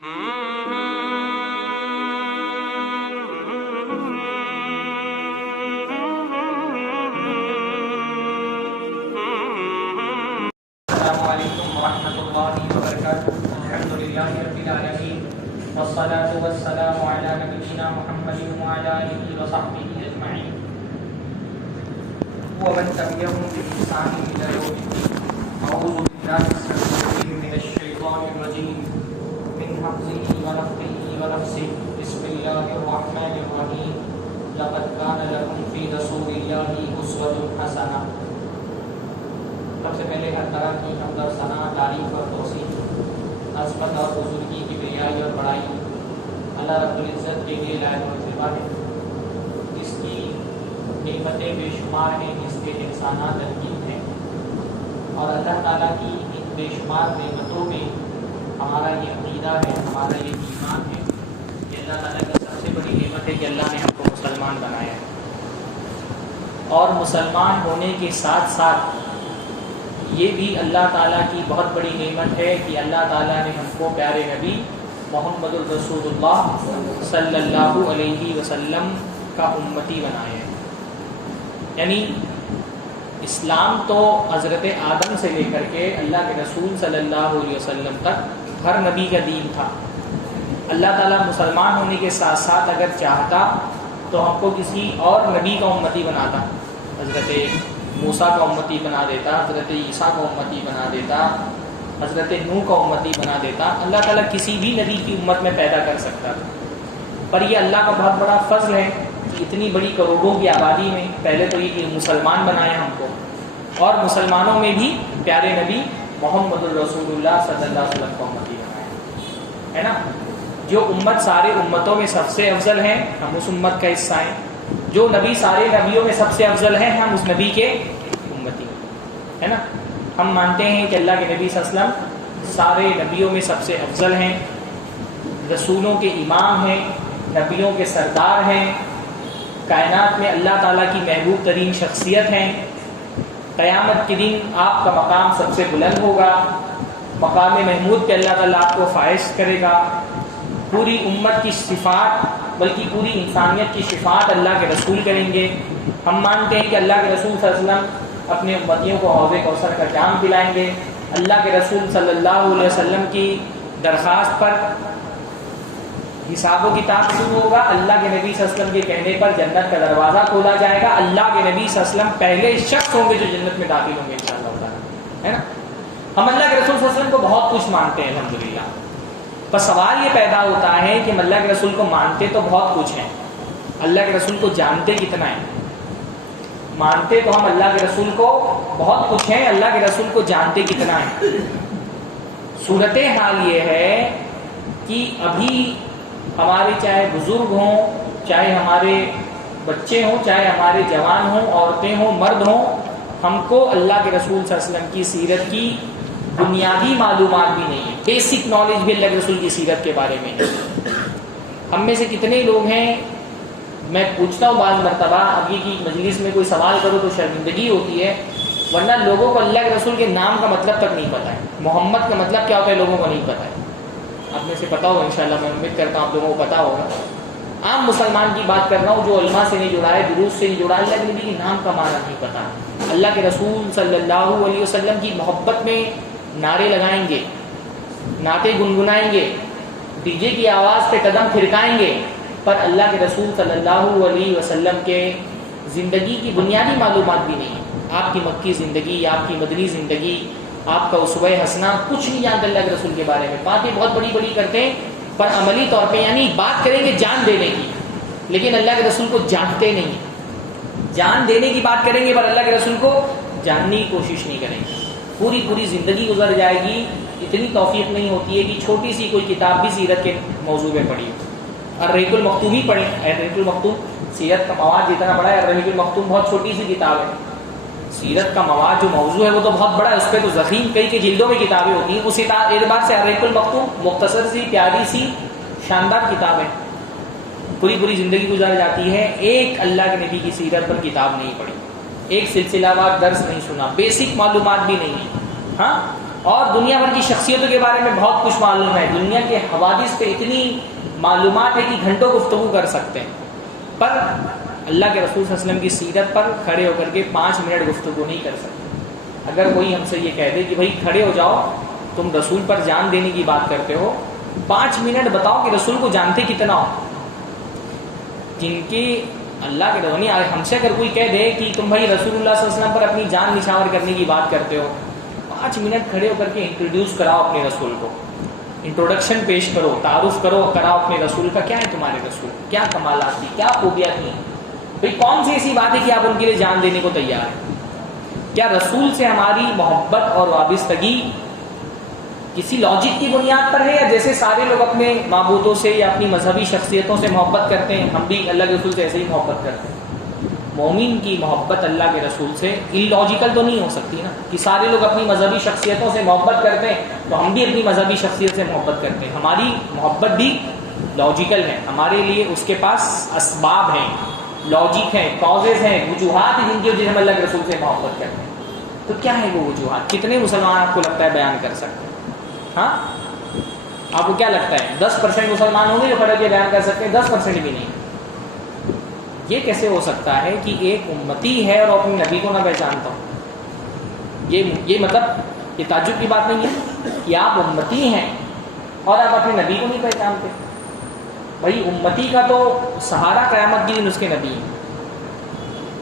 السلام علیکم ورحمۃ اللہ وبرکاتہ. الحمد للہ رب العالمین والصلاة والسلام علی نبینا محمد وعلی آلہ وصحبہ اجمعین ومن تبعهم بإحسان إلی یوم الدین. اعوذ باللہ السمیع العلیم من الشیطان الرجیم من حمزہ ونفخہ ونفثہ. بسم اللہ الرحمن الرحیم. لقد کان لکم فی رسول اللہ اسوۃ حسنہ. سب سے پہلے ہر طرح کی حمد و ثنا، تعریف اور توصیف، عظمت اور بزرگی کی بڑائی اور بڑائی اللہ رب العزت کے لیے لائق اور زیبا ہے، جس کی نعمتیں بے شمار ہیں، جس کے احسانات عظیم ہیں، اور اللہ تعالیٰ کی ان بے شمار نعمتوں میں ہمارا یہ عقیدہ ہے، ہمارا یہ ایمان ہے کہ اللہ تعالیٰ کی سب سے بڑی نعمت ہے کہ اللہ نے ہم کو مسلمان بنایا ہے. اور مسلمان ہونے کے ساتھ ساتھ یہ بھی اللہ تعالیٰ کی بہت بڑی نعمت ہے کہ اللہ تعالیٰ نے ہم کو پیارے نبی محمد الرسول اللہ صلی اللہ علیہ وسلم کا امتی بنایا ہے. یعنی اسلام تو حضرت آدم سے لے کر کے اللہ کے رسول صلی اللہ علیہ وسلم تک ہر نبی کا دین تھا. اللہ تعالیٰ مسلمان ہونے کے ساتھ ساتھ اگر چاہتا تو ہم کو کسی اور نبی کا امتی بناتا. حضرت موسیٰ کا امتی بنا دیتا، حضرت عیسیٰ کا امتی بنا دیتا، حضرت نوح کا امتی بنا دیتا. اللہ تعالیٰ کسی بھی نبی کی امت میں پیدا کر سکتا تھا، پر یہ اللہ کا بہت بڑا فضل ہے کہ اتنی بڑی کروڑوں کی آبادی میں پہلے تو یہ کہ مسلمان بنائے ہم کو، اور مسلمانوں میں بھی پیارے نبی محمد الرسول اللہ صلی اللہ علیہ وسلم کا امتی بنایا ہے نا. جو امت سارے امتوں میں سب سے افضل ہے، ہم اس امت کا حصہ ہیں. جو نبی سارے نبیوں میں سب سے افضل ہیں، ہم اس نبی کے امتی ہے نا. ہم مانتے ہیں کہ اللہ کے نبی صلی اللہ علیہ وسلم سارے نبیوں میں سب سے افضل ہیں، رسولوں کے امام ہیں، نبیوں کے سردار ہیں، کائنات میں اللہ تعالیٰ کی محبوب ترین شخصیت ہیں. قیامت کے دن آپ کا مقام سب سے بلند ہوگا، مقام محمود پہ اللہ تعالیٰ آپ کو فائز کرے گا. پوری امت کی شفاعت بلکہ پوری انسانیت کی شفاعت اللہ کے رسول کریں گے. ہم مانتے ہیں کہ اللہ کے رسول صلی اللہ علیہ وسلم اپنے امتیوں کو حوض کوثر کا جام پلائیں گے. اللہ کے رسول صلی اللہ علیہ وسلم کی درخواست پر حساب و کتاب شروع ہوگا. اللہ کے نبی صلی اللہ علیہ وسلم کے کہنے پر جنت کا دروازہ کھولا جائے گا. اللہ کے نبی صلی اللہ علیہ وسلم پہلے شخص ہوں گے جو جنت میں داخل ہوں گے انشاءاللہ تعالی، ہے نا. ہم اللہ کے رسول صلی اللہ علیہ وسلم کو بہت کچھ مانتے ہیں الحمدللہ. بس سوال یہ پیدا ہوتا ہے کہ ہم اللہ کے رسول کو مانتے تو بہت کچھ ہیں، اللہ کے رسول کو جانتے کتنا ہے؟ مانتے تو ہم اللہ کے رسول کو بہت کچھ ہیں، اللہ کے رسول کو جانتے کتنا ہے؟ صورت حال یہ ہے کہ ابھی ہمارے چاہے بزرگ ہوں، چاہے ہمارے بچے ہوں، چاہے ہمارے جوان ہوں، عورتیں ہوں، مرد ہوں، ہم کو اللہ کے رسول صلی اللہ علیہ وسلم کی سیرت کی بنیادی معلومات بھی نہیں ہے. بیسک نالج بھی اللہ کے رسول کی سیرت کے بارے میں ہے. ہم میں سے کتنے لوگ ہیں، میں پوچھتا ہوں بعض مرتبہ، ابھی کی مجلس میں کوئی سوال کرو تو شرمندگی ہوتی ہے، ورنہ لوگوں کو اللہ کے رسول کے نام کا مطلب تک نہیں پتہ ہے. محمد کا مطلب کیا ہوتا ہے لوگوں کو نہیں پتہ ہے. آپ میں سے پتہ ہوگا انشاءاللہ، میں امید کرتا ہوں آپ لوگوں کو پتہ ہوگا. عام مسلمان کی بات کر رہا ہوں جو علماء سے نہیں جڑا ہے، دروس سے نہیں جڑا، اللہ کے نبی کے نام کا معنی نہیں پتہ. اللہ کے رسول صلی اللہ علیہ وسلم کی محبت میں نعرے لگائیں گے، نعتیں گنگنائیں گے، ڈی جے کی آواز پہ قدم پھرکائیں گے، پر اللہ کے رسول صلی اللہ علیہ وسلم کے زندگی کی بنیادی معلومات بھی نہیں ہے. آپ کی مکی زندگی، آپ کی مدنی زندگی، آپ کا اسوہ حسنہ کچھ نہیں جانتے اللہ کے رسول کے بارے میں. باتیں بہت بڑی بڑی کرتے ہیں پر عملی طور پہ یعنی بات کریں گے جان دینے کی، لیکن اللہ کے رسول کو جانتے نہیں. جان دینے کی بات کریں گے پر اللہ کے رسول کو جاننے کی کوشش نہیں کریں گے. پوری پوری زندگی گزر جائے گی، اتنی توفیق نہیں ہوتی ہے کہ چھوٹی سی کوئی کتاب بھی سیرت کے موضوع میں پڑھی. الرحیق المختوم ہی پڑھیں. الرحیق المختوم سیرت کا مواد جتنا بڑا ہے، الرحیق المختوم بہت چھوٹی سی کتاب ہے. سیرت کا مواد جو موضوع ہے وہ تو بہت بڑا ہے، اس پہ تو ضخیم کئی جلدوں میں کتابیں ہوتی ہیں. اس اعتبار سے الرحیق المختوم مختصر سی پیاری سی شاندار کتاب ہے. پوری پوری زندگی گزر جاتی ہے، ایک اللہ کے نبی کی سیرت پر کتاب نہیں پڑھی، ایک سلسلہ وار درس نہیں سنا، بیسک معلومات بھی نہیں ہے. ہاں اور دنیا بھر کی شخصیتوں کے بارے میں بہت کچھ معلوم ہے، دنیا کے حوادث پہ اتنی معلومات ہے کہ گھنٹوں گفتگو کر سکتے ہیں، پر اللہ کے رسول صلی اللہ علیہ وسلم کی سیرت پر کھڑے ہو کر کے 5 منٹ گفتگو نہیں کر سکتے۔ اگر کوئی ہم سے یہ کہہ دے کہ بھائی کھڑے ہو جاؤ، تم رسول پر جان دینے کی بات کرتے ہو، 5 منٹ بتاؤ کہ رسول کو جانتے کتنا ہو۔ جن کی اللہ کے رسول ہم سے اگر کوئی کہہ دے کہ تم بھائی رسول اللہ صلی اللہ علیہ وسلم پر اپنی جان نچھاور کرنے کی بات کرتے ہو، 5 منٹ کھڑے ہو کر کے انٹروڈیوس کراؤ اپنے رسول کو، انٹروڈکشن پیش کرو، تعارف کراؤ اپنے رسول کا، کیا ہے تمہارے رسول، کیا کمالات تھی، کیا خوبیاں تھیں، بھائی کون سی ایسی بات ہے کہ آپ ان کے لیے جان دینے کو تیار ہیں؟ کیا رسول سے ہماری محبت اور وابستگی کسی لاجک کی بنیاد پر ہے، یا جیسے سارے لوگ اپنے معبودوں سے یا اپنی مذہبی شخصیتوں سے محبت کرتے ہیں، ہم بھی اللہ کے رسول سے ایسے ہی محبت کرتے ہیں؟ مومن کی محبت اللہ کے رسول سے اللاجیکل تو نہیں ہو سکتی نا، کہ سارے لوگ اپنی مذہبی شخصیتوں سے محبت کرتے ہیں تو ہم بھی اپنی مذہبی شخصیت سے محبت کرتے ہیں۔ ہماری محبت بھی لاجیکل ہے، ہمارے لیے اس کے پاس اسباب ہیں، لاجک ہیں، کازز ہیں، وجوہات ہیں جن کی وجہ سے ہم اللہ کے رسول سے محبت کرتے ہیں۔ تو کیا ہے وہ وجوہات؟ کتنے مسلمان آپ کو لگتا ہے بیان کر سکتے ہیں؟ ہاں، آپ کو کیا لگتا ہے 10% مسلمان ہوں گے جو کھڑے کے بیان کر سکتے ہیں؟ 10% بھی نہیں۔ یہ کیسے ہو سکتا ہے کہ ایک امتی ہے اور اپنے نبی کو نہ پہچانتا ہوں؟ یہ مطلب یہ تعجب کی بات نہیں ہے کہ آپ امتی ہیں اور آپ اپنے نبی کو نہیں پہچانتے؟ بھائی امتی کا تو سہارا قیامت کے دن اس کے نبی ہیں،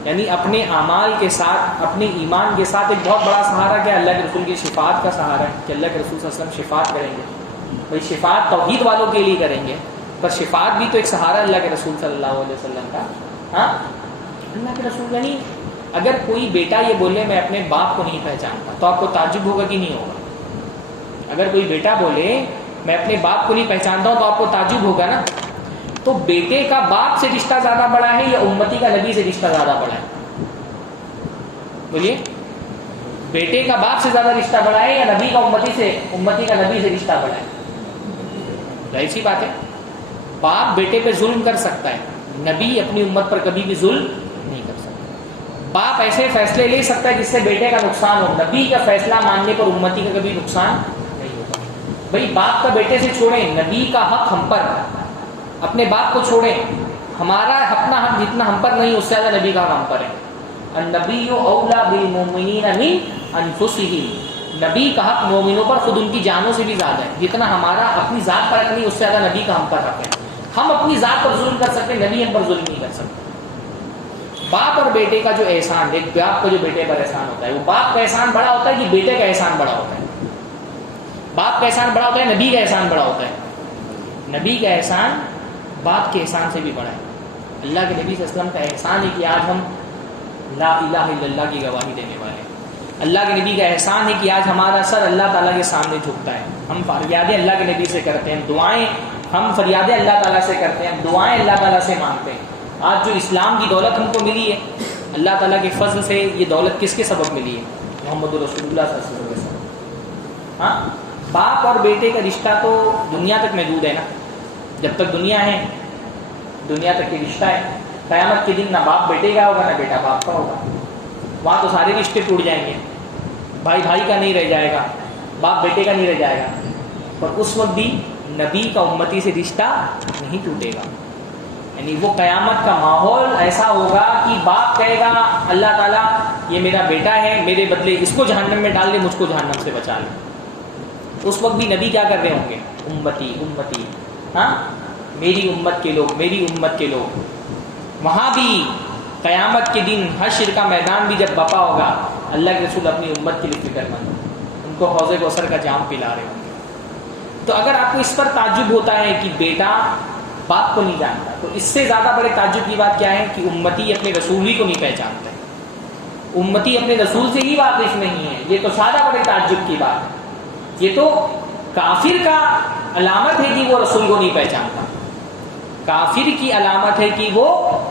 یعنی اپنے اعمال کے ساتھ، اپنے ایمان کے ساتھ ایک بہت بڑا سہارا کیا اللہ کے رسول کی شفاعت کا سہارا ہے، کہ اللہ کے رسول صلی اللہ علیہ وسلم شفاعت کریں گے۔ بھائی شفاعت توحید والوں کے لیے کریں گے، پر شفاعت بھی تو ایک سہارا اللہ کے رسول صلی اللہ علیہ وسلم کا۔ ہاں، اللہ کے رسول یعنی اگر کوئی بیٹا یہ بولے میں اپنے باپ کو نہیں پہچانتا تو آپ کو تعجب ہوگا کہ نہیں ہوگا؟ اگر کوئی بیٹا بولے میں اپنے باپ کو نہیں پہچانتا ہوں تو آپ کو تعجب ہوگا نا۔ تو بیٹے کا باپ سے رشتہ زیادہ بڑا ہے یا امتی کا نبی سے رشتہ زیادہ بڑا ہے؟ بولیے، بیٹے کا باپ سے زیادہ رشتہ بڑا ہے یا نبی کا امتی کا نبی سے رشتہ بڑا ہے؟ ظاہر سی بات ہے، باپ بیٹے پہ ظلم کر سکتا ہے، نبی اپنی امت پر کبھی بھی ظلم نہیں کر سکتا۔ باپ ایسے فیصلے لے سکتا ہے جس سے بیٹے کا نقصان ہو، نبی کا فیصلہ ماننے پر امتی کا کبھی نقصان نہیں ہوگا۔ بھائی باپ کا بیٹے سے چھوڑیں، نبی کا حق ہم پر، اپنے باپ کو چھوڑیں، ہمارا اپنا حق جتنا ہم پر نہیں اس سے زیادہ نبی کا حق ہم پر ہے۔ النبی اولا بالمؤمنین من انفسہم، نبی کا حق مومنوں پر خود ان کی جانوں سے بھی زیادہ ہے، جتنا ہمارا اپنی ذات پر حق نہیں اس سے زیادہ نبی کا ہم پر حق ہے۔ ہم اپنی ذات پر ظلم کر سکتے، نبی ہم پر ظلم نہیں کر سکتے۔ باپ اور بیٹے کا جو احسان، ایک باپ کا جو بیٹے پر احسان ہوتا ہے وہ باپ کا احسان بڑا ہوتا ہے کہ بیٹے کا احسان بڑا ہوتا ہے؟ باپ کا احسان بڑا ہوتا ہے، نبی کا احسان بڑا ہوتا ہے؟ نبی کا احسان باپ کے احسان سے بھی بڑا ہے۔ اللہ کے نبی صلی اللہ علیہ وسلم کا احسان ہے کہ آج ہم لا الہ الا اللہ کی گواہی دینے والے ہیں۔ اللہ کے نبی کا احسان ہے کہ آج ہمارا سر اللہ تعالیٰ کے سامنے جھکتا ہے، ہم فریادیں اللہ کے نبی سے کرتے ہیں، دعائیں ہم فریادیں اللہ تعالیٰ سے کرتے ہیں، دعائیں اللہ تعالیٰ سے مانگتے ہیں۔ آج جو اسلام کی دولت ہم کو ملی ہے اللہ تعالیٰ کے فضل سے، یہ دولت کس کے سبب ملی ہے؟ محمد رسول اللہ صلی اللہ علیہ وسلم کے سبب۔ ہاں، باپ اور بیٹے کا رشتہ تو دنیا تک محدود ہے نا، جب تک دنیا ہے دنیا تک یہ رشتہ ہے۔ قیامت کے دن نہ باپ بیٹے کا ہوگا نہ بیٹا باپ کا ہوگا، وہاں تو سارے رشتے ٹوٹ جائیں گے، بھائی بھائی کا نہیں رہ جائے گا، باپ بیٹے کا نہیں رہ جائے گا، پر اس وقت بھی نبی کا امتی سے رشتہ نہیں ٹوٹے گا۔ یعنی وہ قیامت کا ماحول ایسا ہوگا کہ باپ کہے گا اللہ تعالیٰ یہ میرا بیٹا ہے، میرے بدلے اس کو جہنم میں ڈال دے، مجھ کو جہنم سے بچا لے۔ اس وقت بھی نبی کیا کر رہے ہوں گے؟ امتی امتی، ہاں میری امت کے لوگ، میری امت کے لوگ۔ وہاں بھی قیامت کے دن حشر کا میدان بھی جب بپا ہوگا، اللہ کے رسول اپنی امت کے لیے فکر مند، ان کو حوض کوثر کا جام پلا رہے ہوں گے۔ تو اگر آپ کو اس پر تعجب ہوتا ہے کہ بیٹا باپ کو نہیں جانتا، تو اس سے زیادہ بڑے تعجب کی بات کیا ہے کہ امتی اپنے رسول ہی کو نہیں پہچانتا ہے، امتی اپنے رسول سے ہی واقف نہیں ہے۔ یہ تو زیادہ بڑے تعجب کی بات ہے، یہ تو کافر کا علامت ہے کہ وہ رسول کو نہیں پہچانتا، کافر کی علامت ہے کہ وہ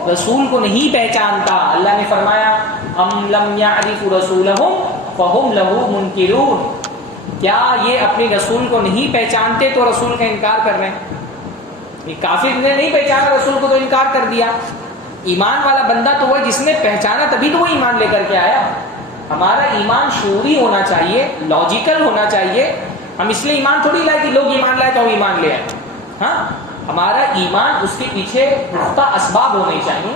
رسول کو نہیں پہچانتا۔ اللہ نے فرمایا ام لم یعرفوا رسولہم فہم لہ منکرون، کیا یہ اپنے رسول کو نہیں پہچانتے تو رسول کا انکار کر رہے ہیں؟ یہ کافر نے نہیں پہچانا رسول کو تو انکار کر دیا۔ ایمان والا بندہ تو وہ جس نے پہچانا تبھی تو وہ ایمان لے کر کے آیا۔ ہمارا ایمان شعوری ہونا چاہیے، لاجیکل ہونا چاہیے. ہم اس لیے ایمان تھوڑی لائے کہ لوگ ایمان لائے تو ہم ایمان لے آئے. ہاں، ہمارا ایمان اس کے پیچھے پختہ اسباب ہونے چاہیے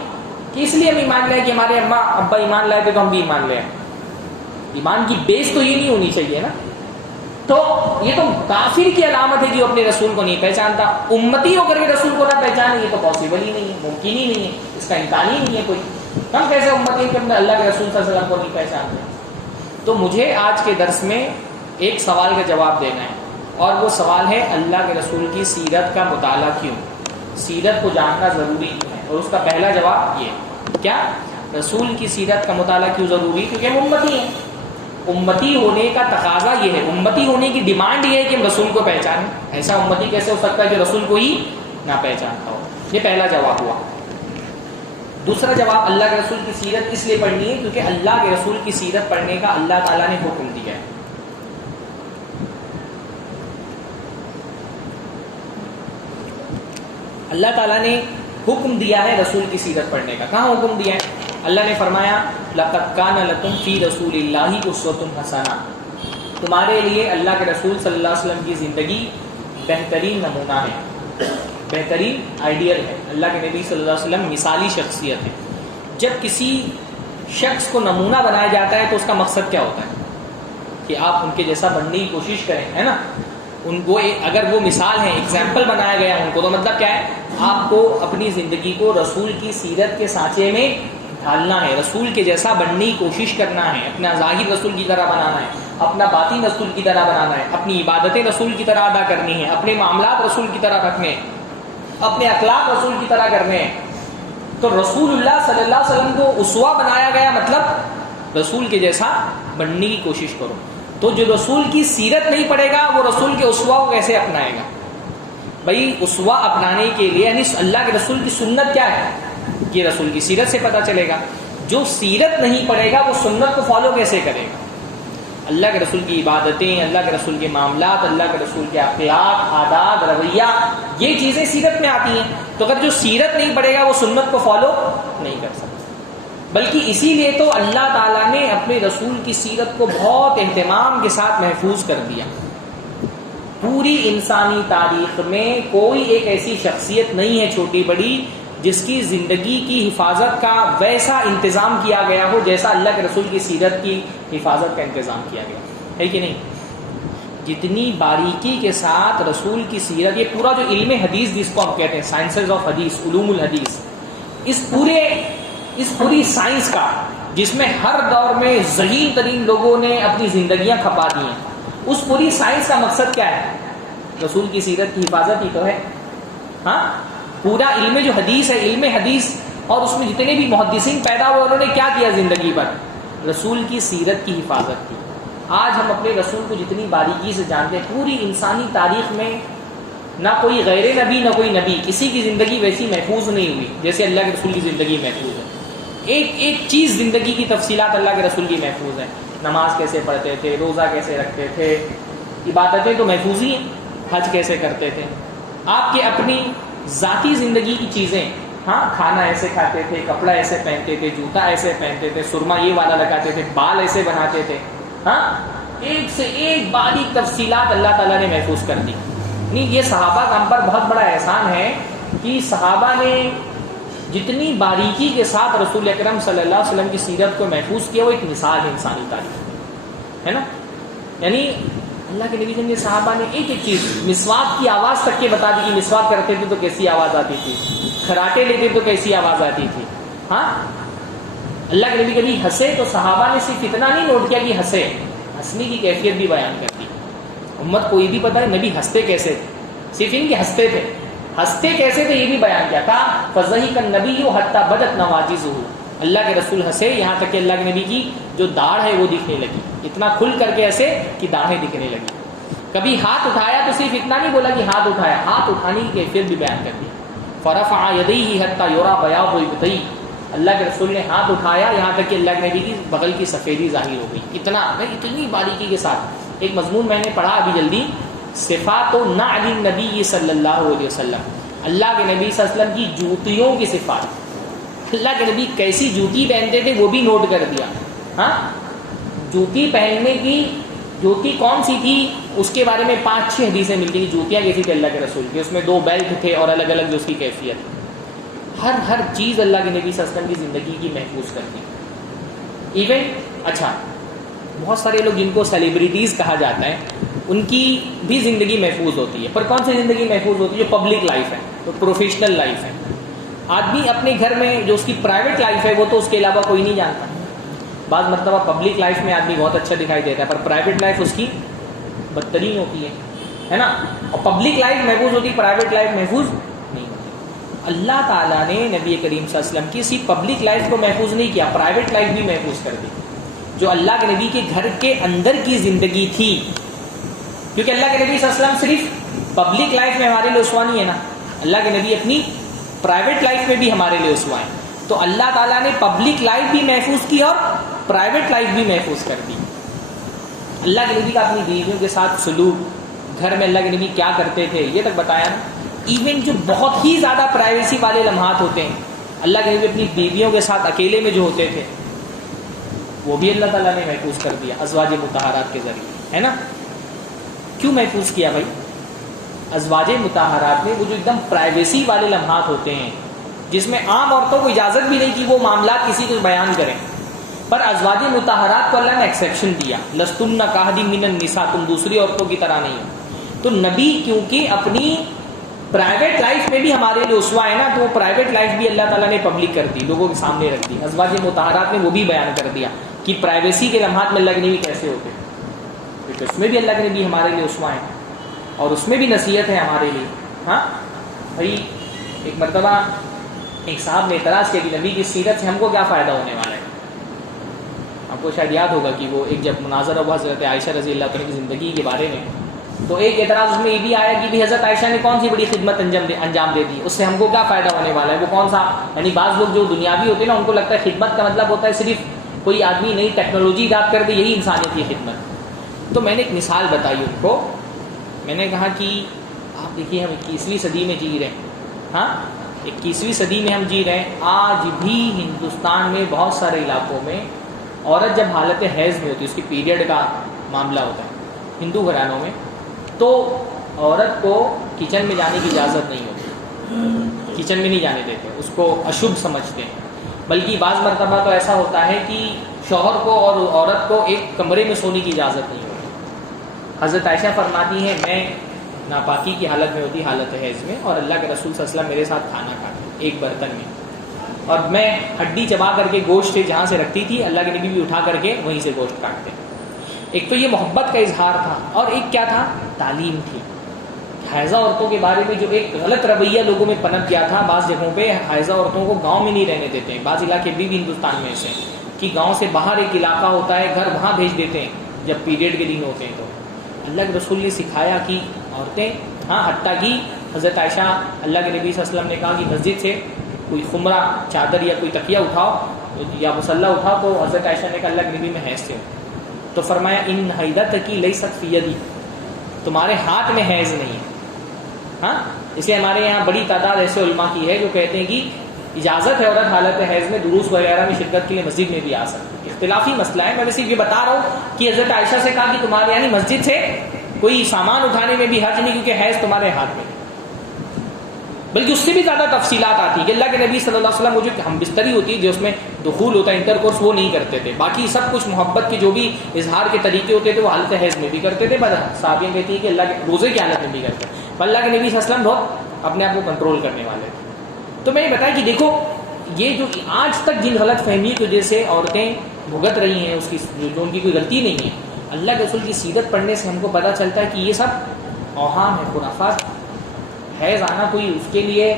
کہ اس لیے ہم ایمان لائے کہ ہمارے اماں ابا ایمان لائے تھے تو ہم بھی ایمان لے آئے. ایمان کی بیس تو یہ نہیں ہونی چاہیے نا. تو یہ تو کافر کی علامت ہے کہ وہ اپنے رسول کو نہیں پہچانتا. امتی ہو کر کے رسول کو نہ پہچانے، یہ تو پاسبل ہی نہیں ہے، ممکن ہی نہیں ہے، اس کا امکان ہی نہیں ہے کوئی. ہم کیسے امتی کے اندر اللہ کے رسول صلی اللہ علیہ وسلم کو نہیں پہچانتے؟ تو مجھے آج کے درس میں ایک سوال کا جواب دینا ہے، اور وہ سوال ہے اللہ کے رسول کی سیرت کا مطالعہ کیوں، سیرت کو جاننا ضروری ہے. اور اس کا پہلا جواب یہ، کیا رسول کی سیرت کا مطالعہ کیوں ضروری؟ کیونکہ ہم امتی ہیں. امتی ہونے کا تقاضا یہ ہے، امتی ہونے کی ڈیمانڈ یہ ہے کہ ہم رسول کو پہچانیں. ایسا امتی کیسے ہو سکتا ہے کہ رسول کو ہی نہ پہچانتا ہو؟ یہ پہلا جواب ہوا. دوسرا جواب، اللہ کے رسول کی سیرت اس لیے پڑھنی ہے کیونکہ اللہ کے رسول کی سیرت پڑھنے کا اللہ تعالیٰ نے حکم دیا ہے. اللہ تعالیٰ نے حکم دیا ہے رسول کی سیرت پڑھنے کا. کہاں حکم دیا ہے؟ اللہ نے فرمایا لَقَدْ كَانَ لَكُمْ فِي رَسُولِ اللَّهِ أُسْوَةٌ حَسَنَةٌ، تمہارے لیے اللہ کے رسول صلی اللہ علیہ وسلم کی زندگی بہترین نمونہ ہے، بہترین آئیڈیل ہے. اللہ کے نبی صلی اللہ علیہ وسلم مثالی شخصیت ہے. جب کسی شخص کو نمونہ بنایا جاتا ہے تو اس کا مقصد کیا ہوتا ہے؟ کہ آپ ان کے جیسا بننے کی کوشش کریں، ہے نا. ان کو اگر وہ مثال ہے، ایگزامپل بنایا گیا ان کو، تو مطلب کیا ہے؟ آپ کو اپنی زندگی کو رسول کی سیرت کے سانچے میں ڈھالنا ہے، رسول کے جیسا بننے کی کوشش کرنا ہے، اپنا ظاہر رسول کی طرح بنانا ہے، اپنا باطن رسول کی طرح بنانا ہے، اپنی عبادتیں رسول کی طرح ادا کرنی ہے، اپنے معاملات رسول کی طرح رکھنے ہیں، اپنے اخلاق رسول کی طرح کرنے ہیں. تو رسول اللہ صلی اللہ علیہ وسلم کو اسوہ بنایا گیا، مطلب رسول کے جیسا بننے کی کوشش کرو. تو جو رسول کی سیرت نہیں پڑھے گا وہ رسول کے اسوہ کو کیسے اپنائے گا؟ بھائی اسوہ اپنانے کے لیے یعنی اللہ کے رسول کی سنت کیا ہے، یہ رسول کی سیرت سے پتہ چلے گا. جو سیرت نہیں پڑھے گا وہ سنت کو فالو کیسے کرے گا؟ اللہ کے رسول کی عبادتیں، اللہ کے رسول کے معاملات، اللہ کے رسول کے اخلاق، آداب، رویہ، یہ چیزیں سیرت میں آتی ہیں. تو اگر جو سیرت نہیں پڑھے گا وہ سنت کو فالو نہیں کر سکتا. بلکہ اسی لیے تو اللہ تعالیٰ نے اپنے رسول کی سیرت کو بہت اہتمام کے ساتھ محفوظ کر دیا. پوری انسانی تاریخ میں کوئی ایک ایسی شخصیت نہیں ہے چھوٹی بڑی جس کی زندگی کی حفاظت کا ویسا انتظام کیا گیا ہو جیسا اللہ کے رسول کی سیرت کی حفاظت کا انتظام کیا گیا ہے کہ نہیں. جتنی باریکی کے ساتھ رسول کی سیرت، یہ پورا جو علم حدیث جس کو ہم کہتے ہیں، سائنسز آف حدیث، علوم الحدیث، اس پوری سائنس کا جس میں ہر دور میں ذہین ترین لوگوں نے اپنی زندگیاں کھپا دی ہیں، اس پوری سائنس کا مقصد کیا ہے؟ رسول کی سیرت کی حفاظت ہی تو ہے. ہاں، پورا علم جو حدیث ہے، علم حدیث، اور اس میں جتنے بھی محدثین پیدا ہوئے انہوں نے کیا کیا زندگی پر؟ رسول کی سیرت کی حفاظت کی. آج ہم اپنے رسول کو جتنی باریکی سے جانتے ہیں، پوری انسانی تاریخ میں نہ کوئی غیر نبی نہ کوئی نبی، کسی کی زندگی ویسی محفوظ نہیں ہوئی جیسے اللہ کے رسول کی زندگی محفوظ ہے. ایک ایک چیز زندگی کی تفصیلات اللہ کے رسول کی محفوظ ہیں. نماز کیسے پڑھتے تھے، روزہ کیسے رکھتے تھے، عبادتیں تو محفوظ ہی ہیں، حج کیسے کرتے تھے، آپ کے اپنی ذاتی زندگی کی چیزیں، ہاں، کھانا ایسے کھاتے تھے، کپڑا ایسے پہنتے تھے، جوتا ایسے پہنتے تھے، سرما یہ والا لگاتے تھے، بال ایسے بناتے تھے. ہاں، ایک سے ایک باریک تفصیلات اللہ تعالیٰ نے محفوظ کر دی. نہیں، یہ صحابہ کا ہم پر بہت بڑا احسان ہے کہ صحابہ نے جتنی باریکی کے ساتھ رسول اکرم صلی اللہ علیہ وسلم کی سیرت کو محفوظ کیا، وہ ایک مثال ہے انسانی تاریخ، ہے نا. یعنی اللہ کے نبی کے صحابہ نے ایک ایک چیز، مسواک کی آواز تک کے بتا دی کہ مسواک کرتے تھے تو کیسی آواز آتی تھی، خراٹے لیتے تو کیسی آواز آتی تھی. ہاں، اللہ کے نبی کبھی ہنسے تو صحابہ نے صرف اتنا نہیں نوٹ کیا کہ ہنسے، ہنسنے کی کیفیت بھی بیان کر دی. امت کو یہ بھی پتا ہے نبی ہنستے کیسے تھے، صرف ان کے ہنستے تھے، ہنستے کیسے تھے یہ بھی بیان کیا تھا. فضحک النبی حتی بدت نواجذہ، اللہ کے رسول ہنسے یہاں تک کہ اللہ کے نبی کی جو داڑھ ہے وہ دکھنے لگی، اتنا کھل کر کے ایسے کہ داڑھیں دکھنے لگی. کبھی ہاتھ اٹھایا تو صرف اتنا نہیں بولا کہ ہاتھ اٹھایا، ہاتھ اٹھانے کی کیفیت بھی بیان کر دی. فرفع یدیہ حتی یری بیاض ابطیہ، اللہ کے رسول نے ہاتھ اٹھایا یہاں تک کہ اللہ کے نبی کی بغل کی سفیدی ظاہر ہو گئی. اتنی باریکی کے ساتھ. ایک مضمون میں نے پڑھا ابھی جلدی، صفات و نعل النبی صلی اللہ علیہ وسلم، اللہ کے نبی صلی اللہ علیہ وسلم کی جوتیوں کی صفات. اللہ کے نبی کیسی جوتی پہنتے تھے وہ بھی نوٹ کر دیا. ہاں، جوتی پہننے کی جوتی کون سی تھی اس کے بارے میں 5-6 حدیثیں ملتی ہیں. جوتیاں کیسی تھی اللہ کے رسول کی, اس میں 2 بیلٹ تھے اور الگ الگ جو اس کی کیفیت. ہر چیز اللہ کے نبی صلی اللہ علیہ وسلم کی زندگی کی محفوظ کرتی. ایون اچھا بہت سارے لوگ جن کو سیلیبریٹیز کہا جاتا ہے ان کی بھی زندگی محفوظ ہوتی ہے, پر کون سی زندگی محفوظ ہوتی ہے؟ جو پبلک لائف ہے, تو پروفیشنل لائف ہے. آدمی اپنے گھر میں جو اس کی پرائیویٹ لائف ہے وہ تو اس کے علاوہ کوئی نہیں جانتا. بعض مرتبہ پبلک لائف میں آدمی بہت اچھا دکھائی دیتا ہے پر پرائیویٹ لائف اس کی بدترین ہوتی ہے نا. اور پبلک لائف محفوظ ہوتی ہے, پرائیویٹ لائف محفوظ نہیں ہوتی. اللہ تعالیٰ نے نبی کریم صلی اللہ علیہ وسلم کی صرف پبلک لائف کو محفوظ نہیں کیا, پرائیویٹ لائف بھی محفوظ کر دی. جو اللہ کے نبی کے گھر کے اندر کی زندگی تھی, کیونکہ اللہ کے نبی صلی اللہ علیہ وسلم صرف پبلک لائف میں ہمارے لیے اسوا نہیں ہے نا, اللہ کے نبی اپنی پرائیویٹ لائف میں بھی ہمارے لیے اسوا ہے. تو اللہ تعالیٰ نے پبلک لائف بھی محفوظ کی اور پرائیویٹ لائف بھی محفوظ کر دی. اللہ کے نبی کا اپنی بیویوں کے ساتھ سلوک, گھر میں اللہ کے نبی کیا کرتے تھے یہ تک بتایا نا. ایون جو بہت ہی زیادہ پرائیویسی والے لمحات ہوتے ہیں اللہ کے نبی اپنی بیویوں کے ساتھ اکیلے میں جو ہوتے تھے وہ بھی اللہ تعالیٰ نے محفوظ کر دیا ازواج مطہرات کے ذریعے, ہے نا. کیوں محفوظ کیا بھائی؟ ازواج مطہرات میں وہ جو ایک دم پرائیویسی والے لمحات ہوتے ہیں جس میں عام عورتوں کو اجازت بھی نہیں کہ وہ معاملات کسی کو بیان کریں, پر ازواج مطہرات کو اللہ نے ایکسیپشن دیا. لستن کاہد من النساء, تم دوسری عورتوں کی طرح نہیں ہو. تو نبی کیونکہ اپنی پرائیویٹ لائف میں بھی ہمارے لیے اسوا ہے نا, تو وہ پرائیویٹ لائف بھی اللہ تعالیٰ نے پبلک کر دی, لوگوں کے سامنے رکھ دی. ازواج مطہرات میں وہ بھی بیان کر دیا کہ پرائیویسی کے لمحات میں اللہ کے نبی کیسے ہوتے ہیں, کیونکہ اس میں بھی اللہ کے نبی ہمارے لیے اسوا ہے اور اس میں بھی نصیحت ہے ہمارے لیے. ہاں بھائی, ایک مرتبہ ایک صاحب نے اعتراض کیا کہ نبی کی سیرت سے ہم کو کیا فائدہ ہونے والا ہے. آپ کو شاید یاد ہوگا کہ وہ ایک جب مناظرہ ہوا حضرت عائشہ رضی اللہ عنہ کی زندگی کے بارے میں, تو ایک اعتراض اس میں یہ بھی آیا کہ بھی حضرت عائشہ نے کون سی بڑی خدمت انجام دے دی, اس سے ہم کو کیا فائدہ ہونے والا ہے, وہ کون سا. یعنی بعض لوگ جو دنیاوی ہوتے ہیں نا ان کو لگتا ہے خدمت کا مطلب ہوتا ہے صرف کوئی آدمی نئی ٹیکنالوجی ایجاد کر دے, یہی انسانیت کی خدمت. تو میں نے ایک مثال بتائی ان کو, میں نے کہا کہ آپ دیکھیے ہم 21ویں صدی میں جی رہے ہیں. ہاں 21ویں صدی میں ہم جی رہے ہیں. آج بھی ہندوستان میں بہت سارے علاقوں میں عورت جب حالت حیض میں ہوتی ہے, اس کی پیریڈ کا معاملہ ہوتا ہے ہندو گھرانوں میں, تو عورت کو کچن میں جانے کی اجازت نہیں ہوتی, کچن میں نہیں جانے دیتے, اس کو اشبھ سمجھتے ہیں. بلکہ بعض مرتبہ تو ایسا ہوتا ہے کہ شوہر کو اور عورت کو ایک کمرے میں سونے کی اجازت نہیں ہوتی. حضرت عائشہ فرماتی ہیں میں ناپاکی کی حالت میں ہوتی, حالت حیض میں, اور اللہ کے رسول صلی اللہ علیہ وسلم میرے ساتھ کھانا کھاتے ایک برتن میں, اور میں ہڈی چبا کر کے گوشت جہاں سے رکھتی تھی اللہ کے نبی بھی اٹھا کر کے وہیں سے گوشت کاٹتے. ایک تو یہ محبت کا اظہار تھا, اور ایک کیا تھا, تعلیم تھی. حائضہ عورتوں کے بارے میں جو ایک غلط رویہ لوگوں میں پنپ گیا تھا, بعض جگہوں پہ حائضہ عورتوں کو گاؤں میں نہیں رہنے دیتے ہیں, بعض علاقے بھی ہندوستان میں ایسے کہ گاؤں سے باہر ایک علاقہ ہوتا ہے, گھر وہاں بھیج دیتے ہیں جب پیریڈ کے دن ہوتے ہیں. تو اللہ کے رسول نے سکھایا کہ عورتیں, ہاں حتیٰ کہ حضرت عائشہ اللہ کے نبی صلی اللہ علیہ وسلم نے کہا کہ مسجد سے کوئی خمرہ چادر یا کوئی تکیہ اٹھاؤ یا مسلح اٹھاؤ, تو حضرت عائشہ نے کہا اللہ کے نبی میں حیض سے, تو فرمایا ان حیدتکی لیست فی یدی, تمہارے ہاتھ میں حیض نہیں ہے. ہاں اس لیے ہمارے یہاں بڑی تعداد ایسے علماء کی ہے جو کہتے ہیں کہ اجازت ہے عورت حالت حیض میں دروس وغیرہ میں شرکت کے لیے مسجد میں بھی آ سکتی ہے. اختلافی مسئلہ ہے, میں صرف یہ بتا رہا ہوں کہ حضرت عائشہ سے کہا کہ تمہارے یعنی مسجد سے کوئی سامان اٹھانے میں بھی حرج نہیں, کیونکہ حیض تمہارے ہاتھ میں. بلکہ اس سے بھی زیادہ تفصیلات آتی ہے کہ اللہ کے نبی صلی اللہ علیہ وسلم وہ جو ہم بستری ہوتی ہے جو اس میں دخول ہوتا ہے انٹر کورس, وہ نہیں کرتے تھے. باقی سب کچھ محبت کے جو بھی اظہار کے طریقے ہوتے تھے وہ حالت حیض میں بھی کرتے تھے. بس صحابیاں کہتی ہیں کہ اللہ کے روزے کی حالت میں بھی کرتے ہیں. اللہ کے نبی صلی اللہ علیہ وسلم بہت اپنے آپ کو کنٹرول کرنے والے تھے. تو میں یہ بتایا کہ دیکھو یہ جو آج تک جن غلط فہمی کی وجہ سے عورتیں بھگت رہی ہیں, اس کی جو ان کی کوئی غلطی نہیں ہے, اللہ کے رسول کی سیرت پڑھنے سے ہم کو پتہ چلتا ہے کہ یہ سب اوہام ہے, خرافات. حیض آنا کوئی اس کے لیے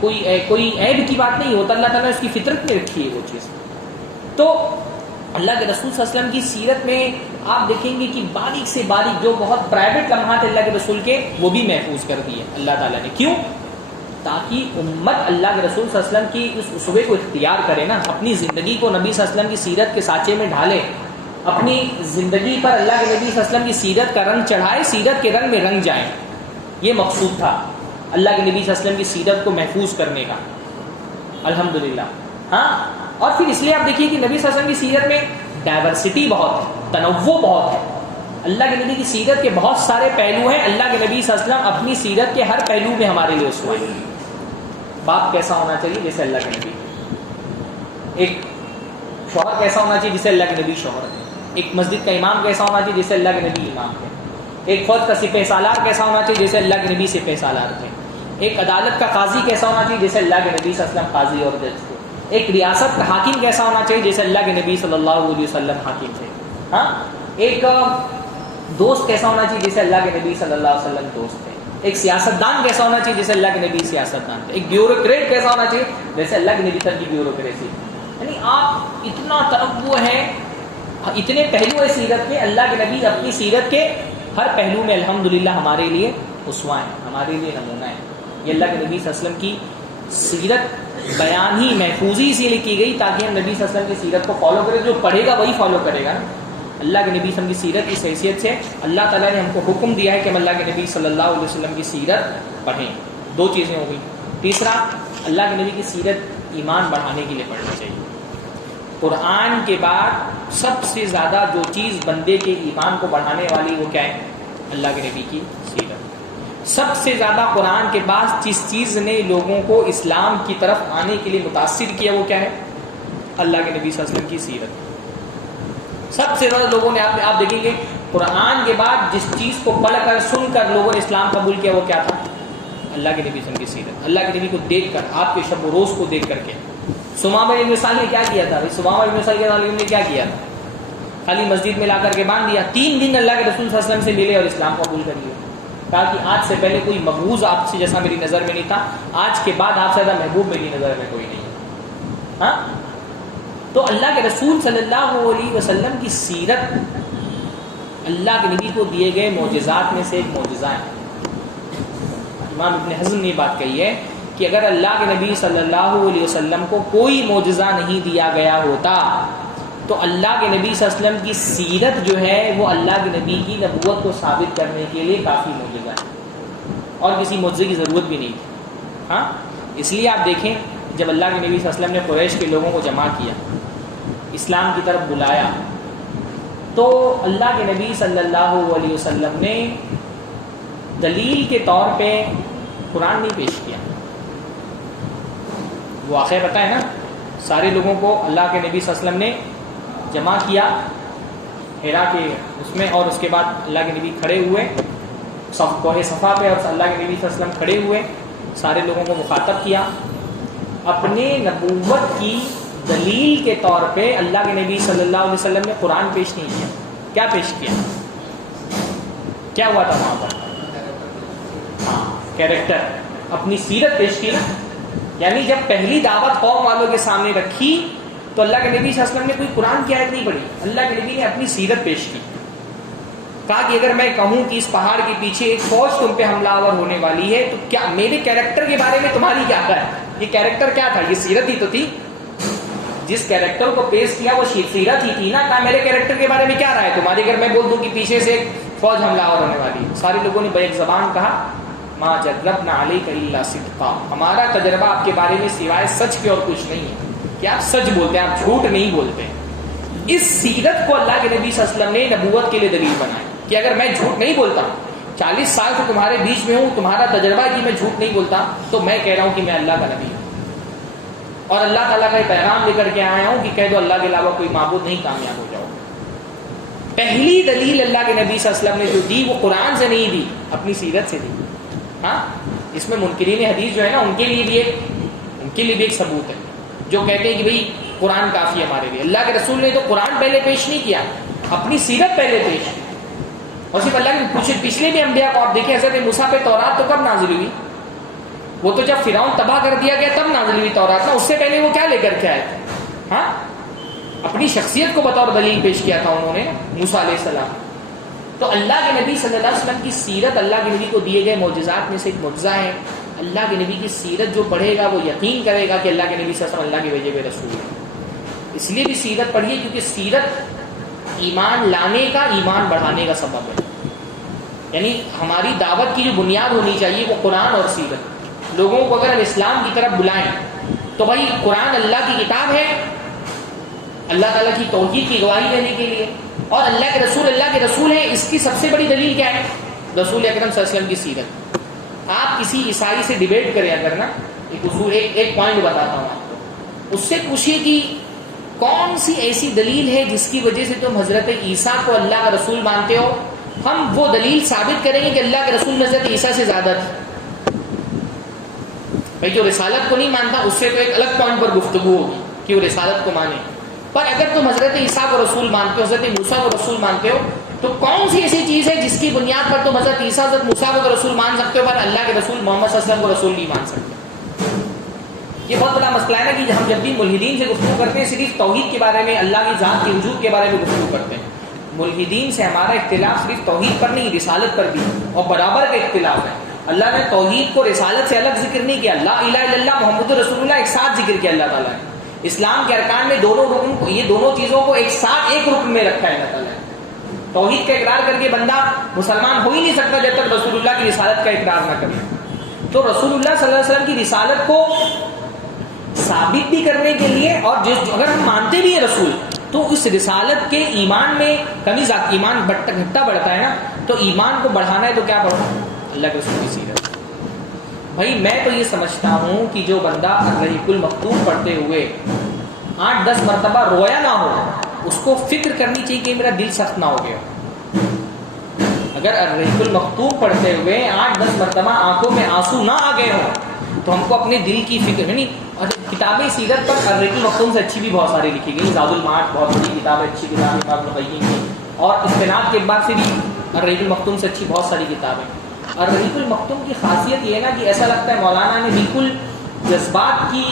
کوئی عیب کی بات نہیں ہوتا, اللہ تعالیٰ نے اس کی فطرت میں رکھی ہے وہ چیز. تو اللہ کے رسول صلی اللہ علیہ وسلم کی سیرت میں آپ دیکھیں گے کہ باریک سے باریک جو بہت پرائیویٹ لمحات اللہ کے رسول کے وہ بھی محفوظ کر دیے اللہ تعالیٰ نے. کیوں؟ تاکہ امت اللہ کے رسول صلی اللہ علیہ وسلم کی اس اسوے کو اختیار کرے نا, اپنی زندگی کو نبی صلی اللہ علیہ وسلم کی سیرت کے سانچے میں ڈھالے, اپنی زندگی پر اللہ کے نبی صلی اللہ علیہ وسلم کی سیرت کا رنگ چڑھائے, سیرت کے رنگ میں رنگ جائیں. یہ مقصود تھا اللہ کے نبی صلی اللہ علیہ وسلم کی سیرت کو محفوظ کرنے کا, الحمدللہ. ہاں اور پھر اس لیے آپ دیکھیے کہ نبی صلی اللہ علیہ وسلم کی سیرت میں ڈائیورسٹی بہت ہے، تنوع بہت ہے. اللہ کے نبی کی سیرت کے بہت سارے پہلو ہیں. اللہ کے نبی صلی اللہ علیہ وسلم اپنی سیرت کے ہر پہلو میں ہمارے لیے اسوہ ہیں. باپ کیسا ہونا چاہیے؟ جیسے اللہ کے نبی. ایک شوہر کیسا ہونا چاہیے؟ جیسے اللہ کے نبی شوہر ہے. ایک مسجد کا امام کیسا ہونا چاہیے؟ جیسے اللہ کے نبی امام ہے. ایک فوج کا سپہ سالار کیسا ہونا چاہیے؟ جیسے اللہ کے نبی سپہ سالار تھے. ایک عدالت کا قاضی کیسا ہونا چاہیے؟ جیسے اللہ کے نبی صلی اللہ علیہ وسلم قاضی اور جج تھے. ایک ریاست کا حاکم کیسا ہونا چاہیے؟ جیسے اللہ کے نبی صلی اللہ علیہ وسلم حاکم تھے. ہاں. ایک دوست کیسا ہونا چاہیے؟ جیسے اللہ کے نبی صلی اللہ علیہ وسلم دوست تھے. ایک سیاستدان کیسا ہونا چاہیے؟ جیسے اللہ کے نبی سیاستدان تھے. ایک بیوروکریٹ کیسا ہونا چاہیے؟ جیسے اللہ کے نبی تک کی بیوروکریسی. یعنی آپ اتنا تنوع ہے، اتنے پہلو ہے سیرت کے. اللہ کے نبی اپنی سیرت کے ہر پہلو میں الحمدللہ ہمارے لیے اسوہ ہیں، ہمارے لیے نمونہ ہے. یہ اللہ کے نبی صلی اللہ علیہ وسلم کی سیرت بیان ہی محفوظ ہی اسی لیے کی گئی تاکہ ہم نبی صلی اللہ علیہ وسلم کی سیرت کو فالو کریں. جو پڑھے گا وہی فالو کرے گا. اللہ کے نبی صلی اللہ علیہ وسلم کی سیرت اس حیثیت سے اللہ تعالیٰ نے ہم کو حکم دیا ہے کہ ہم اللہ کے نبی صلی اللہ علیہ وسلم کی سیرت پڑھیں. دو چیزیں ہو گئی. تیسرا، اللہ کے نبی کی سیرت ایمان بڑھانے کے لیے پڑھنی چاہیے. قرآن کے بعد سب سے زیادہ جو چیز بندے کے ایمان کو بڑھانے والی وہ کیا ہے؟ اللہ کے نبی کی سیرت. سب سے زیادہ قرآن کے بعد جس چیز نے لوگوں کو اسلام کی طرف آنے کے لیے متاثر کیا وہ کیا ہے؟ اللہ کے نبی صلی اللہ علیہ وسلم کی سیرت. سب سے زیادہ لوگوں نے آپ دیکھیں گے قرآن کے بعد جس چیز کو پڑھ کر سن کر لوگوں نے اسلام قبول کیا وہ کیا تھا؟ اللہ کے نبی صلی اللہ علیہ وسلم کی سیرت. اللہ کے نبی کو دیکھ کر، آپ کے شب و روز کو دیکھ کر کے. ثمامہ بن مثال نے کیا کیا تھا؟ ثمامہ بن مثال کے عالم نے کیا کیا تھا؟ خالی مسجد میں لا کر کے باندھ دیا. 3 دن اللہ کے رسول صلی اللہ علیہ وسلم سے ملے اور اسلام قبول کر لیا. کہا کہ آج سے پہلے کوئی مبغوض آپ سے جیسا میری نظر میں نہیں تھا، آج کے بعد آپ سے زیادہ محبوب میری نظر میں کوئی نہیں. ہاں. تو اللہ کے رسول صلی اللہ علیہ وسلم کی سیرت اللہ کے نبی کو دیے گئے معجزات میں سے ایک معجزہ ہے. امام ابن حزم نے بات کہی ہے کہ اگر اللہ کے نبی صلی اللہ علیہ وسلم کو کوئی معجزہ نہیں دیا گیا ہوتا تو اللہ کے نبی صلی اللہ علیہ وسلم کی سیرت جو ہے وہ اللہ کے نبی کی نبوت کو ثابت کرنے کے لیے کافی معجزہ ہے، اور کسی معجزے کی ضرورت بھی نہیں تھی. ہاں. اس لیے آپ دیکھیں جب اللہ کے نبی صلی اللہ علیہ وسلم نے قریش کے لوگوں کو جمع کیا، اسلام کی طرف بلایا، تو اللہ کے نبی صلی اللہ علیہ وسلم نے دلیل کے طور پہ قرآن نہیں پیش کیا. وہ واقعہ پتہ ہے نا، سارے لوگوں کو اللہ کے نبی صلی اللہ علیہ وسلم نے جمع کیا حرا کے اس میں، اور اس کے بعد اللہ کے نبی کھڑے ہوئے کوہ صفا پہ، اور اللہ کے نبی صلی اللہ علیہ وسلم کھڑے ہوئے، سارے لوگوں کو مخاطب کیا. اپنے نبوت کی دلیل کے طور پہ اللہ کے نبی صلی اللہ علیہ وسلم نے قرآن پیش نہیں کیا. کیا پیش کیا؟ کیا ہوا تھا وہاں پر؟ ہاں، کیریکٹر، اپنی سیرت پیش کی نا. یعنی جب پہلی دعوت قوم والوں کے سامنے رکھی تو اللہ کے نبی صلی اللہ علیہ وسلم نے کوئی قرآن کی آیت نہیں پڑھی، اللہ کے نبی نے اپنی سیرت پیش کی. کہا کہ اگر میں کہوں کہ اس پہاڑ کے پیچھے ایک فوج تم پہ حملہ آور ہونے والی ہے تو کیا میرے کیریکٹر کے بارے میں تمہاری کیا رائے ہے؟ یہ کیریکٹر کیا تھا؟ یہ سیرت ہی تو تھی. جس کیریکٹر کو پیش کیا وہ سیرت ہی تھی نا. کہا میرے کیریکٹر کے بارے میں کیا رائے ہے تمہاری؟ اگر میں بول دوں کہ پیچھے سے ایک فوج حملہ آور ہونے والی ہے. سارے لوگوں نے بیک زبان کہا ما جربنا علیک الا صدقا، ہمارا تجربہ آپ کے بارے میں سوائے سچ کے اور کچھ نہیں ہے کہ آپ سچ بولتے ہیں، آپ جھوٹ نہیں بولتے. اس سیرت کو اللہ کے نبی صلی اللہ علیہ وسلم نے نبوت کے لیے دلیل بنائی کہ اگر میں جھوٹ نہیں بولتا، 40 سال سے تمہارے بیچ میں ہوں، تمہارا تجربہ ہے کہ میں جھوٹ نہیں بولتا، تو میں کہہ رہا ہوں کہ میں اللہ کا نبی ہوں اور اللہ تعالیٰ کا پیغام لے کر کے آیا ہوں کہ کہہ دو اللہ کے علاوہ کوئی معبود نہیں، کامیاب ہو جاؤ. پہلی دلیل اللہ کے نبی صلی اللہ علیہ وسلم نے جو دی وہ قرآن سے نہیں دی، اپنی سیرت سے دی. ہاں. اس میں منکرین حدیث جو ہے نا ان کے لیے بھی ایک ثبوت ہے جو کہتے ہیں کہ بھئی قرآن کافی ہے ہمارے لیے. اللہ کے رسول نے تو قرآن پہلے پیش نہیں کیا، اپنی سیرت پہلے پیش کی. اور صرف اللہ کے پچھلے بھی انبیاء کو آپ دیکھیں، حضرت موسیٰ پہ تورات تو کب نازل ہوئی؟ وہ تو جب فرعون تباہ کر دیا گیا تب نازل ہوئی تورات نا. اس سے پہلے وہ کیا لے کر کے آئے تھے؟ ہاں، اپنی شخصیت کو بطور دلیل پیش کیا تھا انہوں نے، موسیٰ علیہ السلام. تو اللہ کے نبی صلی اللہ علیہ وسلم کی سیرت اللہ کے نبی کو دیے گئے معجزات میں سے ایک معجزہ ہے. اللہ کے نبی کی سیرت جو پڑھے گا وہ یقین کرے گا کہ اللہ کے نبی صلی اللہ علیہ وسلم اللہ کے بھیجے ہوئے رسول ہے. اس لیے بھی سیرت پڑھیے کیونکہ سیرت ایمان لانے کا، ایمان بڑھانے کا سبب ہے. یعنی ہماری دعوت کی جو بنیاد ہونی چاہیے وہ قرآن اور سیرت. لوگوں کو اگر ہم اسلام کی طرف بلائیں تو بھائی قرآن اللہ کی کتاب ہے، اللہ تعالیٰ کی توحید کی گواہی دینے کے لیے. اور اللہ کے رسول ہیں. اس کی سب سے بڑی دلیل کیا ہے؟ رسول اکرم صلی اللہ علیہ وسلم کی سیرت. آپ کسی عیسائی سے ڈیبیٹ کریں اگر نا، ایک اصول ایک پوائنٹ بتاتا ہوں آپ کو، اس سے پوچھیے کہ کون سی ایسی دلیل ہے جس کی وجہ سے تم حضرت عیسیٰ کو اللہ کا رسول مانتے ہو؟ ہم وہ دلیل ثابت کریں گے کہ اللہ کے رسول حضرت عیسیٰ سے زیادہ تھے. بھائی جو رسالت کو نہیں مانتا اس سے تو ایک الگ پوائنٹ پر گفتگو ہوگی کہ وہ رسالت کو مانے، پر اگر تم حضرت عیسیٰ کو رسول مانتے ہو، حضرت موسیٰ کو رسول مانتے ہو، تو کون سی ایسی چیز ہے جس کی بنیاد پر تم حضرت عیسیٰ حضرت موسیٰ کو رسول مان سکتے ہو پر اللہ کے رسول محمد صلی اللہ علیہ وسلم کو رسول نہیں مان سکتے؟ یہ بہت بڑا مسئلہ ہے نا کہ ہم جب بھی ملحدین سے گفتگو کرتے ہیں صرف توحید کے بارے میں، اللہ کی ذات کے وجود کے بارے میں گفتگو کرتے ہیں. ملحدین سے ہمارا اختلاف صرف توحید پر نہیں، رسالت پر بھی، اور برابر کا اختلاف ہے. اللہ نے توحید کو رسالت سے الگ ذکر نہیں کیا. لا الہ الا اللہ محمد رسول اللہ ایک ساتھ ذکر کیا اللہ تعالیٰ نے. اسلام کے ارکان میں دونوں رکن کو، یہ دونوں چیزوں کو ایک ساتھ ایک رکن میں رکھا ہے اللہ تعالیٰ نے. توحید کا اقرار کر کے بندہ مسلمان ہو ہی نہیں سکتا جب تک رسول اللہ کی رسالت کا اقرار نہ کرے. تو رسول اللہ صلی اللہ علیہ وسلم کی رسالت کو ثابت بھی کرنے کے لیے، اور اگر ہم مانتے بھی ہیں رسول، تو اس رسالت کے ایمان میں کمی، ایمان گھٹتا بڑھتا ہے نا، تو ایمان کو بڑھانا ہے تو کیا بڑھانا؟ اللہ کے رسول کی سیرت. بھائی میں تو یہ سمجھتا ہوں کہ جو بندہ الرحیق المختوم پڑھتے ہوئے 8-10 مرتبہ رویا نہ ہو، اس کو فکر کرنی چاہیے کہ میرا دل سخت نہ ہو گیا. اگر الرحیق المختوم پڑھتے ہوئے 8-10 مرتبہ آنکھوں میں آنسو نہ آ گئے ہوں تو ہم کو اپنے دل کی فکر ہے نہیں. کتابیں سیرت پر الرحیق المختوم سے اچھی بھی بہت ساری لکھی گئی. زاد المعاد بہت بڑی کتاب ہے، اچھی کتاب ہے ابن القیم کی، اور استناد کے اعتبار سے بھی الرحیق المختوم سے اچھی بہت ساری کتابیں. الرحیق المختوم کی خاصیت یہ ہے نا کہ ایسا لگتا ہے مولانا نے بالکل جذبات کی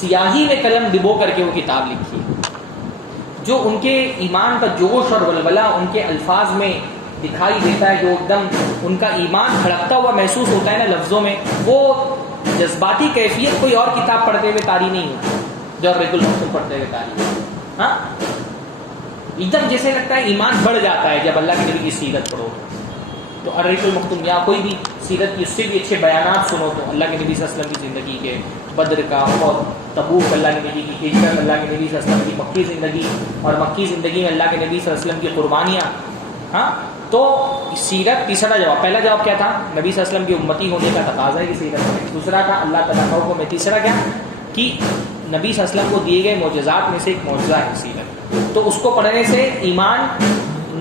سیاہی میں قلم ڈبو کر کے وہ کتاب لکھی ہے. جو ان کے ایمان کا جوش اور ولولہ ان کے الفاظ میں دکھائی دیتا ہے، جو ایک دم ان کا ایمان کھڑکتا ہوا محسوس ہوتا ہے نا لفظوں میں، وہ جذباتی کیفیت کوئی اور کتاب پڑھتے ہوئے طاری نہیں ہوتی جو الرحیق المختوم پڑھتے ہوئے طاری. ہاں ایک دم جیسے لگتا ہے ایمان بڑھ جاتا ہے جب اللہ کے نبی کی سیرت پڑھو. تو الرحیق المختوم یا کوئی بھی سیرت کی اس سے بھی اچھے بیانات سنو تو اللہ کے نبی صلی اللہ علیہ وسلم کی زندگی کے، بدر کا اور تبوک، اللہ کے نبی کی ہجرت، اللہ کے نبی صلی اللہ علیہ وسلم کی مکی زندگی، اور مکی زندگی میں اللہ کے نبی صلی اللہ علیہ وسلم کی قربانیاں. ہاں تو سیرت تیسرا جواب. پہلا جواب کیا تھا؟ نبی صلی اللہ علیہ وسلم کی امتی ہونے کا تقاضا ہے کہ سیرت ہے. دوسرا تھا اللہ تعالیٰ کا حکم ہے. تیسرا کیا کہ نبی صلی اللہ علیہ وسلم کو دیے گئے معجزات میں سے ایک معجزہ ہے سیرت. تو اس کو پڑھنے سے ایمان،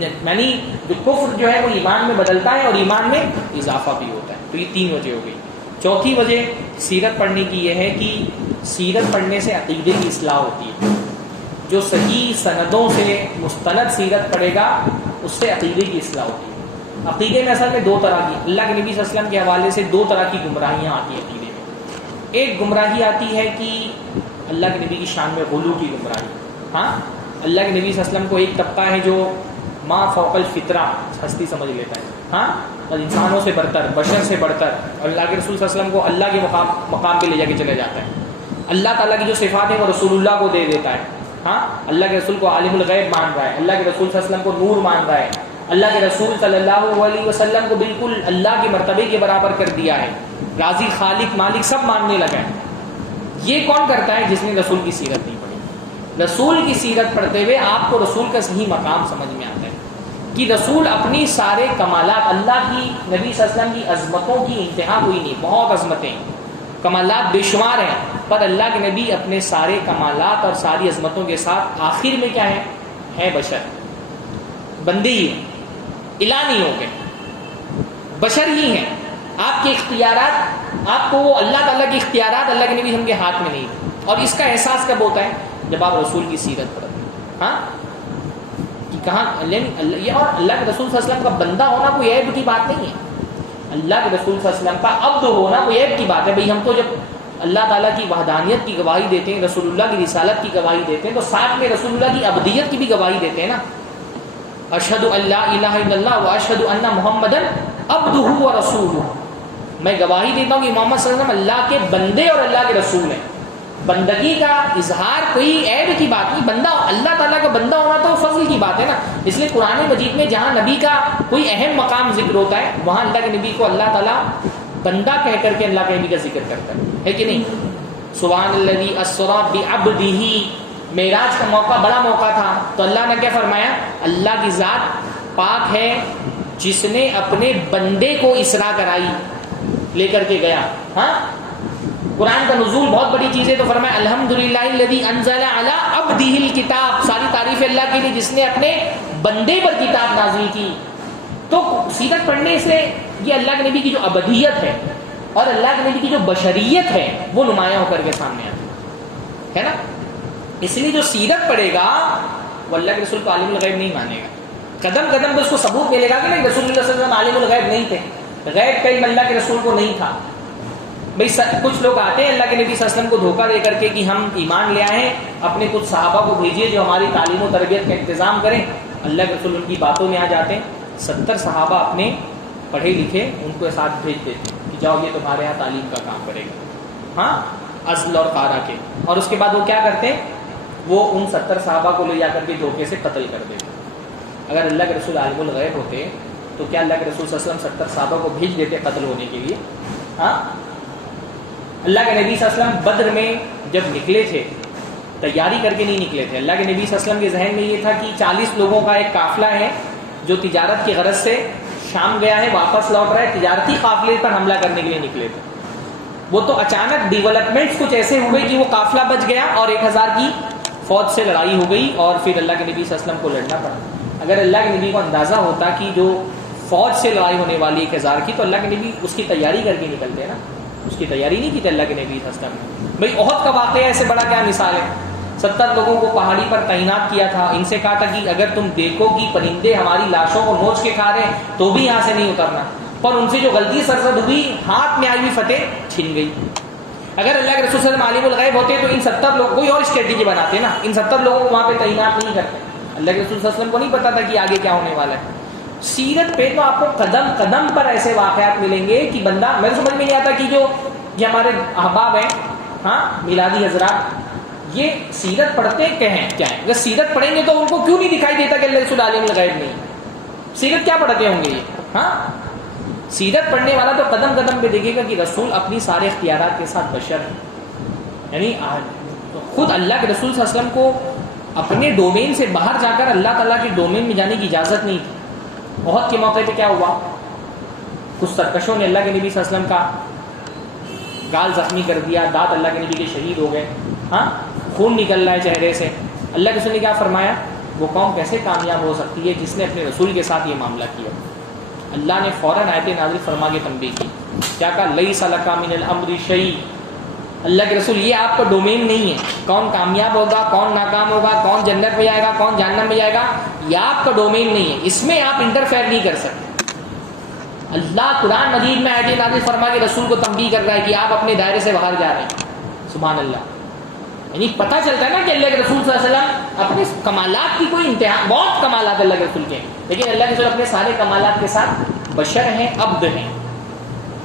یعنی جو کفر جو ہے وہ ایمان میں بدلتا ہے اور ایمان میں اضافہ بھی ہوتا ہے. تو یہ 3 وجہ ہو گئی. چوتھی وجہ سیرت پڑھنے کی یہ ہے کہ سیرت پڑھنے سے عقیدے کی اصلاح ہوتی ہے. جو صحیح سندوں سے مستند سیرت پڑھے گا اس سے عقیدے کی اصلاح ہوتی ہے. عقیدے میں اصل میں 2 طرح کی، اللہ کے نبی صلی اللہ علیہ وسلم کے حوالے سے 2 طرح کی گمراہیاں آتی ہیں عقیدے میں. ایک گمراہی آتی ہے کہ اللہ کے نبی کی شان میں غلو کی گمراہی. ہاں اللہ کے نبی صلی اللہ علیہ وسلم کو ایک طبقہ ہے جو ما فوق الفطرہ ہستی سمجھ لیتا ہے، ہاں اور انسانوں سے برتر، بشر سے برتر، اور اللہ کے رسول صلی اللہ علیہ وسلم کو اللہ کے مقام پہ لے جا کے چلے جاتا ہے. اللہ تعالیٰ کی جو صفات ہیں وہ رسول اللہ کو دے دیتا ہے. ہاں اللہ کے رسول کو عالم الغیب مان رہا ہے، اللہ کے رسول صلی اللہ علیہ وسلم کو نور مان رہا ہے، اللہ کے رسول صلی اللہ علیہ وسلم کو بالکل اللہ کے مرتبے کے برابر کر دیا ہے، راضی، خالق، مالک سب ماننے لگا ہے. یہ کون کرتا ہے؟ جس نے رسول کی سیرت نہیں پڑھی. رسول کی سیرت پڑھتے ہوئے آپ کو رسول کا صحیح مقام سمجھ میں آتا ہے کہ رسول اپنی سارے کمالات، اللہ کی نبی صلی اللہ علیہ وسلم کی عظمتوں کی انتہا کوئی نہیں، بہت عظمتیں، کمالات بے شمار ہیں، پر اللہ کے نبی اپنے سارے کمالات اور ساری عظمتوں کے ساتھ آخر میں کیا ہے بشر، بندے ہی ہیں، الہ نہیں ہو گئے، بشر ہی ہیں. آپ کے اختیارات، آپ کو وہ اللہ تعالیٰ کے اختیارات اللہ کے نبی ہم کے ہاتھ میں نہیں. اور اس کا احساس کب ہوتا ہے؟ جب آپ رسول کی سیرت پڑھتے ہیں. ہاں کہ کہاں یہ، اور اللہ کے رسول صلی اللہ علیہ وسلم کا بندہ ہونا کوئی عیب کی بات نہیں ہے. اللہ کے رسول صلی اللہ علیہ وسلم کا عبد ہونا کوئی عیب کی بات ہے. بھئی ہم تو جب اللہ تعالیٰ کی وحدانیت کی گواہی دیتے ہیں، رسول اللہ کی رسالت کی گواہی دیتے ہیں، تو ساتھ میں رسول اللہ کی عبدیت کی بھی گواہی دیتے ہیں نا. اشہد ان لا الہ الا اللہ واشہد ان محمدا عبدہ ورسولہ. میں گواہی دیتا ہوں کہ محمد صلی اللہ علیہ وسلم اللہ کے بندے اور اللہ کے رسول ہیں. بندگی کا اظہار کوئی عیب کی بات نہیں. بندہ، اللہ تعالیٰ کا بندہ ہونا تو فضل کی بات ہے نا. اس لیے قرآن مجید میں جہاں نبی کا کوئی اہم مقام ذکر ہوتا ہے وہاں اللہ کے نبی کو اللہ تعالیٰ بندہ کہہ کر کے اللہ کے نبی کا ذکر کرتا ہے کہ نہیں؟ سبحان الذی اسری بعبدہ معراج کا موقع بڑا موقع تھا، تو اللہ نے کیا فرمایا؟ اللہ کی ذات پاک ہے جس نے اپنے بندے کو اسراء کرائی، لے کر کے گیا. ہاں قرآن کا نزول بہت بڑی چیز ہے، تو فرمایا الحمدللہ الذی انزل علی عبدہ الکتاب، ساری تعریف اللہ کے لیے جس نے اپنے بندے پر کتاب نازل کی. تو سیرت پڑھنے سے یہ اللہ کے نبی کی جو ابدیت ہے اور اللہ کے نبی کی جو بشریت ہے وہ نمایاں ہو کر کے سامنے آتی ہے نا. اس لیے جو سیرت پڑھے گا وہ اللہ کے رسول کو عالم الغیب نہیں مانے گا. قدم قدم پہ اس کو ثبوت ملے گا کہ نہیں رسول اللہ صلی اللہ علیہ وسلم عالم الغیب نہیں تھے، غیب کا علم اللہ کے رسول کو نہیں تھا. بھائی کچھ لوگ آتے ہیں اللہ کے نبی صلی اللہ علیہ وسلم کو دھوکہ دے کر کے کہ ہم ایمان لے آئے ہیں، اپنے کچھ صحابہ کو بھیجیے جو ہماری تعلیم و تربیت کا انتظام کریں. اللہ کے رسول ان کی باتوں میں آ جاتے ہیں. 70 صحابہ اپنے پڑھے لکھے ان کو ساتھ بھیج دیتے کہ جاؤ یہ تمہارے یہاں تعلیم کا کام کرے گا، ہاں ازل اور قارا کے. اور اس کے بعد وہ کیا کرتے ہیں؟ وہ ان 70 صحابہ کو لے جا کر کے دھوکے سے قتل کر دیتے. اگر اللہ کے رسول عالم الغیب ہوتے تو کیا اللہ کے رسول صلی اللہ علیہ وسلم 70 صحابہ کو بھیج دیتے قتل ہونے کے لیے؟ ہاں اللہ کے نبی صلی اللہ علیہ وسلم بدر میں جب نکلے تھے تیاری کر کے نہیں نکلے تھے. اللہ کے نبی صلی اللہ علیہ وسلم کے ذہن میں یہ تھا کہ 40 لوگوں کا ایک قافلہ ہے جو تجارت کی غرض سے شام گیا ہے، واپس لوٹ رہا ہے، تجارتی قافلے پر حملہ کرنے کے لیے نکلے تھے. وہ تو اچانک ڈیولپمنٹس کچھ ایسے ہوئے کہ وہ قافلہ بچ گیا اور 1000 کی فوج سے لڑائی ہو گئی اور پھر اللہ کے نبی صلی اللہ علیہ وسلم کو لڑنا پڑا. اگر اللہ کے نبی کو اندازہ ہوتا کہ جو فوج سے لڑائی ہونے والی 1000 کی، تو اللہ کے نبی اس کی تیاری کر کے نکلتے نا. اس کی تیاری نہیں کی تھی اللہ کے نبی صلی اللہ علیہ وسلم نے. بھائی احد کا واقعہ ایسے بڑا کیا مثال ہے؟ 70 لوگوں کو پہاڑی پر تعینات کیا تھا. ان سے کہا تھا کہ اگر تم دیکھو کہ پرندے ہماری لاشوں کو نوچ کے کھا رہے ہیں تو بھی یہاں سے نہیں اترنا. پر ان سے جو غلطی سرزد ہوئی، ہاتھ میں آئی ہوئی فتح چھن گئی. اگر اللہ کے رسول صلی اللہ علیہ وسلم عالم الغیب ہوتے تو ان 70 لوگ کوئی اور اسٹریٹجی بناتے نا. ان 70 لوگوں کو وہاں پہ تعینات نہیں کرتے. اللہ کے رسول صلی اللہ علیہ وسلم کو نہیں پتا تھا کہ آگے کیا ہونے والا ہے. سیرت پہ تو آپ کو قدم قدم پر ایسے واقعات ملیں گے کہ بندہ، میرے سمجھ میں نہیں آتا کہ جو یہ ہمارے احباب ہیں، ہاں میلادی حضرات، یہ سیرت پڑھتے کیا ہیں؟ اگر سیرت پڑھیں گے تو ان کو کیوں نہیں دکھائی دیتا کہ اللہ رسول عالم الغیب نہیں؟ سیرت کیا پڑھتے ہوں گے یہ؟ ہاں سیرت پڑھنے والا تو قدم قدم پہ دیکھے گا کہ رسول اپنی سارے اختیارات کے ساتھ بشر ہیں. یعنی خود اللہ کے رسول صلی اللہ علیہ وسلم کو اپنے ڈومین سے باہر جا کر اللہ تعالیٰ کے ڈومین میں جانے کی اجازت نہیں تھی. احد کے موقع پہ کیا ہوا؟ کچھ سرکشوں نے اللہ کے نبی صلی اللہ علیہ وسلم کا گال زخمی کر دیا، دانت اللہ کے نبی کے شہید ہو گئے، ہاں خون نکل رہا ہے چہرے سے. اللہ کے رسول نے کیا فرمایا؟ وہ قوم کیسے کامیاب ہو سکتی ہے جس نے اپنے رسول کے ساتھ یہ معاملہ کیا؟ اللہ نے فوراً آیت نازل فرما کے تنبیہ کی. کیا کہا؟ لیس لک من الامر شیء. اللہ کے رسول یہ آپ کا ڈومین نہیں ہے. کون کامیاب ہوگا، کون ناکام ہوگا، کون جنت میں جائے گا، کون جہنم میں جائے گا، یہ آپ کا ڈومین نہیں ہے. اس میں آپ انٹرفیئر نہیں کر سکتے. اللہ قرآن مجید میں آیت نازل فرما کے رسول کو تنبیہ کر رہا ہے کہ آپ اپنے دائرے سے باہر جا رہے ہیں. سبحان اللہ. یعنی پتہ چلتا ہے نا کہ اللہ کے رسول صلی اللہ علیہ وسلم اپنے کمالات کی کوئی انتہا، بہت کمالات اللہ کے رسول کے ہیں، لیکن اللہ کے رسول اپنے سارے کمالات کے ساتھ بشر ہیں، عبد ہیں.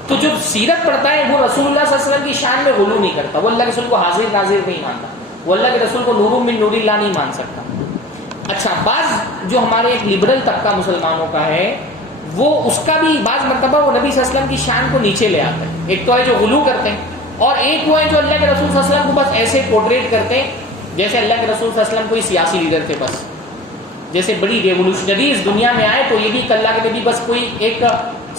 تو جو سیرت پڑھتا ہے وہ رسول اللہ صلی اللہ علیہ وسلم کی شان میں غلو نہیں کرتا. وہ اللہ کے رسول کو حاضر ناظر نہیں مانتا. وہ اللہ کے رسول کو نور من نور اللہ نہیں مان سکتا. اچھا، بعض جو ہمارے ایک لبرل طبقہ مسلمانوں کا ہے، وہ اس کا بھی بعض مرتبہ وہ نبی صلی اللہ علیہ وسلم کی شان کو نیچے لے آتا ہے. ایک تو ہے جو غلو کرتے ہیں، اور ایک وہ ہے جو اللہ کے رسول صلی اللہ علیہ وسلم کو بس ایسے پورٹریٹ کرتے ہیں جیسے اللہ کے رسول صلی اللہ علیہ وسلم کوئی سیاسی لیڈر تھے. بس جیسے بڑی ریولوشنریز دنیا میں آئے تو یہ بھی اللہ کے نبی بس کوئی ایک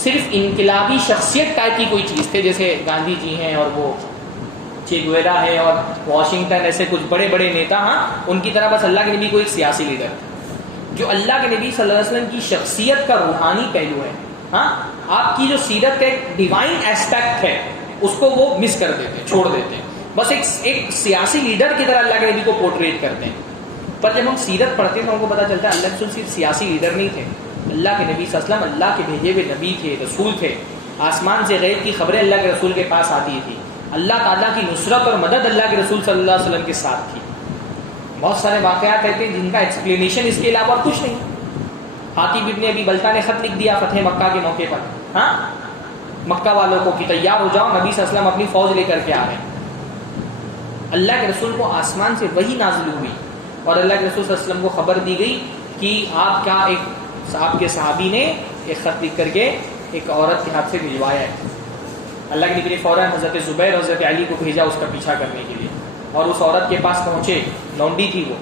صرف انقلابی شخصیت ٹائپ کی کوئی چیز تھے، جیسے گاندھی جی ہیں اور وہ چے گویرا ہے اور واشنگٹن، ایسے کچھ بڑے بڑے نیتا. ہاں ان کی طرح بس اللہ کے نبی کو ایک سیاسی لیڈر تھا. جو اللہ کے نبی صلی اللہ علیہ وسلم کی شخصیت کا روحانی پہلو ہے، ہاں آپ کی جو سیرت کا ایک ڈیوائن ایسپیکٹ ہے اس کو وہ مس کر دیتے ہیں، چھوڑ دیتے ہیں. بس ایک سیاسی لیڈر کی طرح اللہ کے نبی کو پورٹریٹ کرتے ہیں. پر جب ہم سیرت پڑھتے ہیں تو ہم کو پتہ چلتا ہے اللہ کے رسول صرف سیاسی لیڈر نہیں تھے. اللہ کے نبی صلی اللہ علیہ وسلم اللہ کے بھیجے ہوئے نبی تھے، رسول تھے. آسمان سے غیب کی خبریں اللہ کے رسول کے پاس آتی تھی. اللہ تعالیٰ کی نصرت اور مدد اللہ کے رسول صلی اللہ علیہ وسلم کے ساتھ تھی. بہت سارے واقعات ایسے ہیں جن کا ایکسپلینیشن اس کے علاوہ اور کچھ نہیں. حاتب ابن ابی بلتہ نے خط لکھ دیا فتح مکہ کے موقع پر، ہاں مکہ والوں کو کہ تیار ہو جاؤ، نبی صلی اللہ علیہ وسلم اپنی فوج لے کر کے آ رہے ہیں. اللہ کے رسول کو آسمان سے وحی نازل ہوئی اور اللہ کے رسول صلی اللہ علیہ وسلم کو خبر دی گئی کہ آپ کا آپ کے صحابی نے ایک خط لکھ کر کے ایک عورت کے ہاتھ سے بھجوایا ہے. اللہ کے نبی نے فوراً حضرت زبیر اور حضرت علی کو بھیجا اس کا پیچھا کرنے کے لیے. اور اس عورت کے پاس پہنچے، لونڈی تھی وہ،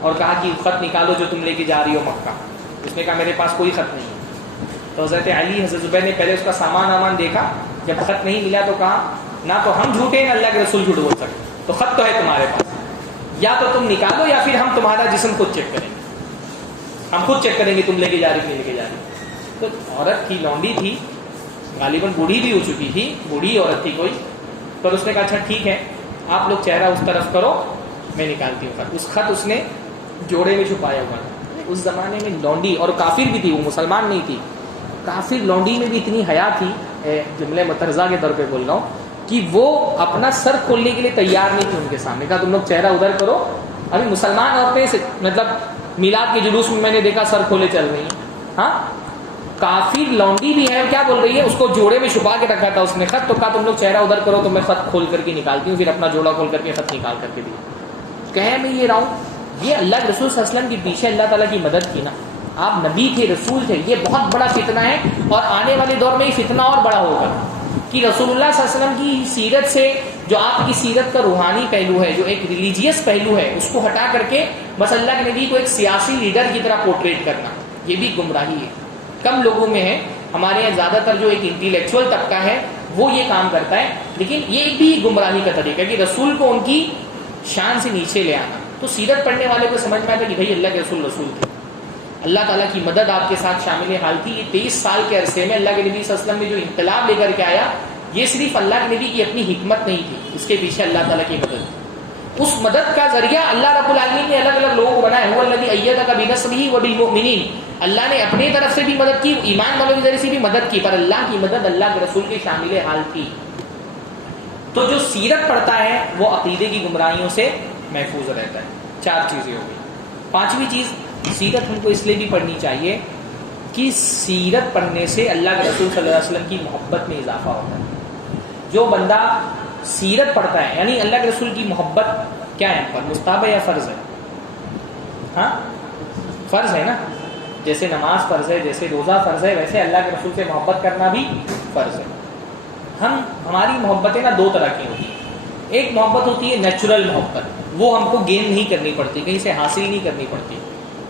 اور کہا کہ خط نکالو جو تم لے کے جا رہی ہو مکہ. اس نے کہا میرے پاس کوئی خط نہیں. تو حضرت علی حضرت زبیر نے پہلے اس کا سامان دیکھا، جب خط نہیں ملا تو کہا نہ تو ہم جھوٹے نہ اللہ کے رسول جھوٹ بول سکتے، تو خط تو ہے تمہارے پاس، یا تو تم نکالو یا پھر ہم تمہارا جسم خود چیک کریں گے، ہم خود چیک کریں گے تم لے کے جا رہی نہیں لے کے جا رہی. تو عورت تھی، لونڈی تھی، غالباً بوڑھی بھی ہو چکی تھی، بوڑھی عورت تھی کوئی. پر اس نے کہا اچھا ٹھیک ہے آپ لوگ چہرہ اس طرف کرو، میں نکالتی ہوں خط. اس خط اس نے جوڑے میں چھپایا ہوا تھا. اس زمانے میں لونڈی، اور کافر بھی تھی، وہ مسلمان نہیں تھی، کافر لونڈی میں بھی اتنی حیا تھی، جملے مترزہ کے طور پہ بول رہا ہوں، کہ وہ اپنا سر کھولنے کے لیے تیار نہیں تھی ان کے سامنے. کہا تم لوگ چہرہ ادھر کرو. ابھی مسلمان عورتیں مطلب میلاد کے جلوس میں نے دیکھا سر کھولے چل رہی ہیں. ہاں کافر لونڈی بھی ہے، کیا بول رہی ہے؟ اس کو جوڑے میں چھپا کے رکھا تھا اس نے خط. تو کہا تم لوگ چہرہ ادھر کرو تو میں خط کھول کر کے نکالتی ہوں، پھر اپنا جوڑا کھول کر کے خط نکال کر کے دیا. کہہ میں یہ رہا ہوں، یہ اللہ کے رسول صلی اللہ علیہ وسلم کے پیچھے اللہ تعالیٰ کی مدد کی نا. آپ نبی تھے، رسول تھے. یہ بہت بڑا فتنہ ہے، اور آنے والے دور میں یہ فتنہ اور بڑا ہوگا کہ رسول اللہ صلی اللہ علیہ وسلم کی سیرت سے، جو آپ کی سیرت کا روحانی پہلو ہے، جو ایک ریلیجیس پہلو ہے، اس کو ہٹا کر کے بس اللہ کے نبی کو ایک سیاسی لیڈر کی طرح پورٹریٹ کرنا، یہ بھی گمراہی ہے. کم لوگوں میں ہے، ہمارے یہاں زیادہ تر جو ایک انٹیلیکچوئل طبقہ ہے وہ یہ کام کرتا ہے. لیکن یہ بھی گمراہی کا طریقہ ہے کہ رسول کو ان کی شان سے نیچے لے آنا. تو سیرت پڑھنے والے کو سمجھ میں آتا کہ بھائی اللہ کے رسول رسول تھے، اللہ تعالیٰ کی مدد آپ کے ساتھ شامل حال تھی. یہ 23 سال کے عرصے میں اللہ کے نبی صلی اللہ علیہ وسلم نے جو انقلاب لے کر کے آیا، یہ صرف اللہ کے نبی کی اپنی حکمت نہیں تھی، اس کے پیچھے اللہ تعالیٰ کی مدد. اس مدد کا ذریعہ اللہ رب العالمین نے الگ الگ لوگوں کو بنایا. هو الذی ایدک بنصرہ وبالمؤمنین. اللہ نے اپنی طرف سے بھی مدد کی، ایمان والوں کے ذریعے سے بھی مدد کی، پر اللہ کی مدد اللہ کے رسول کے شامل حال تھی. تو جو سیرت پڑھتا ہے وہ عقیدے کی گمراہیوں سے محفوظ رہتا ہے. 4 چیزیں ہو گئی. 5ویں چیز، سیرت ہم کو اس لیے بھی پڑھنی چاہیے کہ سیرت پڑھنے سے اللہ کے رسول صلی اللہ علیہ وسلم کی محبت میں اضافہ ہوتا ہے. جو بندہ سیرت پڑھتا ہے، یعنی اللہ کے رسول کی محبت کیا ہے، پر مستحب ہے یا فرض ہے؟ ہاں فرض ہے نا. جیسے نماز فرض ہے، جیسے روزہ فرض ہے، ویسے اللہ کے رسول سے محبت کرنا بھی فرض ہے. ہماری محبتیں نا 2 طرح کی ہوتی ہیں. ایک محبت ہوتی ہے نیچرل محبت، وہ ہم کو گین نہیں کرنی پڑتی، کہیں سے حاصل نہیں کرنی پڑتی،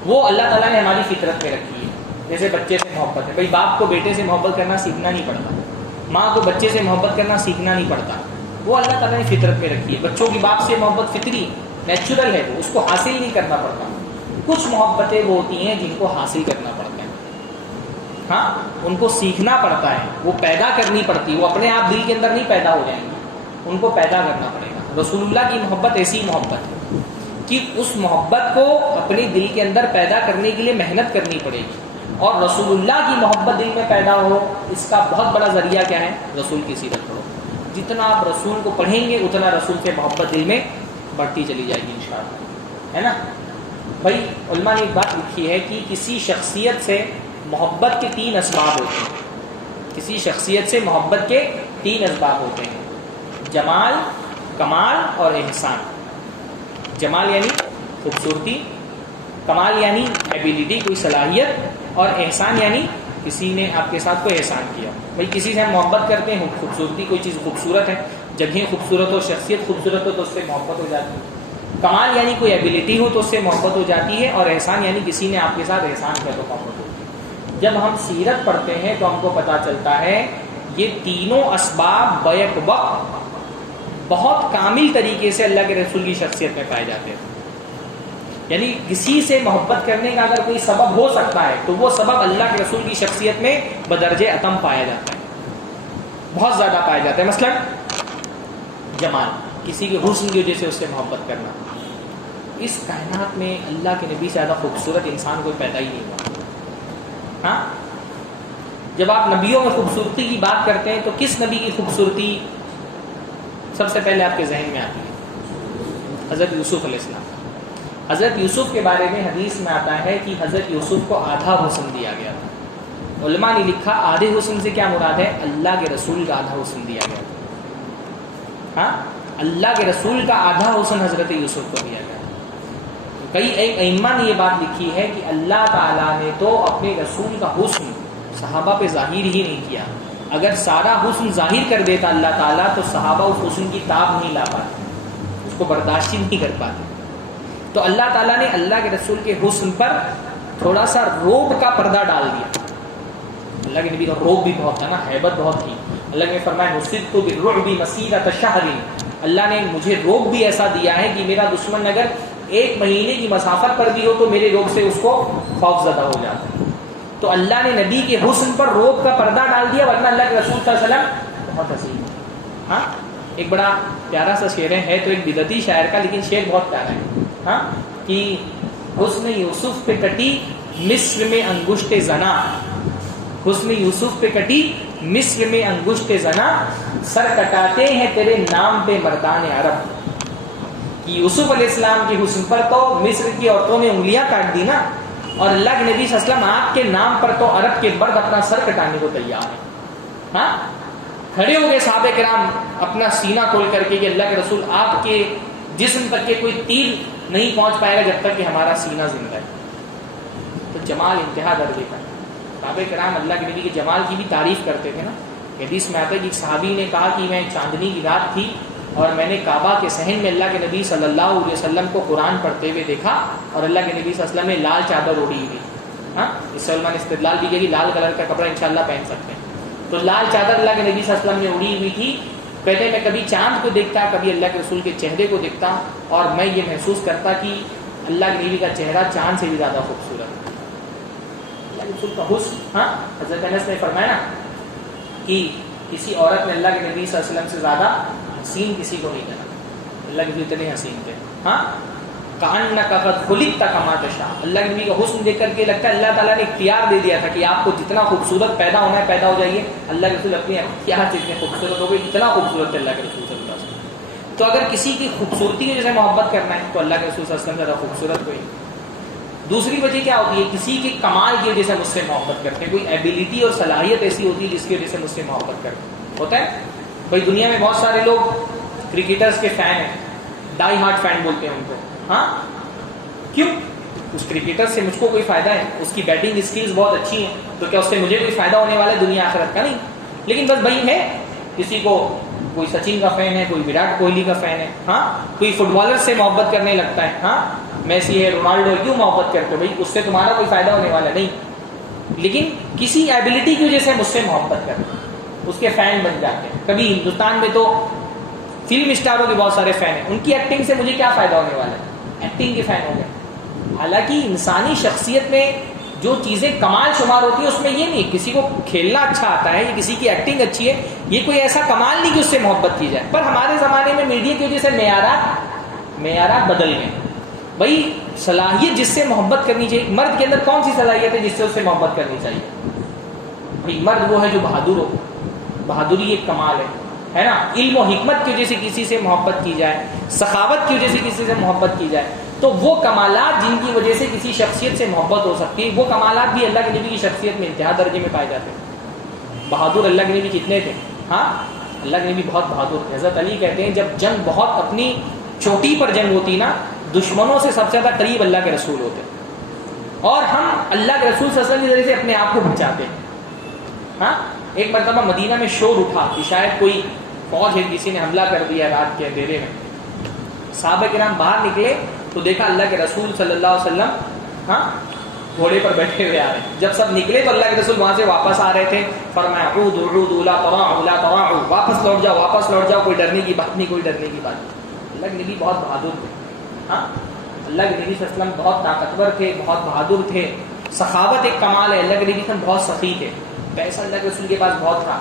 وہ اللہ تعالیٰ نے ہماری فطرت میں رکھی ہے. جیسے بچے سے محبت ہے، بھائی باپ کو بیٹے سے محبت کرنا سیکھنا نہیں پڑتا، ماں کو بچے سے محبت کرنا سیکھنا نہیں پڑتا، وہ اللہ تعالیٰ نے فطرت میں رکھی ہے. بچوں کی باپ سے محبت فطری نیچرل ہے، وہ اس کو حاصل نہیں کرنا پڑتا. کچھ محبتیں وہ ہوتی ہیں جن کو حاصل کرنا پڑتا ہے، ہاں ان کو سیکھنا پڑتا ہے، وہ پیدا کرنی پڑتی، وہ اپنے آپ دل کے اندر نہیں پیدا ہو جائیں گی، ان کو پیدا کرنا پڑے گا. رسول اللہ کی محبت ایسی محبت ہے کہ اس محبت کو اپنے دل کے اندر پیدا کرنے کے لیے محنت کرنی پڑے گی. اور رسول اللہ کی محبت دل میں پیدا ہو، اس کا بہت بڑا ذریعہ کیا ہے؟ رسول کی سیرت پڑھو. جتنا آپ رسول کو پڑھیں گے اتنا رسول سے محبت دل میں بڑھتی چلی جائے گی انشاءاللہ، ہے نا. بھائی علماء نے ایک بات لکھی ہے کہ کسی شخصیت سے محبت کے 3 اسباب ہوتے ہیں. کسی شخصیت سے محبت کے 3 اسباب ہوتے ہیں: جمال، کمال اور احسان. جمال یعنی خوبصورتی، کمال یعنی ایبیلٹی، کوئی صلاحیت، اور احسان یعنی کسی نے آپ کے ساتھ کوئی احسان کیا. بھائی کسی سے ہم محبت کرتے ہیں، خوبصورتی، کوئی چیز خوبصورت ہے، جگہیں خوبصورت ہو، شخصیت خوبصورت ہو تو اس سے محبت ہو جاتی ہے. کمال یعنی کوئی ایبیلٹی ہو تو اس سے محبت ہو جاتی ہے، اور احسان یعنی کسی نے آپ کے ساتھ احسان کیا تو محبت ہوتی ہے. جب ہم سیرت پڑھتے ہیں تو ہم کو پتہ چلتا ہے یہ تینوں اسباب بیک وقت بہت کامل طریقے سے اللہ کے رسول کی شخصیت میں پائے جاتے ہیں. یعنی کسی سے محبت کرنے کا اگر کوئی سبب ہو سکتا ہے تو وہ سبب اللہ کے رسول کی شخصیت میں بدرجہ اتم پایا جاتا ہے، بہت زیادہ پایا جاتا ہے. مثلا جمال، کسی کے حسن کی وجہ سے اس سے محبت کرنا. اس کائنات میں اللہ کے نبی سے زیادہ خوبصورت انسان کوئی پیدا ہی نہیں ہوا. ہاں جب آپ نبیوں میں خوبصورتی کی بات کرتے ہیں تو کس نبی کی خوبصورتی سب سے پہلے آپ کے ذہن میں آتی ہے؟ حضرت یوسف علیہ السلام. حضرت یوسف کے بارے میں حدیث میں آتا ہے کہ حضرت یوسف کو آدھا حسن دیا گیا تھا. علماء نے لکھا آدھے حسن سے کیا مراد ہے؟ اللہ کے رسول کا آدھا حسن دیا گیا تھا. ہاں اللہ کے رسول کا آدھا حسن حضرت یوسف کو دیا گیا. کئی ایک ائمہ نے یہ بات لکھی ہے کہ اللہ تعالیٰ نے تو اپنے رسول کا حسن صحابہ پہ ظاہر ہی نہیں کیا. اگر سارا حسن ظاہر کر دیتا اللہ تعالیٰ تو صحابہ اس حسن کی تاب نہیں لا پاتے، اس کو برداشت ہی نہیں کر پاتے. تو اللہ تعالیٰ نے اللہ کے رسول کے حسن پر تھوڑا سا روب کا پردہ ڈال دیا. اللہ کے نبی کا روب بھی بہت تھا نا, ہیبت بہت تھی. اللہ نے فرمایا نصرت بالرعب مسیرۃ شہر, اللہ نے مجھے روب بھی ایسا دیا ہے کہ میرا دشمن اگر 1 مہینے کی مسافت پر بھی ہو تو میرے روب سے اس کو خوف زدہ ہو جاتا ہے. تو اللہ نے نبی کے حسن پر روب کا پردہ ڈال دیا, ورنہ اللہ کے رسول صلی اللہ علیہ وسلم بہت حسین. ہاں, ایک بڑا پیارا سا شعر ہے تو ایک بدعتی شاعر کا, لیکن شعر بہت پیارا ہے. ہاں, کہ حسن یوسف پہ کٹی مصر میں انگشت زنا, حسن یوسف پہ کٹی مصر میں انگشت زنا, سر کٹاتے ہیں تیرے نام پہ مردان عرب. کہ یوسف علیہ السلام کے حسن پر تو مصر کی عورتوں نے انگلیاں کاٹ دی نا, اور اللہ کے نبی صلی اللہ علیہ وسلم آپ کے نام پر تو عرب کے مرد اپنا سر کٹانے کو تیار ہیں. ہاں, کھڑے ہو گئے صحابہ کرام اپنا سینہ کھول کر کے کہ اللہ کے رسول آپ کے جسم تک کے کوئی تیر نہیں پہنچ پائے گا جب تک کہ ہمارا سینہ زندہ ہے. تو جمال انتہا درجے کا. صحابہ کرام اللہ کے نبی کے جمال کی بھی تعریف کرتے تھے نا. حدیث میں آتا ہے کہ ایک صحابی نے کہا کہ میں چاندنی کی رات تھی اور میں نے کعبہ کے صحن میں اللہ کے نبی صلی اللہ علیہ وسلم کو قرآن پڑھتے ہوئے دیکھا, اور اللہ کے نبی صلی اللہ علیہ وسلم نے لال چادر اوڑھی ہوئی. ہاں, اس سے علماء نے استدلال بھی کیا کہ لال کلر کا کپڑا انشاءاللہ پہن سکتے ہیں. تو لال چادر اللہ کے نبی صلی اللہ علیہ وسلم نے اوڑھی ہوئی تھی. کہتے ہیں میں کبھی چاند کو دیکھتا, کبھی اللہ کے رسول کے چہرے کو دیکھتا, اور میں یہ محسوس کرتا کہ اللہ کے نبی کا چہرہ چاند سے بھی زیادہ خوبصورت ہے. اللہ کے رسول کا حسن. ہاں, حضرت انس نے فرمایا کہ کسی عورت نے اللہ کے نبی صلی اللہ علیہ وسلم سے زیادہ حسین کسی کو نہیں کہا. اللہ کے نبی اتنے حسین تھے. ہاں, کأنک قد خلقت کما تشاء, اللہ کے نبی کا حسن دیکھ کر کے لگتا ہے اللہ تعالیٰ نے اختیار دے دیا تھا کہ آپ کو جتنا خوبصورت پیدا ہونا ہے پیدا ہو جائیے. اللہ کے رسول اپنے اختیار سے اتنے خوبصورت ہو گئے, اتنا خوبصورت ہے اللہ کے رسول صلی اللہ علیہ وسلم. تو اگر کسی کی خوبصورتی کی وجہ سے محبت کرنا ہے تو اللہ کے رسول صلی اللہ علیہ وسلم زیادہ خوبصورت کوئی. دوسری وجہ کیا ہوتی ہے, کسی کے کمال کی وجہ سے مجھ سے محبت کرتے ہیں, کوئی ایبلٹی اور صلاحیت ایسی ہوتی ہے جس کی وجہ سے مجھ سے محبت کرتے ہوتا ہے. بھائی دنیا میں بہت سارے لوگ کرکٹرز کے فین ہیں, ڈائی ہارٹ فین بولتے ہیں ان کو. ہاں, کیوں؟ اس کرکٹر سے مجھ کو کوئی فائدہ ہے, اس کی بیٹنگ اسکلز بہت اچھی ہیں, تو کیا اس سے مجھے کوئی فائدہ ہونے والا ہے دنیا آخرت کا؟ نہیں. لیکن بس بھائی ہے, کسی کو کوئی سچن کا فین ہے, کوئی وراٹ کوہلی کا فین ہے. ہاں, کوئی فٹ بالر سے محبت کرنے لگتا ہے. ہاں, میسی ہے, رونالڈو ہے, کیوں محبت کرتے ہو بھائی؟ اس سے تمہارا کوئی فائدہ ہونے والا نہیں. لیکن کسی ایبلٹی کی وجہ سے مجھ سے محبت کرتے ہیں, اس کے فین بن جاتے ہیں. کبھی ہندوستان میں تو فلم اسٹاروں کے بہت سارے فین ہیں, ان کی ایکٹنگ سے مجھے کیا فائدہ ہونے والا ہے؟ ایکٹنگ کے فین ہو گئے. حالانکہ انسانی شخصیت میں جو چیزیں کمال شمار ہوتی ہیں اس میں یہ نہیں کسی کو کھیلنا اچھا آتا ہے یا کسی کی ایکٹنگ اچھی ہے, یہ کوئی ایسا کمال نہیں کہ اس سے محبت کی جائے. پر ہمارے زمانے میں میڈیا کی وجہ سے معیارات بدل گئے. بھائی صلاحیت جس سے محبت کرنی چاہیے, مرد کے اندر کون سی صلاحیت ہے جس سے اس سے محبت کرنی چاہیے؟ بھائی مرد وہ ہے جو بہادر ہو, بہادری ایک کمال ہے نا. علم و حکمت کی وجہ سے کسی سے محبت کی جائے, سخاوت کی وجہ سے کسی سے محبت کی جائے, تو وہ کمالات جن کی وجہ سے کسی شخصیت سے محبت ہو سکتی ہے, وہ کمالات بھی اللہ کے نبی کی شخصیت میں انتہا درجے میں پائے جاتے ہیں. بہادر اللہ کے نبی کتنے تھے؟ ہاں, اللہ کے نبی بہت بہادر تھے. حضرت علی کہتے ہیں جب جنگ بہت اپنی چوٹی پر جنگ ہوتی نا, دشمنوں سے سب سے زیادہ قریب اللہ کے رسول ہوتے, اور ہم اللہ کے رسول صلی اللہ علیہ وسلم کے ذریعے سے اپنے آپ کو بچاتے ہیں. ہاں, ایک مرتبہ مدینہ میں شور اٹھا کہ شاید کوئی فوج ہے, کسی نے حملہ کر دیا رات کے اندھیرے میں. صحابہ کرام باہر نکلے تو دیکھا اللہ کے رسول صلی اللہ علیہ وسلم ہاں گھوڑے پر بیٹھے ہوئے آ رہے ہیں. جب سب نکلے تو اللہ کے رسول وہاں سے واپس آ رہے تھے. فرمایا عودوا لا تراعوا, واپس لوٹ جاؤ, کوئی ڈرنے کی بات نہیں, کوئی ڈرنے کی بات نہیں. اللہ کے نبی بہت بہادر تھے. ہاں, اللہ کے نبی صلی اللہ علیہ وسلم بہت طاقتور تھے, بہت بہادر تھے. سخاوت ایک کمال ہے. اللہ کے نبی بہت سخی تھے. پیسہ اللہ کے رسول کے پاس بہت تھا.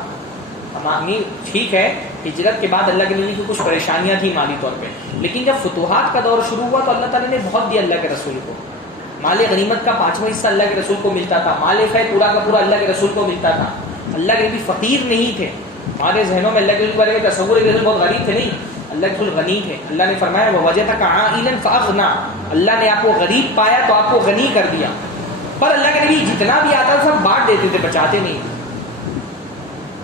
ٹھیک ہے, ہجرت کے بعد اللہ کے نبی کو کچھ پریشانیاں تھیں مالی طور پہ, لیکن جب فتوحات کا دور شروع ہوا تو اللہ تعالیٰ نے بہت دیا اللہ کے رسول کو. مال غنیمت کا 5واں حصہ اللہ کے رسول کو ملتا تھا, مال فے پورا کا پورا اللہ کے رسول کو ملتا تھا. اللہ کے نبی فقیر نہیں تھے. ہمارے ذہنوں میں اللہ کے رسول کے بارے میں تصور ہے کہ رسول بہت غریب تھے, نہیں, اللہ کے رسول غنی تھے. اللہ نے فرمایا ووجدک عائلا فاغنی, اللہ نے آپ کو غریب پایا تو آپ کو غنی کر دیا. پر اللہ کے نبی جتنا بھی آتا سب بانٹ دیتے تھے, بچاتے نہیں.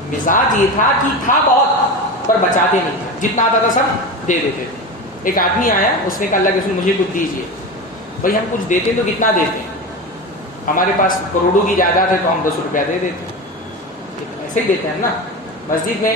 مزاج یہ تھا کہ تھا بہت پر بچاتے نہیں تھے, جتنا آتا تھا سب دے دیتے تھے. ایک آدمی آیا, اس نے کہا اللہ کے رسول مجھے کچھ دیجیے. بھائی ہم کچھ دیتے تو کتنا دیتے ہیں؟ ہمارے پاس کروڑوں کی جائیداد ہے تو ہم 10 روپیہ دے دیتے, ایسے ہی دیتے ہیں نا. مسجد میں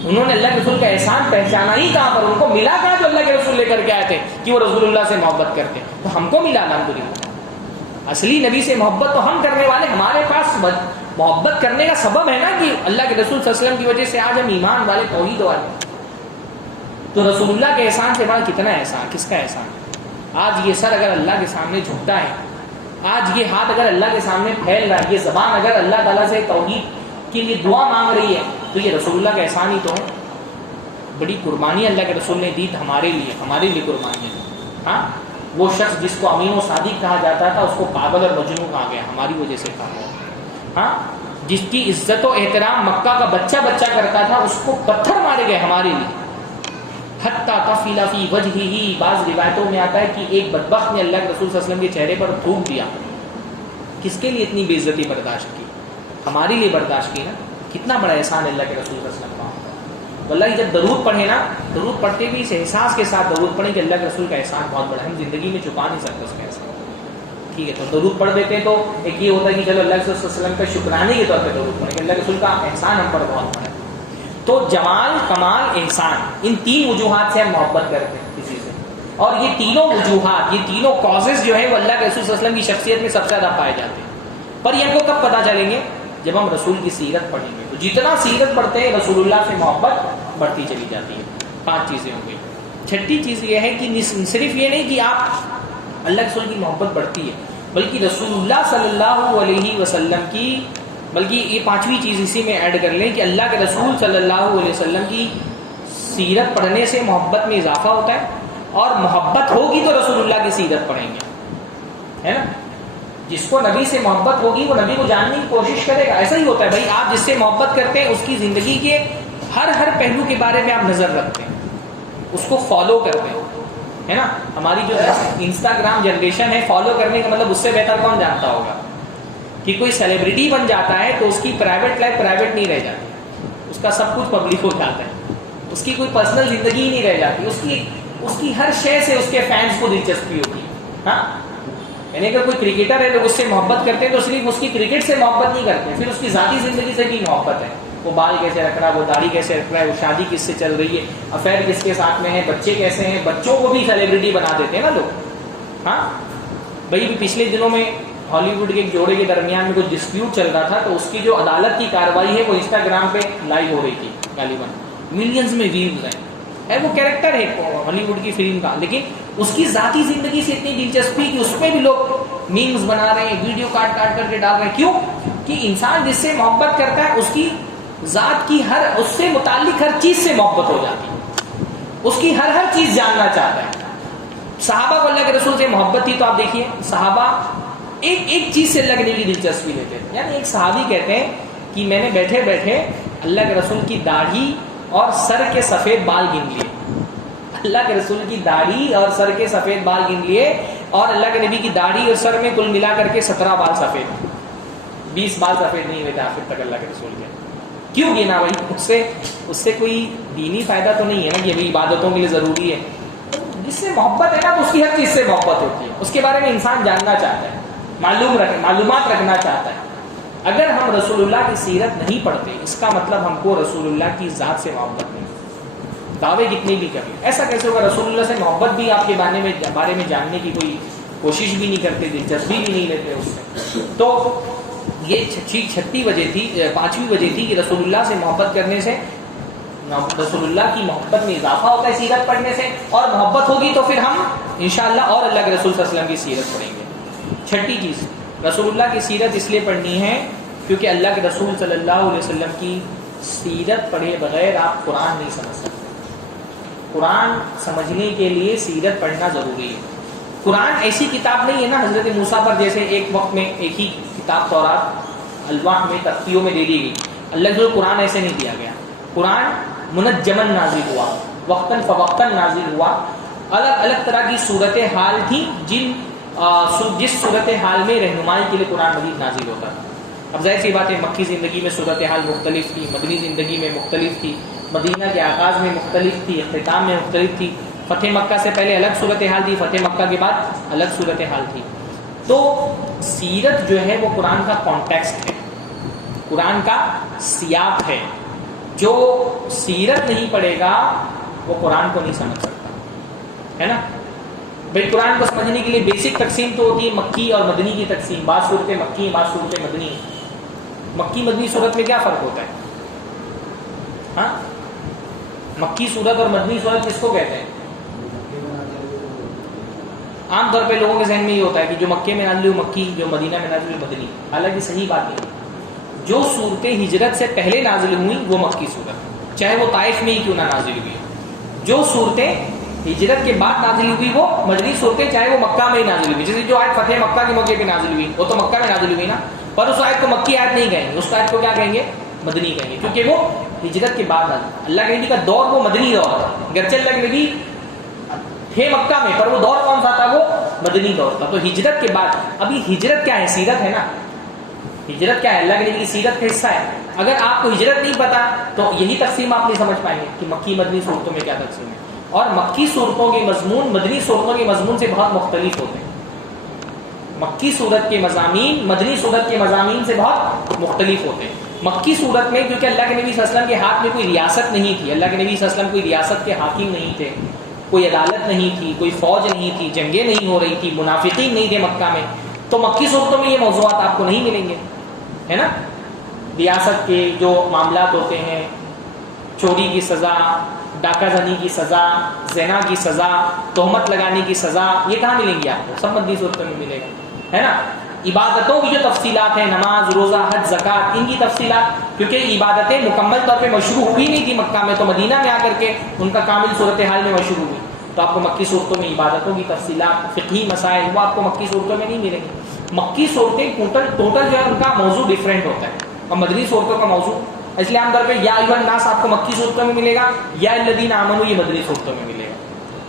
انہوں نے اللہ کے رسول کا احسان پہچانا ہی کہاں پر؟ ان کو ملا کہاں جو اللہ کے رسول لے کر کے آئے تھے کہ وہ رسول اللہ سے محبت کرتے؟ تو ہم کو ملا الحمدللہ، اصلی نبی سے محبت تو ہم کرنے والے، ہمارے پاس محبت کرنے کا سبب ہے نا کہ اللہ کے رسول صلی اللہ علیہ وسلم کی وجہ سے آج ہم ایمان والے، توحید والے۔ تو رسول اللہ کے احسان سے بڑا کتنا احسان، کس کا احسان؟ آج یہ سر اگر اللہ کے سامنے جھکتا ہے، آج یہ ہاتھ اگر اللہ کے سامنے پھیل رہا ہے، یہ زبان اگر اللہ تعالیٰ سے توحید کے لیے دعا مانگ رہی ہے، تو یہ رسول اللہ کا احسان ہی تو ہے۔ بڑی قربانی اللہ کے رسول نے دی ہمارے لیے قربانیاں۔ ہاں، وہ شخص جس کو امین و صادق کہا جاتا تھا اس کو پاگل اور مجنون کہا گیا، ہماری وجہ سے کہا گیا۔ ہاں، جس کی عزت و احترام مکہ کا بچہ کرتا تھا اس کو پتھر مارے گئے ہمارے لیے۔ حتیٰ کفل فی وجہہ، بعض روایتوں میں آتا ہے کہ ایک بدبخت نے اللہ کے رسول صلی اللہ علیہ وسلم کے چہرے پر تھوک دیا۔ کس کے لیے اتنی بے عزتی برداشت کی؟ ہمارے لیے برداشت کی نا۔ کتنا بڑا احسان اللہ کے رسول صلی اللہ علیہ وسلم کا۔ واللہ جب درود پڑھے نا، درود پڑھتے بھی اس احساس کے ساتھ درود پڑھیں کہ اللہ کے رسول کا احسان بہت بڑا ہے، ہم زندگی میں چھپا نہیں سکتے اس کا احسان۔ ٹھیک ہے، تو درود پڑھ دیتے ہیں تو ایک یہ ہوتا ہے کہ چلو اللہ کے رسول صلی اللہ علیہ وسلم کا شکرانے کے طور پہ درود پڑھیں کہ اللہ کے رسول کا احسان ہم پر بہت بڑا ہے۔ تو جمال، کمال، احسان، ان تین وجوہات سے ہم محبت کرتے ہیں کسی سے، اور یہ تینوں وجوہات، یہ تینوں کازز جو ہیں وہ اللہ کے رسول صلی اللہ علیہ وسلم کی شخصیت میں سب سے زیادہ پائے جاتے ہیں۔ پر یہ ہم کو کب پتہ چلیں گے؟ جب ہم رسول کی سیرت پڑھیں گے۔ تو جتنا سیرت پڑھتے ہیں رسول اللہ سے محبت بڑھتی چلی جاتی ہے۔ 5 چیزیں ہوں گی۔ چھٹی چیز یہ ہے کہ صرف یہ نہیں کہ آپ اللہ کے رسول کی محبت بڑھتی ہے، بلکہ رسول اللہ صلی اللہ علیہ وسلم کی، بلکہ یہ 5ویں چیز اسی میں ایڈ کر لیں کہ اللہ کے رسول صلی اللہ علیہ وسلم کی سیرت پڑھنے سے محبت میں اضافہ ہوتا ہے، اور محبت ہوگی تو رسول اللہ کی سیرت پڑھیں گے، ہے نا۔ جس کو نبی سے محبت ہوگی وہ نبی کو جاننے کی کوشش کرے گا۔ ایسا ہی ہوتا ہے بھائی، آپ جس سے محبت کرتے ہیں اس کی زندگی کے ہر پہلو کے بارے میں آپ نظر رکھتے ہیں، اس کو فالو کرتے ہیں، ہے نا۔ ہماری جو انسٹاگرام جنریشن ہے، فالو کرنے کا مطلب اس سے بہتر کون جانتا ہوگا کہ کوئی سیلیبریٹی بن جاتا ہے تو اس کی پرائیویٹ لائف پرائیویٹ نہیں رہ جاتی، اس کا سب کچھ پبلک ہو جاتا ہے، اس کی کوئی پرسنل زندگی ہی نہیں رہ جاتی، اس کی ہر شے سے اس کے فینس کو دلچسپی ہوتی ہے۔ ہاں، یعنی اگر کوئی کرکٹر ہے لوگ اس سے محبت کرتے ہیں تو صرف اس کی کرکٹ سے محبت نہیں کرتے، پھر اس کی ذاتی زندگی سے بھی محبت ہے، وہ بال کیسے رکھ رہا ہے، وہ داڑھی کیسے رکھ رہا ہے، وہ شادی کس سے چل رہی ہے، افیئر کس کے ساتھ میں ہے، بچے کیسے ہیں، بچوں کو بھی سیلیبریٹی بنا دیتے ہیں نا لوگ۔ ہاں بھائی، پچھلے دنوں میں ہالی ووڈ کے ایک جوڑے کے درمیان میں کچھ ڈسپیوٹ چل رہا تھا، تو اس کی جو عدالت کی کارروائی ہے وہ انسٹاگرام پہ لائیو ہو رہی تھی، غالباً ملینز میں ویوز ہیں۔ وہ کیریکٹر ہے ہالی ووڈ کی فلم کا، لیکن اس کی ذاتی زندگی سے اتنی دلچسپی کہ اس پہ بھی لوگ میمز بنا رہے ہیں، ویڈیو کاٹ کر کے ڈال رہے ہیں۔ کیوں؟ کہ انسان جس سے محبت کرتا ہے اس کی ذات کی اس سے متعلق ہر چیز سے محبت ہو جاتی ہے، اس کی ہر چیز جاننا چاہتا ہے۔ صحابہ کو اللہ کے رسول سے محبت تھی، تو آپ دیکھیے صحابہ ایک چیز سے اللہ کے نبی کی دلچسپی لیتے ہیں۔ یعنی ایک صحابی کہتے ہیں کہ میں نے بیٹھے بیٹھے اللہ کے رسول کی داڑھی اور سر کے سفید بال گن لیے، اللہ کے رسول کی داڑھی اور سر کے سفید بال گن لیے، اور اللہ کے نبی کی داڑھی اور سر میں کل ملا کر کے 17 بال سفید، 20 بال سفید نہیں ہوئے تھے آخر تک اللہ کے رسول کے۔ کیوں گنا بھائی؟ اس سے کوئی دینی فائدہ تو نہیں ہے نا کہ ابھی عبادتوں کے لیے ضروری ہے۔ جس سے محبت ہے نا تو اس کی ہر چیز سے محبت ہوتی ہے، اس کے بارے میں انسان جاننا چاہتا ہے، معلومات رکھنا چاہتا ہے۔ اگر ہم رسول اللہ کی سیرت نہیں پڑھتے اس کا مطلب ہم کو رسول اللہ کی ذات سے محبت نہیں، دعوے کتنے بھی کریں۔ ایسا کیسے ہوگا؟ رسول اللہ سے محبت بھی آپ کے بارے میں جاننے کی کوئی کوشش بھی نہیں کرتے، دلچسپی بھی نہیں لیتے اس سے۔ تو یہ 6 وجہ تھی، 5ویں وجہ تھی کہ رسول اللہ سے محبت کرنے سے رسول اللہ کی محبت میں اضافہ ہوتا ہے سیرت پڑھنے سے، اور محبت ہوگی تو پھر ہم انشاءاللہ اور اللہ کے رسول صلی اللہ علیہ وسلم کی سیرت پڑھیں گے۔ 6 چیز، رسول اللہ کی سیرت اس لیے پڑھنی ہے کیونکہ اللہ کے رسول صلی اللہ علیہ وسلم کی سیرت پڑھے بغیر آپ قرآن نہیں سمجھ سکتے۔ قرآن سمجھنے کے لیے سیرت پڑھنا ضروری ہے۔ قرآن ایسی کتاب نہیں ہے نا حضرت موسیٰ پر جیسے ایک وقت میں ایک ہی کتاب تورات الواح میں تختیوں میں دے دی گئی، اللہ کے قرآن ایسے نہیں دیا گیا۔ قرآن منجمن نازل ہوا، وقتاً فوقتاً نازل ہوا، الگ الگ طرح کی صورتحال تھی جس صورتحال میں رہنمائی کے لیے قرآن مجید نازل ہوتا تھا۔ اب ظاہر سی بات ہے مکی زندگی میں صورتحال مختلف تھی، مدنی زندگی میں مختلف تھی، مدینہ کے آغاز میں مختلف تھی، اختتام میں مختلف تھی، فتح مکہ سے پہلے الگ صورتحال تھی، فتح مکہ کے بعد الگ صورتحال تھی۔ تو سیرت جو ہے وہ قرآن کا کانٹیکسٹ ہے، قرآن کا سیاق ہے۔ جو سیرت نہیں پڑھے گا وہ قرآن کو نہیں سمجھ سکتا، ہے نا؟ بھائی قرآن کو سمجھنے کے لیے بیسک تقسیم تو ہوتی ہے مکی اور مدنی کی تقسیم، بعض صورتیں مکی ہیں، بعض صورتیں مدنی ہیں۔ مکی مدنی صورت میں کیا فرق ہوتا ہے؟ ہاں، مکی صورت اور مدنی صورت کس کو کہتے ہیں؟ عام طور پہ لوگوں کے ذہن میں یہ ہوتا ہے کہ جو مکے میں نازل ہوئی مکی، جو مدینہ میں نازل ہوئی مدنی، حالانکہ صحیح بات نہیں۔ جو صورتیں ہجرت سے پہلے نازل ہوئی وہ مکی صورت، چاہے وہ طائف میں ہی کیوں نہ نازل ہوئی۔ جو صورتیں ہجرت کے بعد نازل ہوئی وہ مدنی صورتیں، چاہے وہ مکہ میں ہی نازل ہوئی۔ جیسے جو آیت فتح مکہ کے موقع پہ نازل ہوئی وہ تو مکہ میں نازل ہوئی نا، پر اس آیت کو مکی آیت نہیں کہیں گے، اس آیت کو کیا کہیں گے؟ مدنی کہیں گے، کیونکہ وہ ہجرت کے بعد نازل۔ اللہ کے نبی کا دور وہ مدنی دور تھا، گرچہ اللہ کے نبی تھے مکہ میں، پر وہ دور کون سا تھا؟ وہ مدنی دور تھا۔ تو ہجرت کے بعد، ابھی ہجرت کیا ہے؟ سیرت ہے نا۔ ہجرت کیا ہے؟ اللہ کے نبی کی سیرت کا حصہ ہے۔ اگر آپ کو ہجرت نہیں پتا تو یہی تقسیم آپ نہیں سمجھ پائیں گے کہ مکی مدنی صورتوں میں کیا تقسیم ہے۔ اور مکی صورتوں کے مضمون مدنی صورتوں کے مضمون سے بہت مختلف ہوتے ہیں۔ مکی صورت کے مضامین مدنی صورت کے مضامین سے بہت مختلف ہوتے ہیں۔ مکی صورت میں کیونکہ اللہ کے نبی صلی اللہ علیہ وسلم کے ہاتھ میں کوئی ریاست نہیں تھی، اللہ کے نبی صلی اللہ علیہ وسلم کوئی ریاست کے حاکم نہیں تھے، کوئی عدالت نہیں تھی، کوئی فوج نہیں تھی، جنگیں نہیں ہو رہی تھی، منافقین نہیں تھے مکہ میں، تو مکی صورتوں میں یہ موضوعات آپ کو نہیں ملیں گے، ہے نا؟ ریاست کے جو معاملات ہوتے ہیں، چوری کی سزا، ڈاکہ زنی کی سزا، زنا کی سزا، تہمت لگانے کی سزا، یہ کہاں ملیں گی آپ کو؟ سب مدنی صورتوں میں ملے گا، ہے نا؟ عبادتوں کی جو تفصیلات ہیں، نماز، روزہ، حج، زکوٰۃ، ان کی تفصیلات، کیونکہ عبادتیں مکمل طور پہ مشروع ہوئی نہیں تھی مکہ میں، تو مدینہ میں آ کر کے ان کا کامل صورتحال میں مشروع ہوئی، تو آپ کو مکی صورتوں میں عبادتوں کی تفصیلات، فقہی مسائل، وہ آپ کو مکی صورتوں میں نہیں ملیں گے۔ مکی صورتیں ٹوٹل جو ہے ان کا موضوع ڈفرینٹ ہوتا ہے، اور مدنی صورتوں کا موضوع، اس لیے عام طور پہ یا ایھا الناس آپ کو مکی صورتوں میں ملے گا، یا الذین آمنوا یہ مدنی صورتوں میں ملے گا۔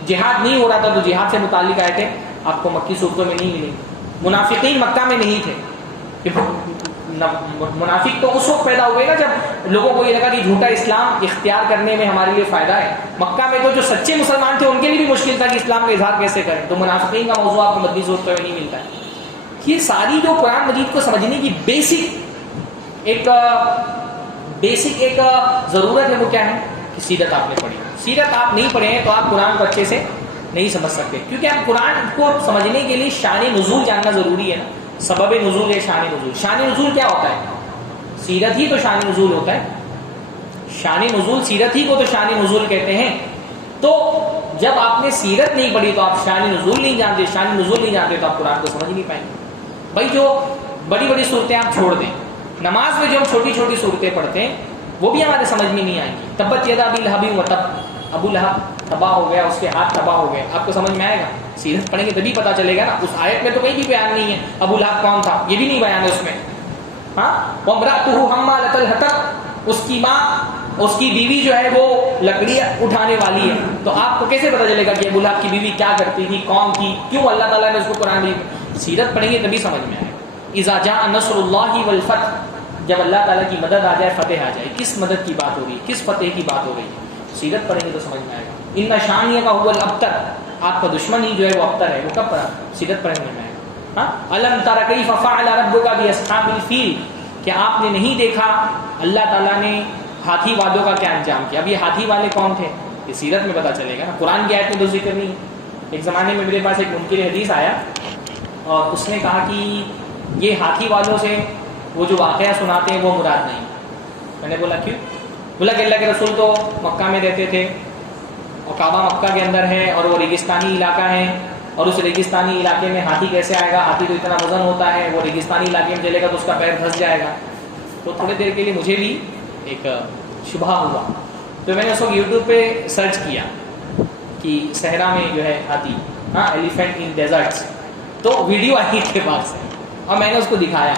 جہاد نہیں ہو رہا تھا تو جہاد سے متعلق آیتیں آپ کو مکی صورتوں میں نہیں ملیں گی۔ منافقین مکہ میں نہیں تھے، منافق تو اس وقت پیدا ہوئے نا جب لوگوں کو یہ لگا کہ جھوٹا اسلام اختیار کرنے میں ہمارے لیے فائدہ ہے۔ مکہ میں تو جو سچے مسلمان تھے ان کے لیے بھی مشکل تھا کہ اسلام کا اظہار کیسے کریں، تو منافقین کا موضوع آپ کو مدنی صورتوں میں نہیں ملتا ہے۔ یہ ساری جو قرآن مجید کو سمجھنے کی بیسک ایک ضرورت ہے، وہ کیا ہے کہ سیرت آپ نے پڑھی۔ سیرت آپ نہیں پڑھے ہیں تو آپ قرآن کو اچھے سے نہیں سمجھ سکتے، کیونکہ آپ قرآن کو سمجھنے کے لیے شان نزول جاننا ضروری ہے نا۔ سبب نزول ہے شان نزول۔ شان نزول کیا ہوتا ہے؟ سیرت ہی تو شان نزول ہوتا ہے۔ شان نزول سیرت ہی کو تو شان نزول کہتے ہیں۔ تو جب آپ نے سیرت نہیں پڑھی تو آپ شان نزول نہیں جانتے، شان نزول نہیں جانتے تو آپ قرآن کو سمجھ نہیں پائیں گے۔ بھائی جو بڑی بڑی صورتیں آپ چھوڑ دیں، نماز میں جو ہم چھوٹی چھوٹی صورتیں پڑھتے ہیں وہ بھی ہمارے سمجھ میں نہیں آئیں گی۔ تبت یدا ابی لہب وتب، ابو لہب تباہ ہو گیا، اس کے ہاتھ تباہ ہو گئے، آپ کو سمجھ میں آئے گا؟ سیرت پڑھیں گے تبھی پتہ چلے گا نا۔ اس آیت میں تو کہیں بھی بیان نہیں ہے ابو لہب کون تھا، یہ بھی نہیں بیان ہے اس میں۔ ہاں، وامرأتہ حمالۃ الحطب، اس کی ماں، اس کی بیوی جو ہے وہ لکڑی اٹھانے والی ہے، تو آپ کو کیسے پتہ چلے گا کہ ابو لہب کی بیوی کیا کرتی تھی، کون تھی، کیوں اللہ تعالیٰ نے اس کو قرآن میں؟ سیرت پڑھیں گے تبھی سمجھ میں آئے گا۔ اذا جاء نصر اللہ والفتح، جب اللہ تعالیٰ کی مدد آ جائے، فتح آ جائے، کس مدد کی بات ہو رہی ہے، کس فتح کی بات ہو رہی ہے؟ سیرت پڑھیں گے تو سمجھ میں آئے گا۔ ان شانیہ کا هو الابتر، آپ کا دشمن ہی جو ہے وہ ابتر ہے، وہ کب پڑھا؟ سیرت پڑھنے میں آئے گا۔ ہاں، الم تر کیف فعل ربک باصحاب الفیل، کہ آپ نے نہیں دیکھا اللہ تعالیٰ نے ہاتھی والوں کا کیا انجام کیا۔ اب یہ ہاتھی والے کون تھے یہ سیرت میں پتہ چلے گا نا، قرآن کی آیت میں تو ذکر نہیں ہے۔ ایک زمانے میں میرے پاس ایک منکر حدیث آیا اور اس نے کہا کہ یہ ہاتھی والوں سے وہ جو واقعہ سناتے ہیں وہ مراد نہیں۔ میں نے بولا کیوں؟ بولا کہ اللہ کے رسول تو مکہ میں رہتے تھے اور کعبہ مکہ کے اندر ہے اور وہ ریگستانی علاقہ ہے، اور اس ریگستانی علاقے میں ہاتھی کیسے آئے گا؟ ہاتھی تو اتنا وزن ہوتا ہے، وہ ریگستانی علاقے میں چلے گا تو اس کا پیر پھنس جائے گا۔ تو تھوڑی دیر کے لیے مجھے بھی ایک شبہ ہوا، تو میں نے اس کو یوٹیوب پہ سرچ کیا کہ صحرا میں جو ہے ہاتھی، ہاں، ایلیفینٹ ان ڈیزرٹس، تو ویڈیو آئی کے پاس سے، اور میں نے اس کو دکھایا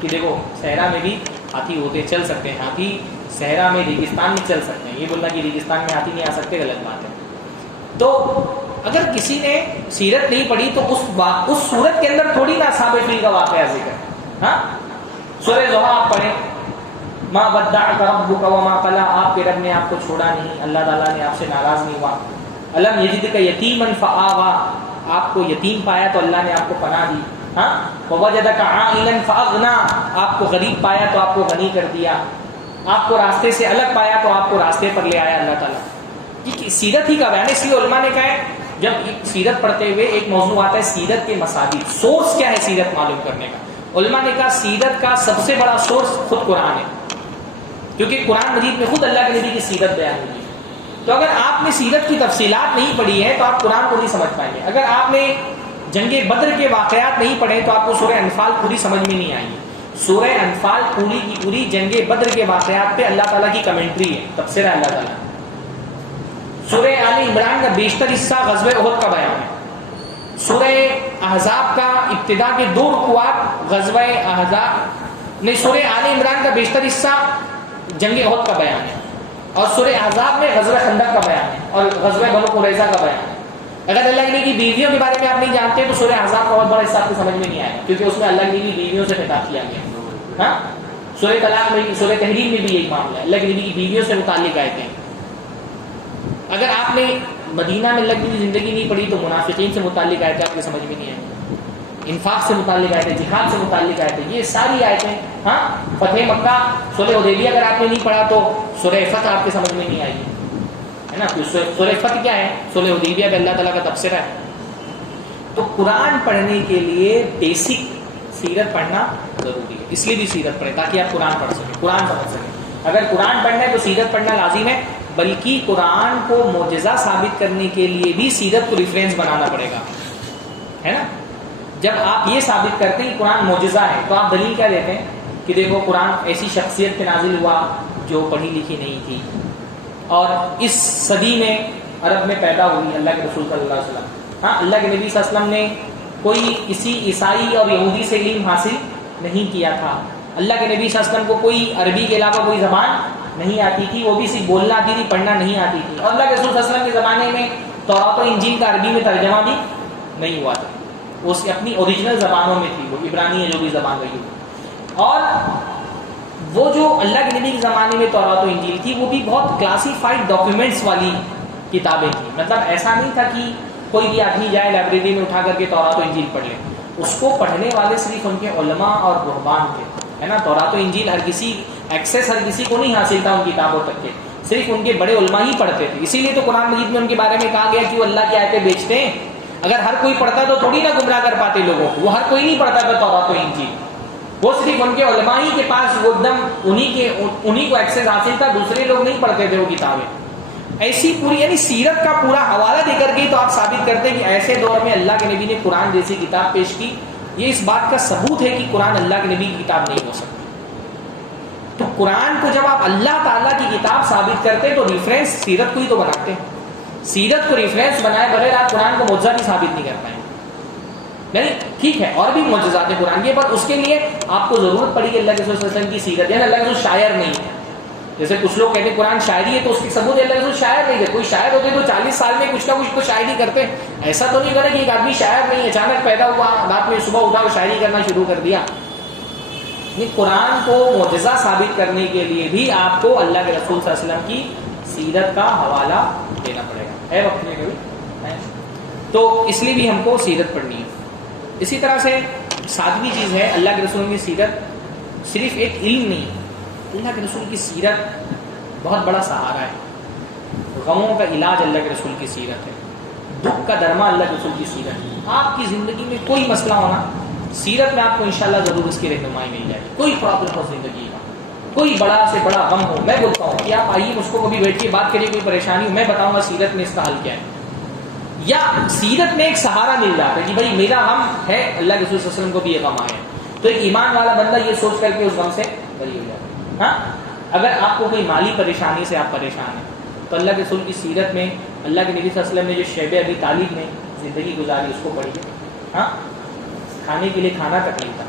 کہ دیکھو صحرا میں بھی ہاتھی ہوتے، چل سکتے ہیں، ہاتھی صحرا میں ریگستان میں چل سکتے ہیں۔ یہ بولنا کہ ریگستان میں ہاتھی نہیں آ سکتے غلط بات ہے۔ تو اگر کسی نے سیرت نہیں پڑھی تو اس صورت کے اندر تھوڑی نا اصحاب فیل کا واقعہ ذکر۔ ہاں، سورہ ضحیٰ آپ پڑھیں، ما ودعک ربک وما قلی، آپ کے رب نے آپ کو چھوڑا نہیں، اللہ تعالیٰ نے آپ سے ناراض نہیں ہوا۔ الم یجدک یتیما فآویٰ، آپ کو یتیم پایا تو اللہ نے آپ کو پناہ دی۔ ہاں، ووجدک عائلا فاغنیٰ، آپ کو غریب پایا تو آپ کو غنی کر دیا۔ آپ کو راستے سے الگ پایا تو آپ کو راستے پر لے آیا اللہ تعالیٰ. یہ سیرت ہی کا بیان ہے. اس لیے علماء نے کہا ہے جب سیرت پڑھتے ہوئے ایک موضوع آتا ہے سیرت کے مصادر, سورس کیا ہے سیرت معلوم کرنے کا, علماء نے کہا سیرت کا سب سے بڑا سورس خود قرآن ہے, کیونکہ قرآن مجید میں خود اللہ کے نبی کی سیرت بیان ہوئی ہے. تو اگر آپ نے سیرت کی تفصیلات نہیں پڑھی ہے تو آپ قرآن کو نہیں سمجھ پائیں گے. اگر آپ نے جنگ بدر کے واقعات نہیں پڑھے تو آپ کو سورہ انفال پوری سمجھ میں نہیں آئی. سورہ انفال پوری کی پوری جنگ بدر کے واقعات پہ اللہ تعالیٰ کی کمنٹری ہے, تفسیر ہے اللہ تعالیٰ. سورہ آل عمران کا بیشتر حصہ غزوہ احد کا بیان ہے. سورہ احزاب کا ابتدا کے 2 رکوعات غزوہ احزاب نہیں, سورہ آل عمران کا بیشتر حصہ جنگ احد کا بیان ہے, اور سورہ احزاب میں غزوہ خندق کا بیان ہے اور غزوہ بنو قریظہ کا بیان ہے. اگر اللہ کے نبی کی بیویوں کے بارے میں آپ نہیں جانتے تو سورہ احزاب کا بہت بڑا حصہ آپ کو سمجھ میں نہیں آئے, کیونکہ اس میں اللہ کے نبی کی بیویوں سے خطاب کیا گیا. ہاں, سورہ طلاق میں, سورہ تحریم میں بھی یہی معاملہ ہے, اللہ کے نبی کی بیویوں سے متعلق آیتیں. اگر آپ نے مدینہ میں اللہ کی زندگی نہیں پڑھی تو منافقین سے متعلق آیتیں آپ کو سمجھ میں نہیں آئیں, انفاق سے متعلق آیتیں, جہاد سے متعلق آیتیں, یہ ساری آیتیں. ہاں, فتح مکہ, سورہ حدیبیہ اگر آپ نے نہیں پڑھا تو سورہ فتح آپ کے سمجھ میں نہیں آئے گی, ہے نا. سورہ فتح کیا ہے, سورہ حدیبیہ پہ اللہ تعالیٰ کا تبصرہ ہے. تو قرآن پڑھنے کے لیے بیسک سیرت پڑھنا ضروری ہے, اس لیے بھی سیرت پڑھیں تاکہ آپ قرآن پڑھ سکیں, قرآن سمجھ سکیں. اگر قرآن پڑھنا ہے تو سیرت پڑھنا لازم ہے, بلکہ قرآن کو معجزہ ثابت کرنے کے لیے بھی سیرت کو ریفرنس بنانا پڑے گا, ہے نا. جب آپ یہ ثابت کرتے ہیں کہ قرآن معجزہ ہے تو آپ دلیل کیا دیتے ہیں کہ دیکھو قرآن ایسی شخصیت پہ نازل ہوا جو پڑھی لکھی نہیں تھی, اور اس صدی میں عرب میں پیدا ہوئی اللہ کے رسول صلی اللہ علیہ وسلم. ہاں, اللہ کے نبی صلی اللہ علیہ وسلم نے کوئی کسی عیسائی اور یہودی سے علم حاصل نہیں کیا تھا. اللہ کے نبی صلی اللہ علیہ وسلم کو کوئی عربی کے علاوہ کوئی زبان نہیں آتی تھی, وہ بھی صرف بولنا آتی تھی, پڑھنا نہیں آتی تھی. اور اللہ کے رسول صلی اللہ علیہ وسلم کے زمانے میں تورات و انجیل کا عربی میں ترجمہ بھی نہیں ہوا تھا, اس کی اپنی اوریجنل زبانوں میں تھی, وہ عبرانی ہے جو بھی زبان رہی ہو. اور وہ جو اللہ کے نبی کے زمانے میں تورات و انجیل تھی وہ بھی بہت کلاسیفائڈ ڈاکیومنٹس والی کتابیں تھیں. مطلب ایسا نہیں تھا کہ کوئی بھی آدمی جائے لائبریری میں اٹھا کر کے تورات و انجیل پڑھ لے. اس کو پڑھنے والے صرف ان کے علماء اور رہبان تھے, ہے نا. تورات و انجیل ہر کسی ایکسیس ہر کسی کو نہیں حاصل تھا ان کتابوں تک کے, صرف ان کے بڑے علماء ہی پڑھتے تھے. اسی لیے تو قرآن مجید میں ان کے بارے میں کہا گیا کہ وہ اللہ کی آیتیں بیچتے ہیں. اگر ہر کوئی پڑھتا تو تھوڑی نہ گمراہ کر پاتے لوگوں کو, وہ ہر کوئی نہیں پڑھتا تھا تورات و انجیل, وہ صرف ان کے علماء ہی کے پاس وہ ایک دم انہی کو ایکسیس حاصل تھا, دوسرے لوگ نہیں پڑھتے تھے وہ کتابیں. ایسی پوری یعنی سیرت کا پورا حوالہ دے کر کے تو آپ ثابت کرتے ہیں کہ ایسے دور میں اللہ کے نبی نے قرآن جیسی کتاب پیش کی. یہ اس بات کا ثبوت ہے کہ قرآن اللہ کے نبی کی کتاب نہیں ہو سکتی. تو قرآن کو جب آپ اللہ تعالیٰ کی کتاب ثابت کرتے تو ریفرنس سیرت کو ہی تو بناتے ہیں. سیرت کو ریفرنس بنائے بغیر آپ قرآن کو معجزہ بھی ثابت نہیں کر پائیں. یعنی ٹھیک ہے اور بھی معجزات ہیں قرآن کے, پر اس کے لیے آپ کو ضرورت پڑی کہ اللہ کے رسول صلی اللہ علیہ وسلم کی سیرت, یعنی اللہ کے رسول شاعر نہیں ہے. جیسے کچھ لوگ کہتے ہیں قرآن شاعری ہے تو اس کی ثبوت ہے اللہ کے رسول شاعر نہیں ہے. کوئی شاعر ہوتے تو 40 سال میں کچھ نہ کچھ تو شاعری کرتے. ایسا تو نہیں کرے کہ ایک آدمی شاعر نہیں, اچانک پیدا ہوا, رات میں صبح اٹھا شاعری کرنا شروع کر دیا. قرآن کو معجزہ ثابت کرنے کے لیے بھی آپ کو اللہ کے رسول صلی اللہ علیہ وسلم کی سیرت کا حوالہ دینا پڑے گا. ہے وقت میں کبھی تو اس لیے بھی ہم کو سیرت پڑھنی ہے. اسی طرح سے 7ویں چیز ہے اللہ کے رسول کی سیرت صرف ایک علم نہیں, اللہ کے رسول کی سیرت بہت بڑا سہارا ہے. غموں کا علاج اللہ کے رسول کی سیرت ہے, دکھ کا درما اللہ کے رسول کی سیرت ہے. آپ کی زندگی میں کوئی مسئلہ ہونا, سیرت میں آپ کو انشاءاللہ ضرور اس کی رہنمائی مل جائے. کوئی پرابلم ہو زندگی کا, کوئی بڑا سے بڑا غم ہو, میں بولتا ہوں کہ آپ آئیے مجھ کو کبھی بیٹھیے بات کریے, کوئی پریشانی ہو میں بتاؤں گا سیرت میں اس کا حل کیا ہے. یا سیرت میں ایک سہارا مل جاتا ہے کہ بھائی میرا غم ہے, اللہ کے رسول صلی اللہ علیہ وسلم کو بھی یہ غم آیا, تو ایک ایمان والا بندہ یہ سوچ کر کے اس غم سے بری ہو جاتا ہے. ہاں, اگر آپ کو کوئی مالی پریشانی سے آپ پریشان ہیں تو اللہ کے رسول کی سیرت میں اللہ کے نبی صلی اللہ علیہ وسلم نے جو شیب ابی طالب میں زندگی گزاری اس کو پڑھیے. ہاں, کھانے کے لیے کھانا تک نہیں تھا.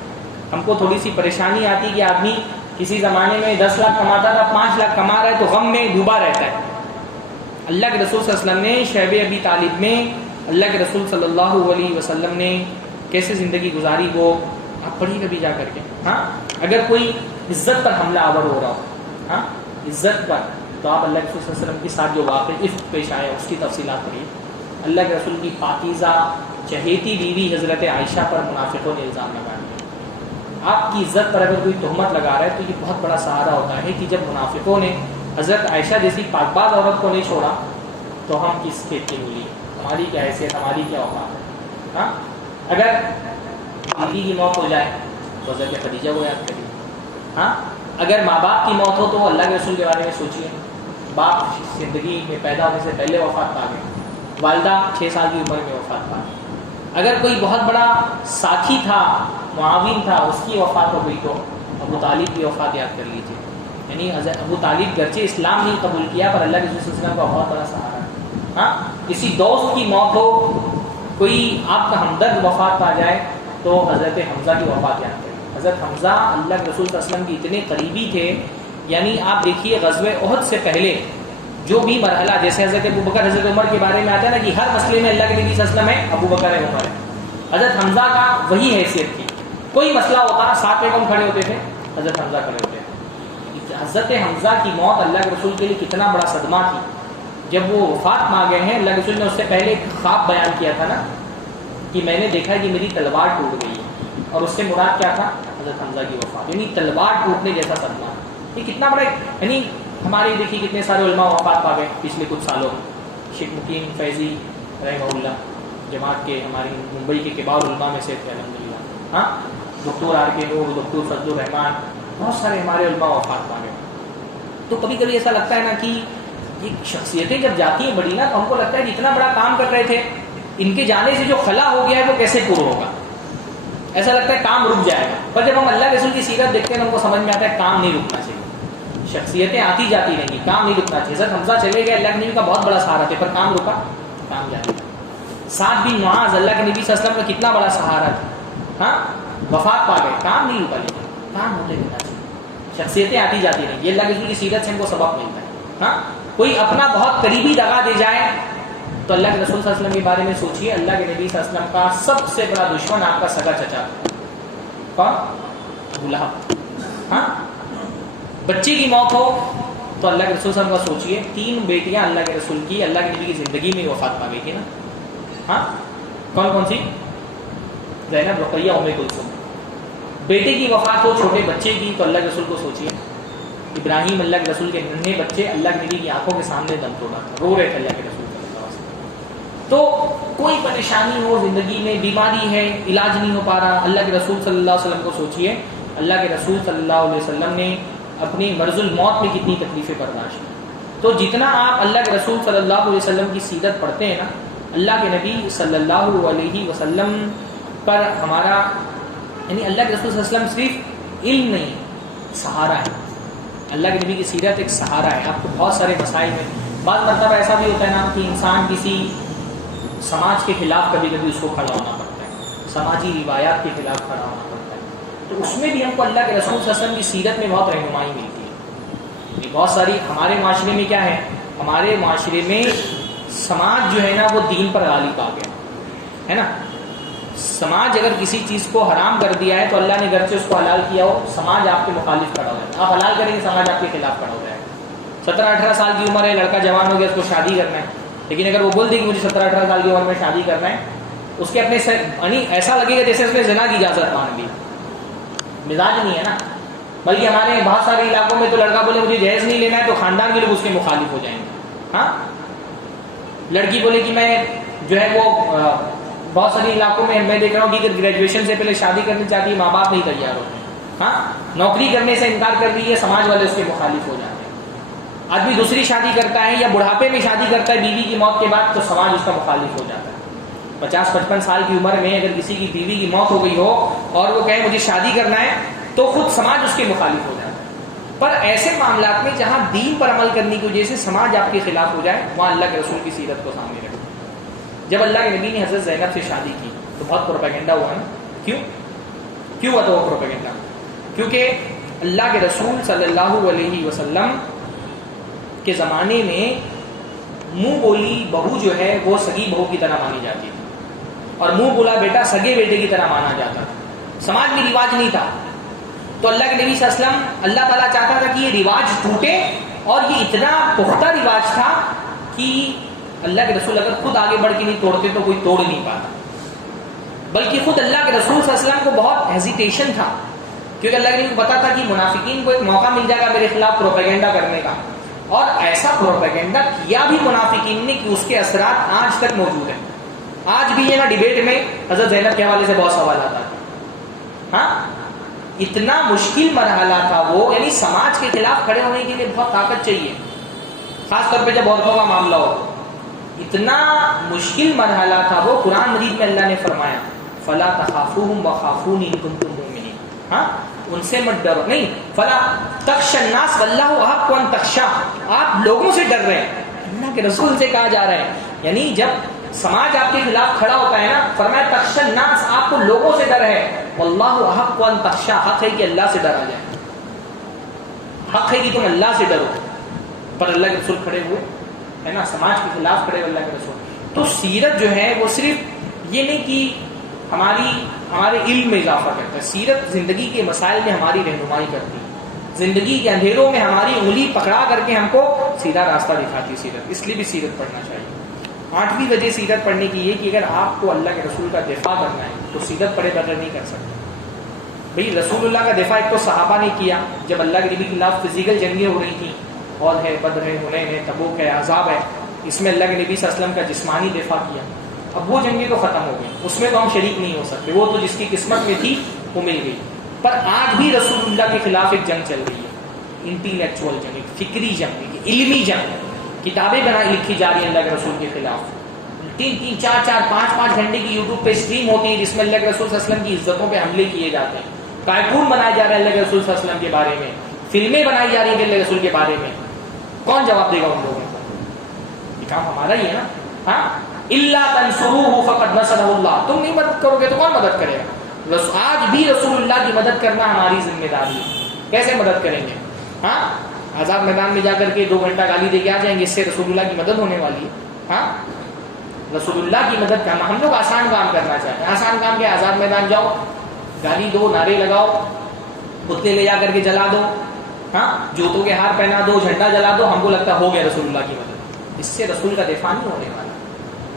ہم کو تھوڑی سی پریشانی آتی کہ آدمی کسی زمانے میں 10 لاکھ کماتا تھا, 5 لاکھ کما رہا ہے تو غم میں ڈوبا رہتا ہے. اللہ کے رسول صلی اللہ علیہ وسلم نے شیب ابی طالب میں اللہ کے رسول صلی اللہ علیہ وسلم نے کیسے زندگی گزاری وہ آپ پڑھیے کبھی جا کر کے. ہاں, اگر کوئی عزت پر حملہ آور ہو رہا ہو, ہاں عزت پر, تو آپ اللہ کے رسول صلی اللہ علیہ وسلم کے ساتھ جو واقعہ عفق پیش آیا اس کی تفصیلات پڑھیے. اللہ کے رسول کی پاکیزہ چہیتی بیوی حضرت عائشہ پر منافقوں نے الزام لگا دیا. آپ کی عزت پر اگر کوئی تہمت لگا رہا ہے تو یہ بہت بڑا سہارا ہوتا ہے کہ جب منافقوں نے حضرت عائشہ جیسی پاک باز عورت کو نہیں چھوڑا تو ہم کس کھیت کی مولی، ہماری کیا حیثیت، ہماری کیا اوقات ہے. ہاں اگر بیوی کی موت ہو جائے تو حضرت خدیجہ کو یاد کریے. ہاں اگر ماں باپ کی موت ہو تو اللہ کے رسول کے بارے میں سوچیے. باپ زندگی میں پیدا ہونے سے پہلے وفات پا گئے، والدہ 6 سال کی عمر میں وفات پا گئی. اگر کوئی بہت بڑا ساتھی تھا، معاون تھا، اس کی وفات ہو گئی تو ابو طالب کی وفات یاد کر لیجیے. یعنی حضرت ابو طالب گرچہ اسلام نہیں قبول کیا پر اللہ کے رسول صلی اللہ علیہ وسلم کا بہت بڑا سہارا ہے. ہاں کسی دوست کی موت ہو، کوئی آپ کا ہمدرد وفات پا جائے تو حضرت حمزہ کی وفات یاد کریں. حضرت حمزہ اللہ کے رسول صلی اللہ علیہ وسلم کی اتنے قریبی تھے. یعنی آپ دیکھیے غزوہ احد سے پہلے جو بھی مرحلہ، جیسے حضرت ابو بکر حضرت عمر کے بارے میں آتا ہے نا کہ ہر مسئلے میں اللہ کے نبی صلی اللہ علیہ وسلم ہے، ابو بکر ہے، عمر ہے. حضرت حمزہ کا وہی حیثیت تھی. کوئی مسئلہ ہوتا ساتھ میں کون کھڑے ہوتے تھے؟ حضرت حمزہ کھڑے ہوتے تھے. حضرت حمزہ کی موت اللہ کے رسول کے لیے کتنا بڑا صدمہ تھی. جب وہ وفات پا گئے ہیں، اللہ کے رسول نے اس سے پہلے ایک خواب بیان کیا تھا نا کہ میں نے دیکھا کہ میری تلوار ٹوٹ گئی ہے، اور اس سے مراد کیا تھا؟ حضرت حمزہ کی وفات. یعنی تلوار ٹوٹنے جیسا صدمہ. یہ کتنا بڑا، یعنی ہمارے دیکھیے کتنے سارے علماء وفات پا گئے پچھلے کچھ سالوں میں. شیخ مقیم فیضی رحمہ اللہ جماعت کے ہماری ممبئی کے کبار علماء میں سے تھے الحمدللہ. ہاں ڈاکٹر آر کے نور، ڈاکٹر فضل الرحمان، بہت سارے ہمارے علماء وفات پا گئے. تو کبھی کبھی ایسا لگتا ہے نا کہ یہ شخصیتیں جب جاتی ہیں بڑی نا تو ہم کو لگتا ہے جتنا بڑا کام کر رہے تھے، ان کے جانے سے جو خلا ہو گیا ہے وہ کیسے پورا ہوگا. ایسا لگتا ہے کام رک جائے گا. پر جب ہم اللہ کے رسول کی سیرت دیکھتے ہیں تو ہم کو سمجھ میں آتا ہے کام نہیں رکنا چاہیے. شخصیتیں آتی جاتی رہیں گی، کام نہیں رکنا چاہیے. حضرت حمزہ چلے گئے، اللہ کے نبی کا بہت بڑا سہارا تھے، پر کام رکا، کام جاری رہا. سعد بن معاذ اللہ کے نبی صلی اللہ علیہ وسلم کا کتنا بڑا سہارا تھا. ہاں وفات پا گئے، کام نہیں رکا، لیکن کام ہوتے رہنا چاہیے. شخصیتیں آتی جاتی رہیں گی. اللہ کے رسول کی سیرت سے ہم کو سبق ملتا ہے. ہاں کوئی اپنا بہت قریبی دغا دے جائے تو اللہ کے رسول صلی اللہ علیہ وسلم کے بارے میں سوچیے. اللہ کے نبی صلی اللہ علیہ وسلم کا سب سے بڑا دشمن آپ کا سگا چچا کون؟ ابو لہب. ہاں بچی کی موت ہو تو اللہ کے رسول صلی اللہ علیہ وسلم کا سوچیے. 3 بیٹیاں اللہ کے رسول کی اللہ کے نبی کی زندگی میں وفات پا گئی تھی نا. ہاں کون کون سی؟ زینب، رقیہ، ام کلثوم. بیٹے کی وفات ہو چھوٹے بچے کی تو اللہ کے رسول کو سوچیے. ابراہیم اللہ کے رسول کے ننھے بچے اللہ کے نبی کی آنکھوں کے سامنے دم توڑا تھا، رو رہے تھے اللہ کے رسول صلی اللہ علیہ وسلم. تو کوئی پریشانی ہو زندگی میں، بیماری ہے، علاج نہیں ہو پا رہا، اللہ کے رسول صلی اللہ علیہ وسلم کو سوچیے. اللہ کے رسول صلی اللہ علیہ وسلم نے اپنی مرض الموت میں کتنی تکلیفیں برداشت کی. تو جتنا آپ اللہ کے رسول صلی اللہ علیہ وسلم کی سیرت پڑھتے ہیں نا، اللہ کے نبی صلی اللہ علیہ وسلم پر ہمارا، یعنی اللہ کے رسول صلی اللہ علیہ وسلم صرف علم نہیں، سہارا ہے. اللہ کے نبی کی سیرت ایک سہارا ہے. آپ کو بہت سارے مسائل میں بعض مرتبہ ایسا بھی ہوتا ہے نا کہ انسان کسی سماج کے خلاف کبھی کبھی اس کو کھڑا ہونا پڑتا ہے، سماجی روایات کے خلاف کھڑا ہونا پڑتا ہے. تو اس میں بھی ہم کو اللہ کے رسول صلی اللہ علیہ وسلم کی سیرت میں بہت رہنمائی ملتی ہے. بہت ساری ہمارے معاشرے میں کیا ہے، ہمارے معاشرے میں سماج جو ہے نا وہ دین پر غالب آ گیا ہے نا. سماج اگر کسی چیز کو حرام کر دیا ہے تو اللہ نے گرچہ اس کو حلال کیا ہو، سماج آپ کے مخالف کھڑا ہو جائے گا. آپ حلال کریں گے، سماج آپ کے خلاف کھڑا ہو جائے گا. 17-18 سال کی عمر ہے، لڑکا جوان ہو گیا، اس کو شادی کرنا ہے، لیکن اگر وہ بول دے کہ مجھے 17-18 سال کی عمر میں شادی کرنا ہے، اس کے اپنے یعنی ایسا لگے گا جیسے اس نے زنا کی اجازت مانگ لی. مزاج نہیں ہے نا. بلکہ ہمارے بہت سارے علاقوں میں تو لڑکا بولے مجھے جہیز نہیں لینا ہے تو خاندان کے لوگ اس کے مخالف ہو جائیں گے. ہاں لڑکی بولے کہ میں جو ہے وہ بہت سارے علاقوں میں میں دیکھ رہا ہوں کہ گریجویشن سے پہلے شادی کرنی چاہتی ہے، ماں باپ نہیں تیار ہوتے. ہاں نوکری کرنے سے انکار کر رہی ہے، سماج والے اس کے مخالف ہو جاتے ہیں. آدمی دوسری شادی کرتا ہے یا بڑھاپے میں شادی کرتا ہے بیوی کی موت کے بعد تو سماج اس کا مخالف ہو جاتا ہے. 50-55 سال کی عمر میں اگر کسی کی بیوی کی موت ہو گئی ہو اور وہ کہے مجھے شادی کرنا ہے تو خود سماج اس کے مخالف ہو جاتا ہے. پر ایسے معاملات میں جہاں دین پر عمل کرنے کی وجہ سے سماج آپ کے خلاف ہو جائے وہاں اللہ کے رسول کی سیرت کو سامنے رکھیں. جب اللہ کے نبی نے حضرت زینب سے شادی کی تو بہت پروپیگنڈا ہوا نا. کیوں ہوا تو وہ پروپیگنڈا؟ کیونکہ اللہ کے رسول صلی اللہ علیہ وسلم کے زمانے میں منہ بولی بہو جو ہے وہ سگی بہو کی طرح مانی جاتی تھی اور منہ بولا بیٹا سگے بیٹے کی طرح مانا جاتا تھا. سماج میں رواج نہیں تھا. تو اللہ کے نبی صلی اللہ علیہ وسلم اللہ تعالیٰ چاہتا تھا کہ یہ رواج ٹوٹے، اور یہ اتنا پختہ رواج تھا کہ اللہ کے رسول اگر خود آگے بڑھ کے نہیں توڑتے تو کوئی توڑ نہیں پاتا. بلکہ خود اللہ کے رسول صلی اللہ علیہ وسلم کو بہت ہیزیٹیشن تھا کیونکہ اللہ کے نبی کو پتا تھا کہ منافقین کو ایک موقع مل جائے گا میرے خلاف پروپیگنڈا کرنے کا، اور ایسا پروپیگنڈا کیا بھی منافقین نے کہ اس کے اثرات آج تک موجود ہیں. آج بھی یہ نا ڈیبیٹ میں حضرت زینب کے حوالے سے بہت سوالات آتے ہیں. ہاں اتنا مشکل مرحلہ تھا وہ، یعنی سماج کے خلاف کھڑے ہونے کے لیے بہت طاقت چاہیے، خاص طور پہ جب عورتوں کا معاملہ ہو. اتنا مشکل مرحلہ تھا وہ. قرآن مجید میں اللہ نے فرمایا فلا تخافوہم وخافونی ان کنتم مؤمنین. ہاں ان سے مت ڈرو، نہیں فلا تخشى الناس واللہ احق ان تخشى. آپ لوگوں سے ڈر رہے ہیں، اللہ کے رسول سے کہا جا رہا ہے. یعنی جب سماج آپ کے خلاف کھڑا ہوتا ہے نا، فرمایا تخشى الناس، آپ کو لوگوں سے ڈر ہے. واللہ احق ان تخشى، حق ہے کہ اللہ سے ڈرا جائے، حق ہے کہ تم اللہ سے ڈرو. پر اللہ کے رسول کھڑے ہوئے ہے نا، سماج کے خلاف کھڑے ہوئے اللہ کے رسول. تو سیرت جو ہے وہ صرف یہ نہیں کہ ہمارے علم میں اضافہ کرتا ہے، سیرت زندگی کے مسائل میں ہماری رہنمائی کرتی ہے، زندگی کے اندھیروں میں ہماری انگلی پکڑا کر کے ہم کو سیدھا راستہ دکھاتی ہے سیرت. اس لیے بھی سیرت پڑھنا چاہیے. 8ویں وجہ سیرت پڑھنے کی یہ کہ اگر آپ کو اللہ کے رسول کا دفاع کرنا ہے تو سیرت پڑھے بغیر نہیں کر سکتے. بھئی رسول اللہ کا دفاع ایک تو صحابہ نے کیا جب اللہ کے نبی کے خلاف فزیکل جنگیں ہو رہی تھیں، عہد ہے، بدر ہے، حنین ہے، تبوک ہے، احزاب ہے. اس میں اللہ کے نبی صلی اللہ علیہ وسلم کا جسمانی دفاع کیا. اب وہ جنگیں تو ختم ہو گئی، اس میں تو ہم شریک نہیں ہو سکتے، وہ تو جس کی قسمت میں تھی وہ مل گئی. پر آج بھی رسول اللہ کے خلاف ایک جنگ چل رہی ہے، انٹیلیکچوئل جنگ، ایک فکری جنگ، ایک علمی جنگ. کتابیں لکھی جا رہی ہیں اللہ کے رسول کے خلاف. 3-3 4-4 5-5 گھنٹے کی یوٹیوب پہ اسٹریم ہوتی ہے جس میں اللہ کے رسول صلی اللہ علیہ وسلم کی عزتوں پہ حملے کیے جاتے ہیں. کارٹون بنائے جا رہے ہیں اللہ کے رسول صلی اللہ علیہ وسلم کے بارے میں، فلمیں بنائی جا رہی ہیں اللہ کے رسول کے بارے میں. کون جواب دے گا ان لوگوں کو؟ یہ کام ہمارا ہی ہے نا. ہاں الا تنصروه فقد نصره اللہ. تم نہیں مدد کرو گے تو کون مدد کرے گا؟ آج بھی رسول اللہ کی مدد کرنا ہماری ذمہ داری ہے. کیسے مدد کریں گے؟ ہاں آزاد میدان میں جا کر کے 2 گھنٹہ گالی دے کے آ جائیں گے، اس سے رسول اللہ کی مدد ہونے والی ہے؟ ہاں رسول اللہ کی مدد کرنا. ہم لوگ آسان کام کرنا چاہتے ہیں. آسان کام کیا؟ آزاد میدان جاؤ، گالی دو، نعرے لگاؤ، پتلے لے جا کر کے جلا دو، ہاں جوتوں کے ہار پہنا دو، جھنڈا جلا دو. ہم کو لگتا ہے ہو گیا رسول اللہ کی مدد. اس سے رسول کا دفاع نہیں ہونے والا.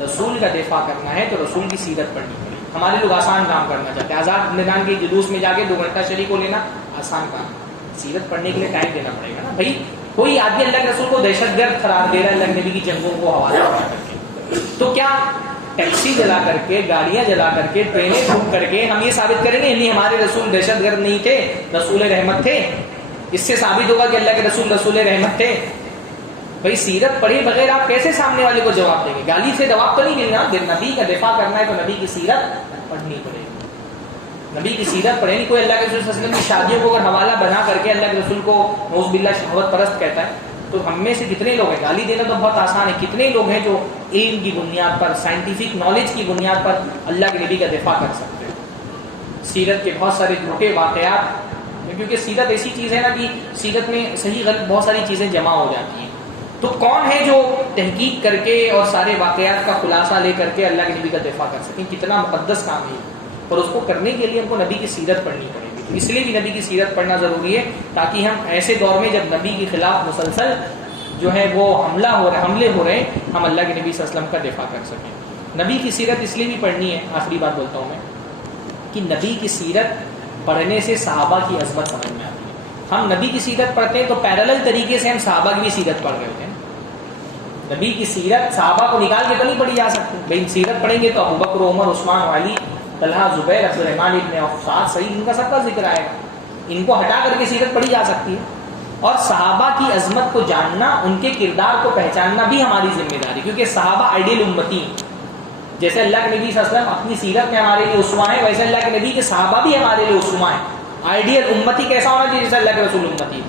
رسول کا دفاع کرنا ہے تو رسول کی سیرت پڑھنی پڑے. ہمارے لوگ آسان کام کرنا چاہتے ہیں. آزاد میدان کے جلوس میں جا کے 2 گھنٹہ شریک ہو لینا آسان کام. سیرت پڑھنے کے لیے ٹائم دینا پڑے گا نا بھائی. کوئی آدمی اللہ کے رسول کو دہشت گرد قرار دے رہا ہے اللہ کے نبی کی جنگوں کو حوالہ کرا کر کے، تو کیا ٹیکسی جلا کر کے، گاڑیاں جلا کر کے، ٹرینیں ٹھوک کر کے ہم یہ ثابت کریں گے نہیں ہمارے رسول دہشت گرد نہیں تھے، رسول رحمت تھے؟ اس سے ثابت ہوگا کہ اللہ کے رسول رسول رحمت تھے. بھائی سیرت پڑھے بغیر آپ کیسے سامنے والے کو جواب دیں گے؟ گالی سے جواب تو نہیں ملنا. نبی کا دفاع کرنا ہے تو نبی کی سیرت پڑھنی پڑے گی. نبی کی سیرت پڑھے. نہیں کوئی اللہ کے رسول صلی اللہ علیہ وسلم کی شادیوں کو اگر حوالہ بنا کر کے اللہ کے رسول کو نعوذ باللہ شہوت پرست کہتا ہے تو ہم میں سے کتنے لوگ ہیں؟ گالی دینا تو بہت آسان ہے. کتنے لوگ ہیں جو علم کی بنیاد پر، سائنٹیفک نالج کی بنیاد پر اللہ کے نبی کا دفاع کر سکتے ہیں؟ سیرت کے بہت سارے جھوٹے واقعات، کیونکہ سیرت ایسی چیز ہے نا کہ سیرت میں صحیح غلط بہت ساری چیزیں جمع ہو جاتی ہیں. تو کون ہے جو تحقیق کر کے اور سارے واقعات کا خلاصہ لے کر کے اللہ کے نبی کا دفاع کر سکیں؟ کتنا مقدس کام ہے. اور اس کو کرنے کے لیے ہم کو نبی کی سیرت پڑھنی پڑے گی. تو اس لیے بھی نبی کی سیرت پڑھنا ضروری ہے تاکہ ہم ایسے دور میں جب نبی کے خلاف مسلسل جو ہے وہ حملے ہو رہے ہیں، ہم اللہ کے نبی صلی اللہ علیہ وسلم کا دفاع کر سکیں. نبی کی سیرت اس لیے بھی پڑھنی ہے، آخری بات بولتا ہوں میں، کہ نبی کی سیرت پڑھنے سے صحابہ کی عظمت سمجھ میں آتی ہے. ہم نبی کی سیرت پڑھتے ہیں تو پیرالل طریقے سے ہم صحابہ کی بھی سیرت پڑھ رہے ہوتے ہیں. نبی کی سیرت صحابہ کو نکال کے تو نہیں پڑھی جا سکتی. بھائی سیرت پڑھیں گے تو ابو بکر، عمر، عثمان، علی، طلحہ، زبیر، عبد الرحمن ابن عوف، سعد، سعید، ان کا سب کا ذکر آئے گا. ان کو ہٹا کر کے سیرت پڑھی جا سکتی ہے. اور صحابہ کی عظمت کو جاننا، ان کے کردار کو پہچاننا بھی ہماری ذمہ داری، کیونکہ صحابہ آئیڈیل امتی ہیں. جیسے اللہ کے نبی صلی اللہ علیہ وسلم اپنی سیرت میں ہمارے لیے اسوہ ہیں، ویسے اللہ کے نبی کے صحابہ بھی ہمارے لیے اسوہ ہیں. آئیڈیل امتی کیسا ہونا چاہیے؟ جیسے اللہ کے رسول امتی.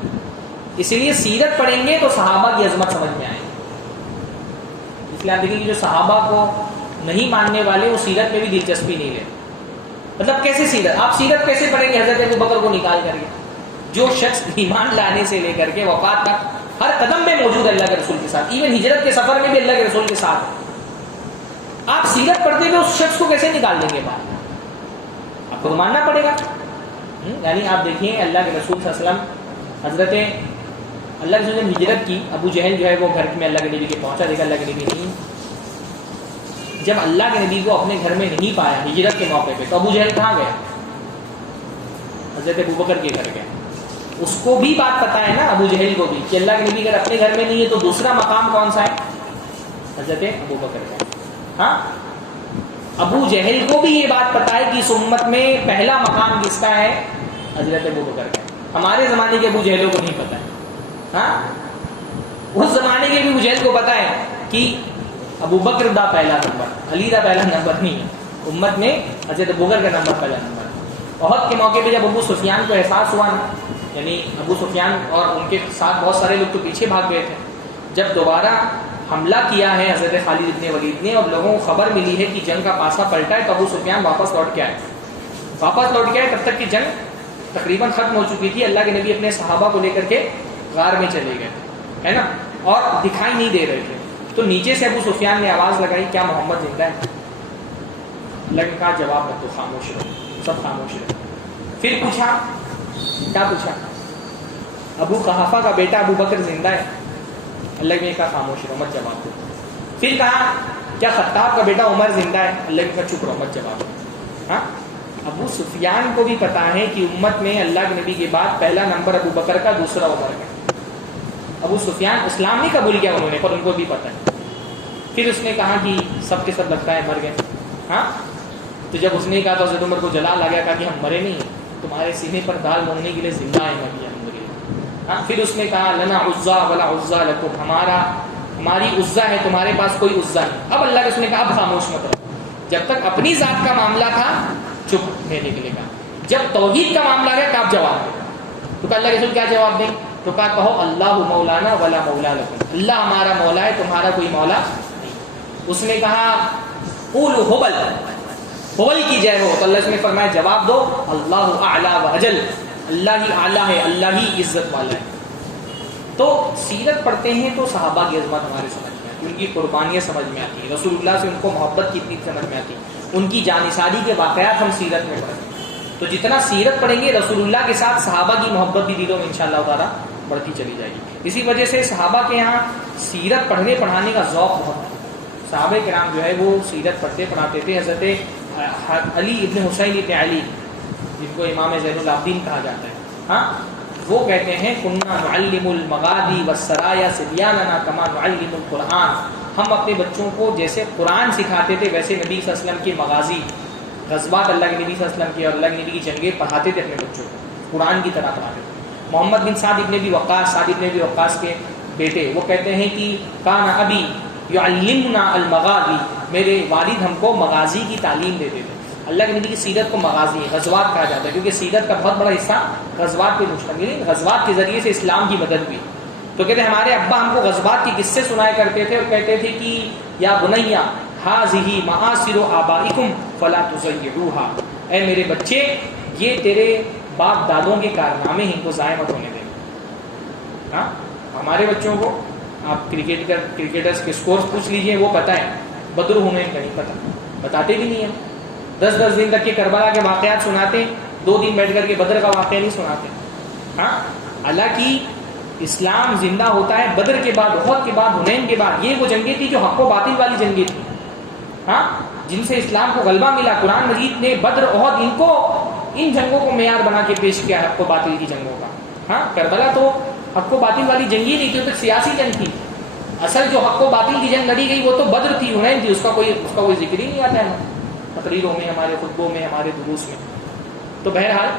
اس لیے سیرت پڑھیں گے تو صحابہ کی عظمت سمجھ میں آئے گی. اس لیے آپ دیکھیں کہ جو صحابہ کو نہیں ماننے والے وہ سیرت میں بھی دلچسپی نہیں لیتے. مطلب کیسے سیرت؟ آپ سیرت کیسے پڑھیں گے حضرت ابو بکر کو نکال کر کے؟ جو شخص ایمان لانے سے لے کر کے وفات تک ہر قدم میں موجود ہے اللہ کے رسول کے ساتھ، ایون ہجرت کے سفر میں بھی اللہ کے رسول کے ساتھ. آپ سیرت پڑھتے ہوئے اس شخص کو کیسے نکال دیں گے باہر؟ آپ کو تو ماننا پڑے گا. یعنی آپ دیکھیے اللہ کے رسول صلی اللہ علیہ وسلم، حضرت اللہ کے رسول نے ہجرت کی، ابو جہل جو ہے وہ گھر میں اللہ کے نبی کے پہنچا، دیکھا اللہ کے نبی نہیں. جب اللہ کے نبی کو اپنے گھر میں نہیں پایا ہجرت کے موقع پہ تو ابو جہل کہاں گیا؟ حضرت ابوبکر کے گھر گئے. اس کو بھی بات پتا ہے نا ابو جہل کو بھی کہ اللہ کے نبی اگر اپنے گھر میں نہیں ہے تو دوسرا مقام کون سا ہے؟ حضرت ابوبکر کا. ہاں ابو جہل کو بھی یہ بات پتا ہے کہ اس امت میں پہلا مقام کس کا ہے؟ حضرت ابوبکر کا. ہمارے زمانے کے ابو جہلوں کو نہیں پتا ہے. ہاں اس زمانے کے بھی ابو جہل کو پتا ہے کہ ابوبکر دا پہلا نمبر، علی دا پہلا نمبر نہیں ہے. امت میں حضرت ابوبکر کا نمبر پہلا نمبر. احد کے موقع پہ جب ابو سفیان کو احساس ہوا نا، یعنی ابو سفیان اور ان کے ساتھ بہت سارے لوگ تو پیچھے بھاگ گئے تھے، جب دوبارہ حملہ کیا ہے حضرت خالد ابن ولید نے اور لوگوں کو خبر ملی ہے کہ جنگ کا پاسا پلٹا ہے، تو ابو سفیان واپس لوٹ کے آئے. تب تک کہ جنگ تقریباً ختم ہو چکی تھی. اللہ کے نبی اپنے صحابہ کو لے کر کے غار میں چلے گئے تھے، ہے نا، اور دکھائی نہیں دے رہے تھے. تو نیچے سے ابو سفیان نے آواز لگائی، کیا محمد زندہ ہے؟ اللہ نے کہا جواب مت دو، خاموش رہو، سب خاموش رہے. پھر پوچھا، کیا پوچھا؟ ابو قحافہ کا بیٹا ابو بکر زندہ ہے؟ اللہ نے کہا خاموش رہو، مت جواب دو. پھر کہا کیا خطاب کا بیٹا عمر زندہ ہے؟ اللہ نے کہا چپ رہو، مت جواب دو. ہاں ابو سفیان کو بھی پتا ہے کہ امت میں اللہ کے نبی کے بعد پہلا نمبر ابو بکر کا، دوسرا عمر کا. ابو سفیان اسلام نہیں قبول کیا انہوں نے، پر ان کو بھی پتا ہے. پھر اس نے کہا کہ سب کے سب لگتا ہے مر گئے. ہاں تو جب اس نے کہا تو حضرت عمر کو جلال آ گیا، کہا کہ ہم مرے نہیں ہیں، تمہارے سینے پر دال مونگنے کے لیے زندہ ہیں نبی الحمدللہ. ہاں پھر اس نے کہا لنا عزا ولا عزا لکم، ہماری عزا ہے، تمہارے پاس کوئی عزا نہیں. اب اللہ کے رسول نے کہا اب خاموش مت رہو. جب تک اپنی ذات کا معاملہ تھا چپ رہنے کے لیے کہا، جب توحید کا معاملہ ہے تو آپ جواب دیں. تو کہا اللہ کے رسول کیا جواب دیں؟ تو کہا کہو اللہ مولانا ولا مولا لکم، اللہ ہمارا مولا ہے، تمہارا کوئی مولا نہیں. اس نے کہا قولوا ہبل، ہبل کی جے ہو. تو اللہ نے فرمایا جواب دو اللہ اعلی و اجل، اللہ ہی اعلیٰ ہے، اللہ ہی عزت والا ہے. تو سیرت پڑھتے ہیں تو صحابہ کی عظمت ہمارے سمجھ میں آتی ہے، ان کی قربانیاں سمجھ میں آتی ہیں، رسول اللہ سے ان کو محبت کتنی سمجھ میں آتی ہے، ان کی جانثاری کے واقعات ہم سیرت میں پڑھیں. تو جتنا سیرت پڑھیں گے رسول اللہ کے ساتھ صحابہ کی محبت بھی دلوں میں انشاءاللہ تعالیٰ بڑھتی چلی جائے گی. اسی وجہ سے صحابہ کے یہاں سیرت پڑھنے پڑھانے کا ذوق بہت ہے. صحابہ کرام جو ہے وہ سیرت پڑھتے پڑھاتے تھے. حضرت علی ابن حسین ابن علی جن کو امام زین العابدین کہا جاتا ہے، ہاں وہ کہتے ہیں کنا نعلم المغازی والسرایا صبیاننا کما نعلم القرآن، ہم اپنے بچوں کو جیسے قرآن سکھاتے تھے ویسے نبی صلی اللہ علیہ وسلم کے مغازی، غزوات اللہ کے نبی صلی اللہ علیہ وسلم کے اور اللہ کے نبی کی جنگیں پڑھاتے تھے اپنے بچوں کو، قرآن کی طرح پڑھاتے تھے. محمد بن سعد ابن ابی وقاص، سعد ابن ابی وقاص کے بیٹے، وہ کہتے ہیں کہ کان ابی یعلمنا المغازی، میرے والد ہم کو مغازی کی تعلیم دیتے تھے. اللہ کے نبی کی سیرت کو مغازی غزوات کہا جاتا ہے کیونکہ سیرت کا بہت بڑا حصہ غزوات پہ مشتمل ہے. غزوات کے ذریعے سے اسلام کی مدد بھی. تو کہتے ہیں ہمارے ابا ہم کو غزوات کے قصے سنایا کرتے تھے اور کہتے تھے کہ یا بنیا ہذہ معاصر آبائکم فلا تضیعوها، اے میرے بچے یہ تیرے باپ دادوں کے کارنامے ہیں، ان کو ضائع مت ہونے دیں. ہاں ہمارے بچوں کو آپ کرکٹرز کے سکورز پوچھ لیجئے، وہ پتہ ہے، بدر ہونے کا نہیں پتہ، بتاتے بھی نہیں ہیں. 10 دن تک کے کربلا کے واقعات سناتے، 2 دن بیٹھ کر کے بدر کا واقعہ نہیں سناتے. ہاں حالانکہ اسلام زندہ ہوتا ہے بدر کے بعد، احد کے بعد، حنین کے بعد. یہ وہ جنگیں تھیں جو حق و باطل والی جنگیں تھیں، ہاں جن سے اسلام کو غلبہ ملا. قرآن مجید نے بدر، احد ان جنگوں کو معیار بنا کے پیش کیا حق و باطل کی جنگوں کا. ہاں کربلا تو حق و باطل والی جنگ ہی نہیں تھی، وہ تو سیاسی جنگ تھی. اصل جو حق و باطل کی جنگ لڑی گئی وہ تو بدر تھی، حنین تھی. اس کا کوئی ذکر ہی نہیں آتا ہے تقریروں میں، ہمارے خطبوں میں، ہمارے دروس میں. تو بہرحال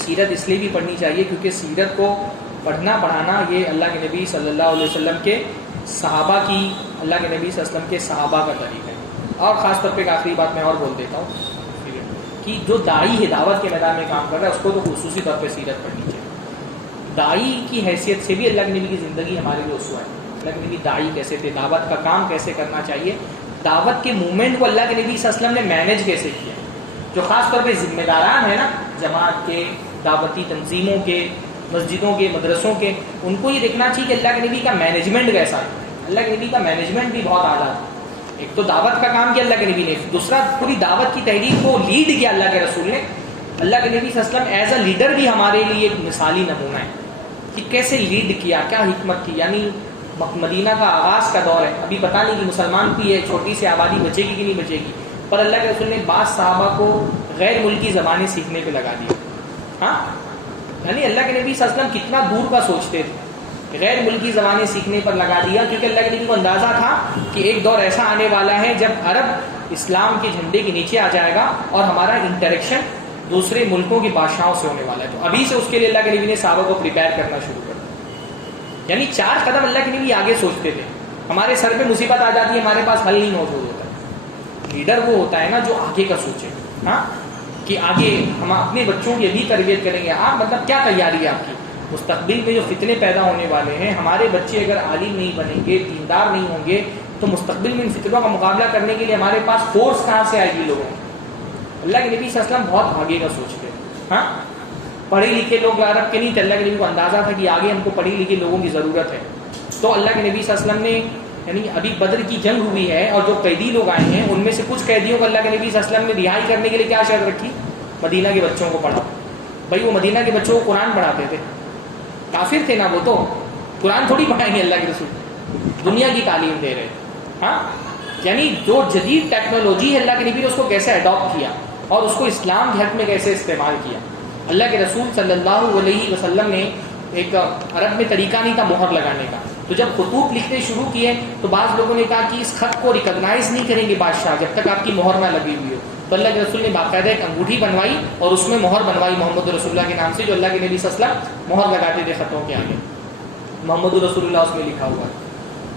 سیرت اس لیے بھی پڑھنی چاہیے کیونکہ سیرت کو پڑھنا پڑھانا یہ اللہ کے نبی صلی اللہ علیہ وسلم کے صحابہ کی، اللہ کے نبی صلی اللہ علیہ وسلم کے صحابہ کا طریقہ ہے. اور خاص طور پہ ایک آخری بات میں اور بول دیتا ہوں کہ جو داعی ہے دعوت کے میدان میں کام کر رہا ہے اس کو تو خصوصی طور پہ سیرت پڑھنی چاہیے. داعی کی حیثیت سے بھی اللہ کے نبی کی زندگی ہمارے لیے اسوہ ہے. اللہ کے نبی داعی کیسے تھے، دعوت کا کام کیسے کرنا چاہیے، دعوت کے موومنٹ کو اللہ کے نبی صلی اللہ علیہ وسلم نے مینیج کیسے کیا. جو خاص طور پہ ذمہ داران ہیں نا جماعت کے، دعوتی تنظیموں کے، مسجدوں کے، مدرسوں کے، ان کو یہ دیکھنا چاہیے کہ اللہ کے نبی کا مینجمنٹ کیسا ہے. اللہ کے نبی کا مینجمنٹ بھی بہت اعلیٰ ہے. ایک تو دعوت کا کام کیا اللہ کے نبی نے، دوسرا پوری دعوت کی تحریک کو لیڈ کیا اللہ کے رسول نے. اللہ کے نبی صلی اللہ علیہ وسلم ایز اے لیڈر بھی ہمارے لیے ایک مثالی نمونہ ہے کہ کیسے لیڈ کیا، کیا حکمت کی. یعنی مدینہ کا آغاز کا دور ہے، ابھی پتہ نہیں کہ مسلمان کی ہے چھوٹی سی آبادی بچے گی کہ نہیں بچے گی، پر اللہ کے رسول نے بعض صحابہ کو غیر ملکی زبانیں سیکھنے پہ لگا دیا. ہاں یعنی اللہ کے نبی صلی اللہ علیہ وسلم کتنا دور کا سوچتے تھے، غیر ملکی زبانیں سیکھنے پر لگا دیا، کیونکہ اللہ کے نبی کو اندازہ تھا کہ ایک دور ایسا آنے والا ہے جب عرب اسلام کے جھنڈے کے نیچے آ جائے گا اور ہمارا انٹریکشن دوسرے ملکوں کے بادشاہوں سے ہونے والا ہے. تو ابھی سے اس کے لیے اللہ کے نبی نے صحابہ کو پریپیئر کرنا شروع کر دیا. یعنی 4 قدم اللہ کے نبی آگے سوچتے تھے. ہمارے سر پہ مصیبت آ جاتی ہے، ہمارے پاس حل نہیں موجود ہوتا. لیڈر وہ ہوتا ہے نا جو آگے کا سوچے، ہاں کہ آگے ہم اپنے بچوں کی ابھی تربیت کریں گے. آپ مطلب کیا تیاری ہے آپ کی؟ مستقبل میں جو فتنے پیدا ہونے والے ہیں، ہمارے بچے اگر عالم نہیں بنیں گے، دیندار نہیں ہوں گے، تو مستقبل میں ان فتنوں کا مقابلہ کرنے کے لیے ہمارے پاس فورس کہاں سے آئے گی لوگوں کی؟ اللہ کے نبی صلی اللہ علیہ وسلم بہت آگے کا سوچتے ہیں. ہاں پڑھے لکھے لوگ عرب کے نہیں تھے، اللہ کے نبی کو اندازہ تھا کہ آگے ہم کو پڑھے لکھے لوگوں کی ضرورت ہے. تو اللہ کے نبی صلی اللہ علیہ وسلم نے یعنی ابھی بدر کی جنگ ہوئی ہے اور جو قیدی لوگ آئے ہیں ان میں سے کچھ قیدیوں کو اللہ کے نبی صلی اللہ علیہ وسلم نے رہائی کرنے کے لیے کیا شرط رکھی؟ مدینہ کے بچوں کو پڑھاؤ. بھائی وہ مدینہ کے بچوں کو قرآن پڑھاتے تھے، کافر تھے نا وہ، تو قرآن تھوڑی پڑھائیں گے اللہ کے رسول، دنیا کی تعلیم دے رہے. ہاں یعنی جو جدید ٹیکنالوجی ہے اللہ کے نبی نے اس کو کیسے اڈاپٹ کیا اور اس کو اسلام کے حق میں کیسے استعمال کیا. اللہ کے رسول صلی اللہ علیہ وسلم نے ایک عرب میں طریقہ نہیں تھا مہر لگانے کا. تو جب خطوط لکھنے شروع کیے تو بعض لوگوں نے کہا کہ اس خط کو ریکگنائز نہیں کریں گے بادشاہ جب تک آپ کی مہر نہ لگی ہوئی ہو. تو اللہ کے رسول نے باقاعدہ ایک انگوٹھی بنوائی اور اس میں مہر بنوائی محمد رسول اللہ کے نام سے، جو اللہ کے نبی صلی اللہ علیہ وسلم مہر لگاتے تھے خطوں کے آگے، محمد رسول اللہ اس میں لکھا ہوا ہے.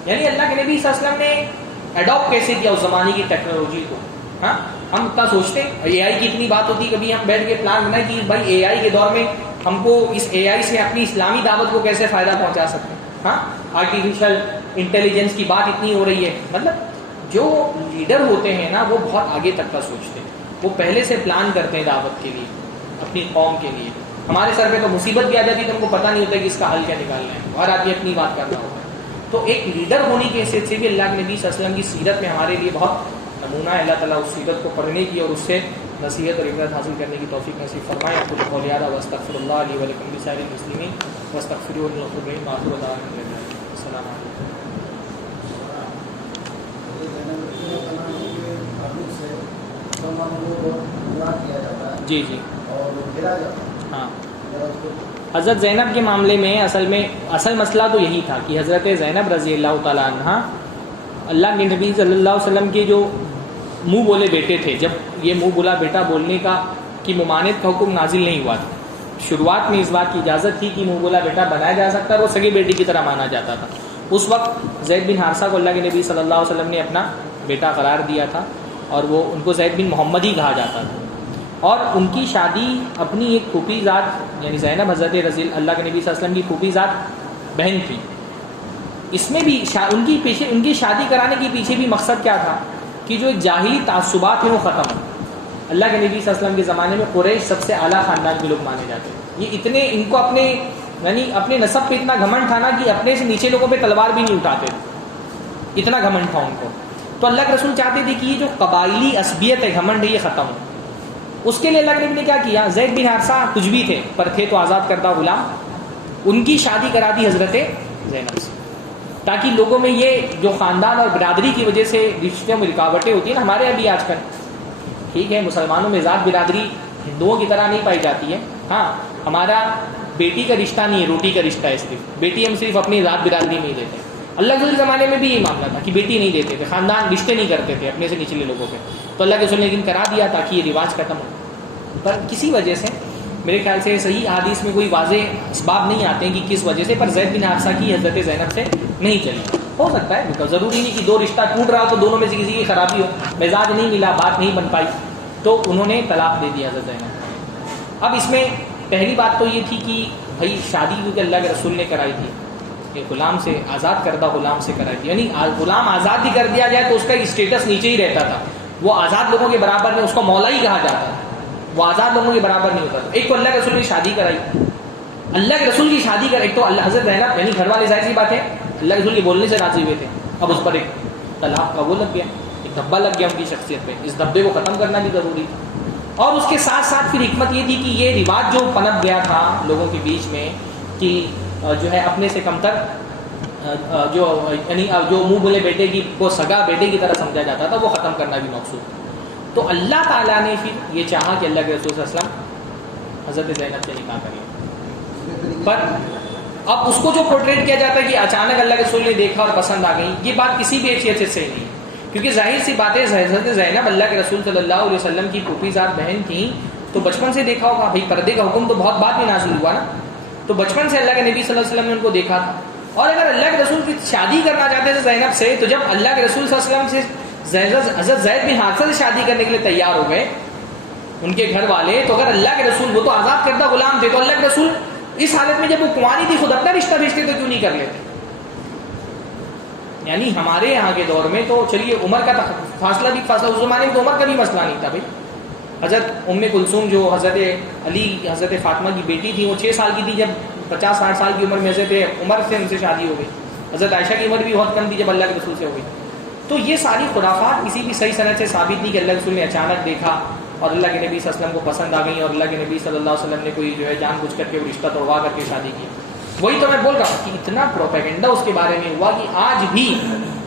یعنی اللہ کے نبی صلی اللہ علیہ وسلم نے اڈاپٹ کیسے کیا اس زمانے کی ٹیکنالوجی کو. ہاں ہم اتنا سوچتے ہیں اے آئی کی اتنی بات ہوتی، کبھی ہم بیٹھ کے پلان بنائیں کہ بھائی اے آئی کے دور میں ہم کو اس اے آئی سے اپنی اسلامی دعوت کو کیسے فائدہ پہنچا سکتے ہیں. ہاں آرٹیفیشل انٹیلیجنس کی بات اتنی ہو رہی ہے. مطلب جو لیڈر ہوتے ہیں نا وہ بہت آگے تک کا سوچتے ہیں، وہ پہلے سے پلان کرتے ہیں دعوت کے لیے، اپنی قوم کے لیے. ہمارے سر پہ تو مصیبت بھی آ جاتی ہے تو ہم کو پتہ نہیں ہوتا کہ اس کا حل کیا نکالنا ہے، ہر آدمی اپنی بات کرنا ہوتا ہے. تو ایک لیڈر ہونے کی حیثیت سے بھی اللہ کے نبی صلی اللہ علیہ وسلم کی سیرت میں ہمارے لیے بہت نمونہ ہے. اللہ تعالیٰ اس سیرت کو پڑھنے کی اور اس سے نصیحت اور عبرت حاصل کرنے کی توفیق نصیب فرمائے. آپ کو قول یاد واستغفر اللہ علی ولکم لسائر المسلمین واستغفروہ انہ غفور رحیم. وآخر دعوانا السلام علیکم. جی جی ہاں حضرت زینب کے معاملے میں اصل مسئلہ تو یہی تھا کہ حضرت زینب رضی اللہ تعالیٰ عنہ اللہ کے نبی صلی اللہ علیہ وسلم کے جو منہ بولے بیٹے تھے، جب یہ منہ بولا بیٹا بولنے کا کی ممانعت کا حکم نازل نہیں ہوا تھا. شروعات میں اس بات کی اجازت تھی کہ منہ بولا بیٹا بنایا جا سکتا ہے، وہ سگے بیٹی کی طرح مانا جاتا تھا. اس وقت زید بن حارثہ کو اللہ کے نبی صلی اللہ علیہ وسلم نے اپنا بیٹا قرار دیا تھا اور وہ ان کو زید بن محمد ہی کہا جاتا تھا. اور ان کی شادی اپنی ایک پھوپھی ذات یعنی زینب حضرت رضی اللہ کے نبی صلی اللہ علیہ وسلم کی پھوپھی ذات بہن تھی. اس میں بھی ان کی شادی کرانے کے پیچھے بھی مقصد کیا تھا کہ جو ایک جاہلی تعصبات ہیں وہ ختم ہو. اللہ کے نبی صلی اللہ علیہ وسلم کے زمانے میں قریش سب سے اعلیٰ خاندان کے لوگ مانے جاتے ہیں. یہ اتنے ان کو اپنے یعنی اپنے نسب پہ اتنا گھمنڈ تھا نا کہ اپنے سے نیچے لوگوں پہ تلوار بھی نہیں اٹھاتے، اتنا گھمنڈ تھا ان کو. تو اللہ کے رسول چاہتے تھے کہ یہ جو قبائلی عصبیت ہے، گھمنڈ ہے، یہ ختم ہو. اس کے لیے اللہ کے نبی نے کیا کیا؟ زید بن حارثہ کچھ بھی تھے پر تھے تو آزاد کردہ غلام، ان کی شادی کرا دی حضرت زینب سے، تاکہ لوگوں میں یہ جو خاندان اور برادری کی وجہ سے رشتوں میں رکاوٹیں ہوتی ہیں نا ہمارے ابھی آج کل، ٹھیک ہے مسلمانوں میں ذات برادری ہندوؤں کی طرح نہیں پائی جاتی ہے. ہاں ہمارا بیٹی کا رشتہ نہیں ہے، روٹی کا رشتہ ہے. صرف بیٹی ہم صرف اپنی ذات برادری میں ہی دیتے ہیں. اللہ کے زمانے میں بھی یہ معاملہ تھا کہ بیٹی نہیں دیتے تھے، خاندان رشتے نہیں کرتے تھے اپنے سے نچلے لوگوں پہ. تو اللہ کے رسول نے لیکن کرا دیا تاکہ یہ رواج ختم ہو. پر کسی وجہ سے میرے خیال سے صحیح حدیث میں کوئی واضح اسباب نہیں آتے ہیں کہ کس وجہ سے، پر زید بن حارثہ کی حضرت زینب سے نہیں چلی. ہو سکتا ہے بالکل ضروری نہیں کہ دو رشتہ ٹوٹ رہا ہو تو دونوں میں سے کسی کی خرابی ہو، مزاج نہیں ملا، بات نہیں بن پائی تو انہوں نے طلاق دے دیا حضرت زینب. اب اس میں پہلی بات تو یہ تھی کہ بھائی شادی کیونکہ اللہ کے رسول نے کرائی تھی، یہ غلام سے آزاد کردہ غلام سے کرائی تھی. یعنی غلام آزاد بھی کر دیا جائے تو اس کا اسٹیٹس نیچے ہی رہتا تھا، وہ آزاد لوگوں کے برابر نہیں، اس کو مولا ہی کہا جاتا تھا، وہ آزاد لوگوں کے برابر نہیں ہوتا تھا. ایک تو اللہ کے رسول نے شادی کرائی، اللہ کے رسول کی شادی کر، ایک تو اللہ حضرت زینب یعنی گھر والے ظاہر سی بات ہے اللہ کے رسول کے بولنے سے راضی ہوئے تھے. اب اس پر ایک طلاق کا وہ لگ گیا، ایک دھبا لگ گیا ان کی شخصیت پہ. اس دھبے کو ختم کرنا بھی ضروری تھا. اور اس کے ساتھ ساتھ پھر حکمت یہ تھی کہ یہ رواج جو پنپ گیا تھا لوگوں کے بیچ میں کہ جو ہے اپنے سے کمتر جو یعنی جو منہ بولے بیٹے کی کو سگا بیٹے کی طرح سمجھا جاتا تھا، وہ ختم کرنا بھی مقصود. تو اللہ تعالیٰ نے پھر یہ چاہا کہ اللہ کے رسول صلی اللہ علیہ وسلم حضرت زینب سے نکاح کر لیا. پر اب اس کو جو پورٹریٹ کیا جاتا ہے کہ اچانک اللہ کے رسول نے دیکھا اور پسند آ گئی، یہ بات کسی بھی حیثیت سے نہیں، کیونکہ ظاہر سی بات ہے حضرت زینب اللہ کے رسول صلی اللہ علیہ وسلم کی پھوپھی زاد بہن تھیں، تو بچپن سے دیکھا ہوگا. بھائی پردے کا حکم تو بہت بعد میں نازل ہوا نا، تو بچپن سے اللہ کے نبی صلی اللہ علیہ وسلم نے ان کو دیکھا تھا. اور اگر اللہ کے رسول کی شادی کرنا چاہتے تھے زینب سے، تو جب اللہ کے رسول صلی اللہ علیہ وسلم سے حضرت زید بن حارثہ سے شادی کرنے کے لیے تیار ہو گئے ان کے گھر والے، تو اگر اللہ کے رسول، وہ تو آزاد کردہ غلام تھے، تو اللہ کے رسول اس حالت میں جب وہ کنواری تھی خود اپنا رشتہ بھیجتے تو کیوں نہیں کر لیتے؟ یعنی ہمارے یہاں کے دور میں تو چلیے عمر کا فاصلہ بھی فاصلہ، اس زمانے میں تو عمر کا بھی مسئلہ نہیں تھا. بھائی حضرت ام کلثوم جو حضرت علی حضرت فاطمہ کی بیٹی تھی، وہ 6 سال کی تھی جب 50-60 سال کی عمر میں حضرت عمر سے ان سے شادی ہو گئی. حضرت عائشہ کی عمر بھی بہت کم تھی جب اللہ کے رسول سے ہو گئی. تو یہ ساری خرافات کسی بھی صحیح سند سے ثابت نہیں کہ اللہ کے رسول نے اچانک دیکھا اور اللہ کے نبی صلی اللہ علیہ وسلم کو پسند آ گئی اور اللہ کے نبی صلی اللہ علیہ وسلم نے کوئی جو ہے جان بوجھ کر کے وہ رشتہ توڑوا کر کے شادی کی. وہی تو میں بول رہا ہوں کہ اتنا پروپیگنڈا اس کے بارے میں ہوا کہ آج بھی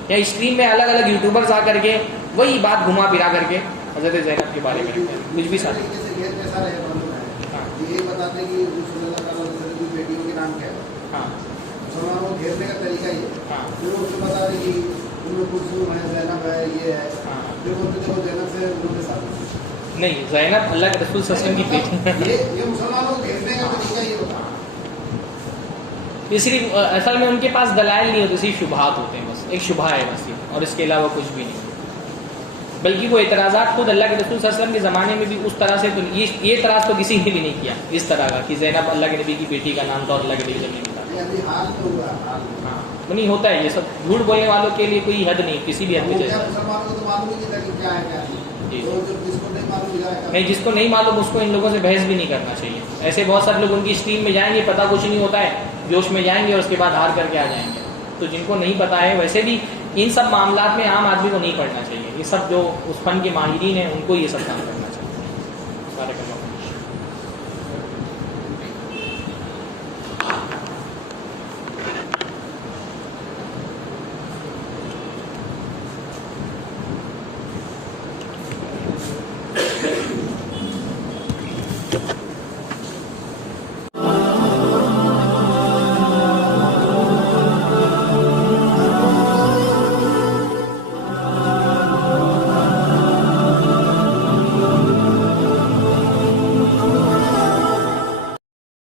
یا اسکرین میں الگ الگ یوٹیوبرز آ کر کے وہی بات گھما پھرا کر کے حضرت زینب کے بارے میں کچھ بھی ساتھ. یہ بتاتے ہیں کہ رسول اللہ تعالیٰ کی بیٹیوں کے نام کیا ہے. ہاں مسلمانوں کو گھیرنے کا طریقہ یہ ہے. ہاں پھر وہ بتا دیں کہ ان میں کلثوم ہے، زینب ہے، یہ ہے. ہاں پھر بولتے تھے وہ زینب سے انہوں کے ساتھ نہیں، زینب اللہ کے رسول صلی اللہ علیہ وسلم کی بیٹی. یہ مسلمانوں کو گھیرنے کا طریقہ یہ ہوتا ہے. یہ صرف اصل میں ان کے پاس دلائل نہیں ہوتے، صرف شبہات ہوتے ہیں، بس ایک شبہ ہے بس یہ، اور اس کے علاوہ کچھ بھی نہیں. بلکہ وہ اعتراضات خود اللہ کے رسول صلی اللہ علیہ وسلم کے زمانے میں بھی اس طرح سے تو یہ اعتراض تو کسی نے بھی نہیں کیا اس طرح کا کہ زینب اللہ کے نبی کی بیٹی کا نام تھا اور اللہ کے نبی زمین کا. ابھی حال تو ہوا حال. ہاں نہیں ہوتا ہے یہ سب، جھوٹ بولنے والوں کے لیے کوئی حد نہیں، کسی بھی حد میں جائے. مسلمانوں کو تو معلوم ہی نہیں تھا کہ کیا ہے کیا جی. نہیں. جس کو نہیں معلوم نہیں، جس کو نہیں معلوم اس کو ان لوگوں سے بحث بھی نہیں کرنا چاہیے. ایسے بہت سارے لوگ ان کی اسٹریم میں جائیں گے، پتہ کچھ نہیں ہوتا ہے، جوش میں جائیں گے اور اس کے بعد ہار کر کے آ جائیں گے. تو جن کو نہیں پتا ہے ویسے بھی ان سب معاملات میں عام آدمی کو نہیں پڑھنا چاہیے. یہ سب جو اس فن کے ماہرین ہیں ان کو یہ سب کام کرنا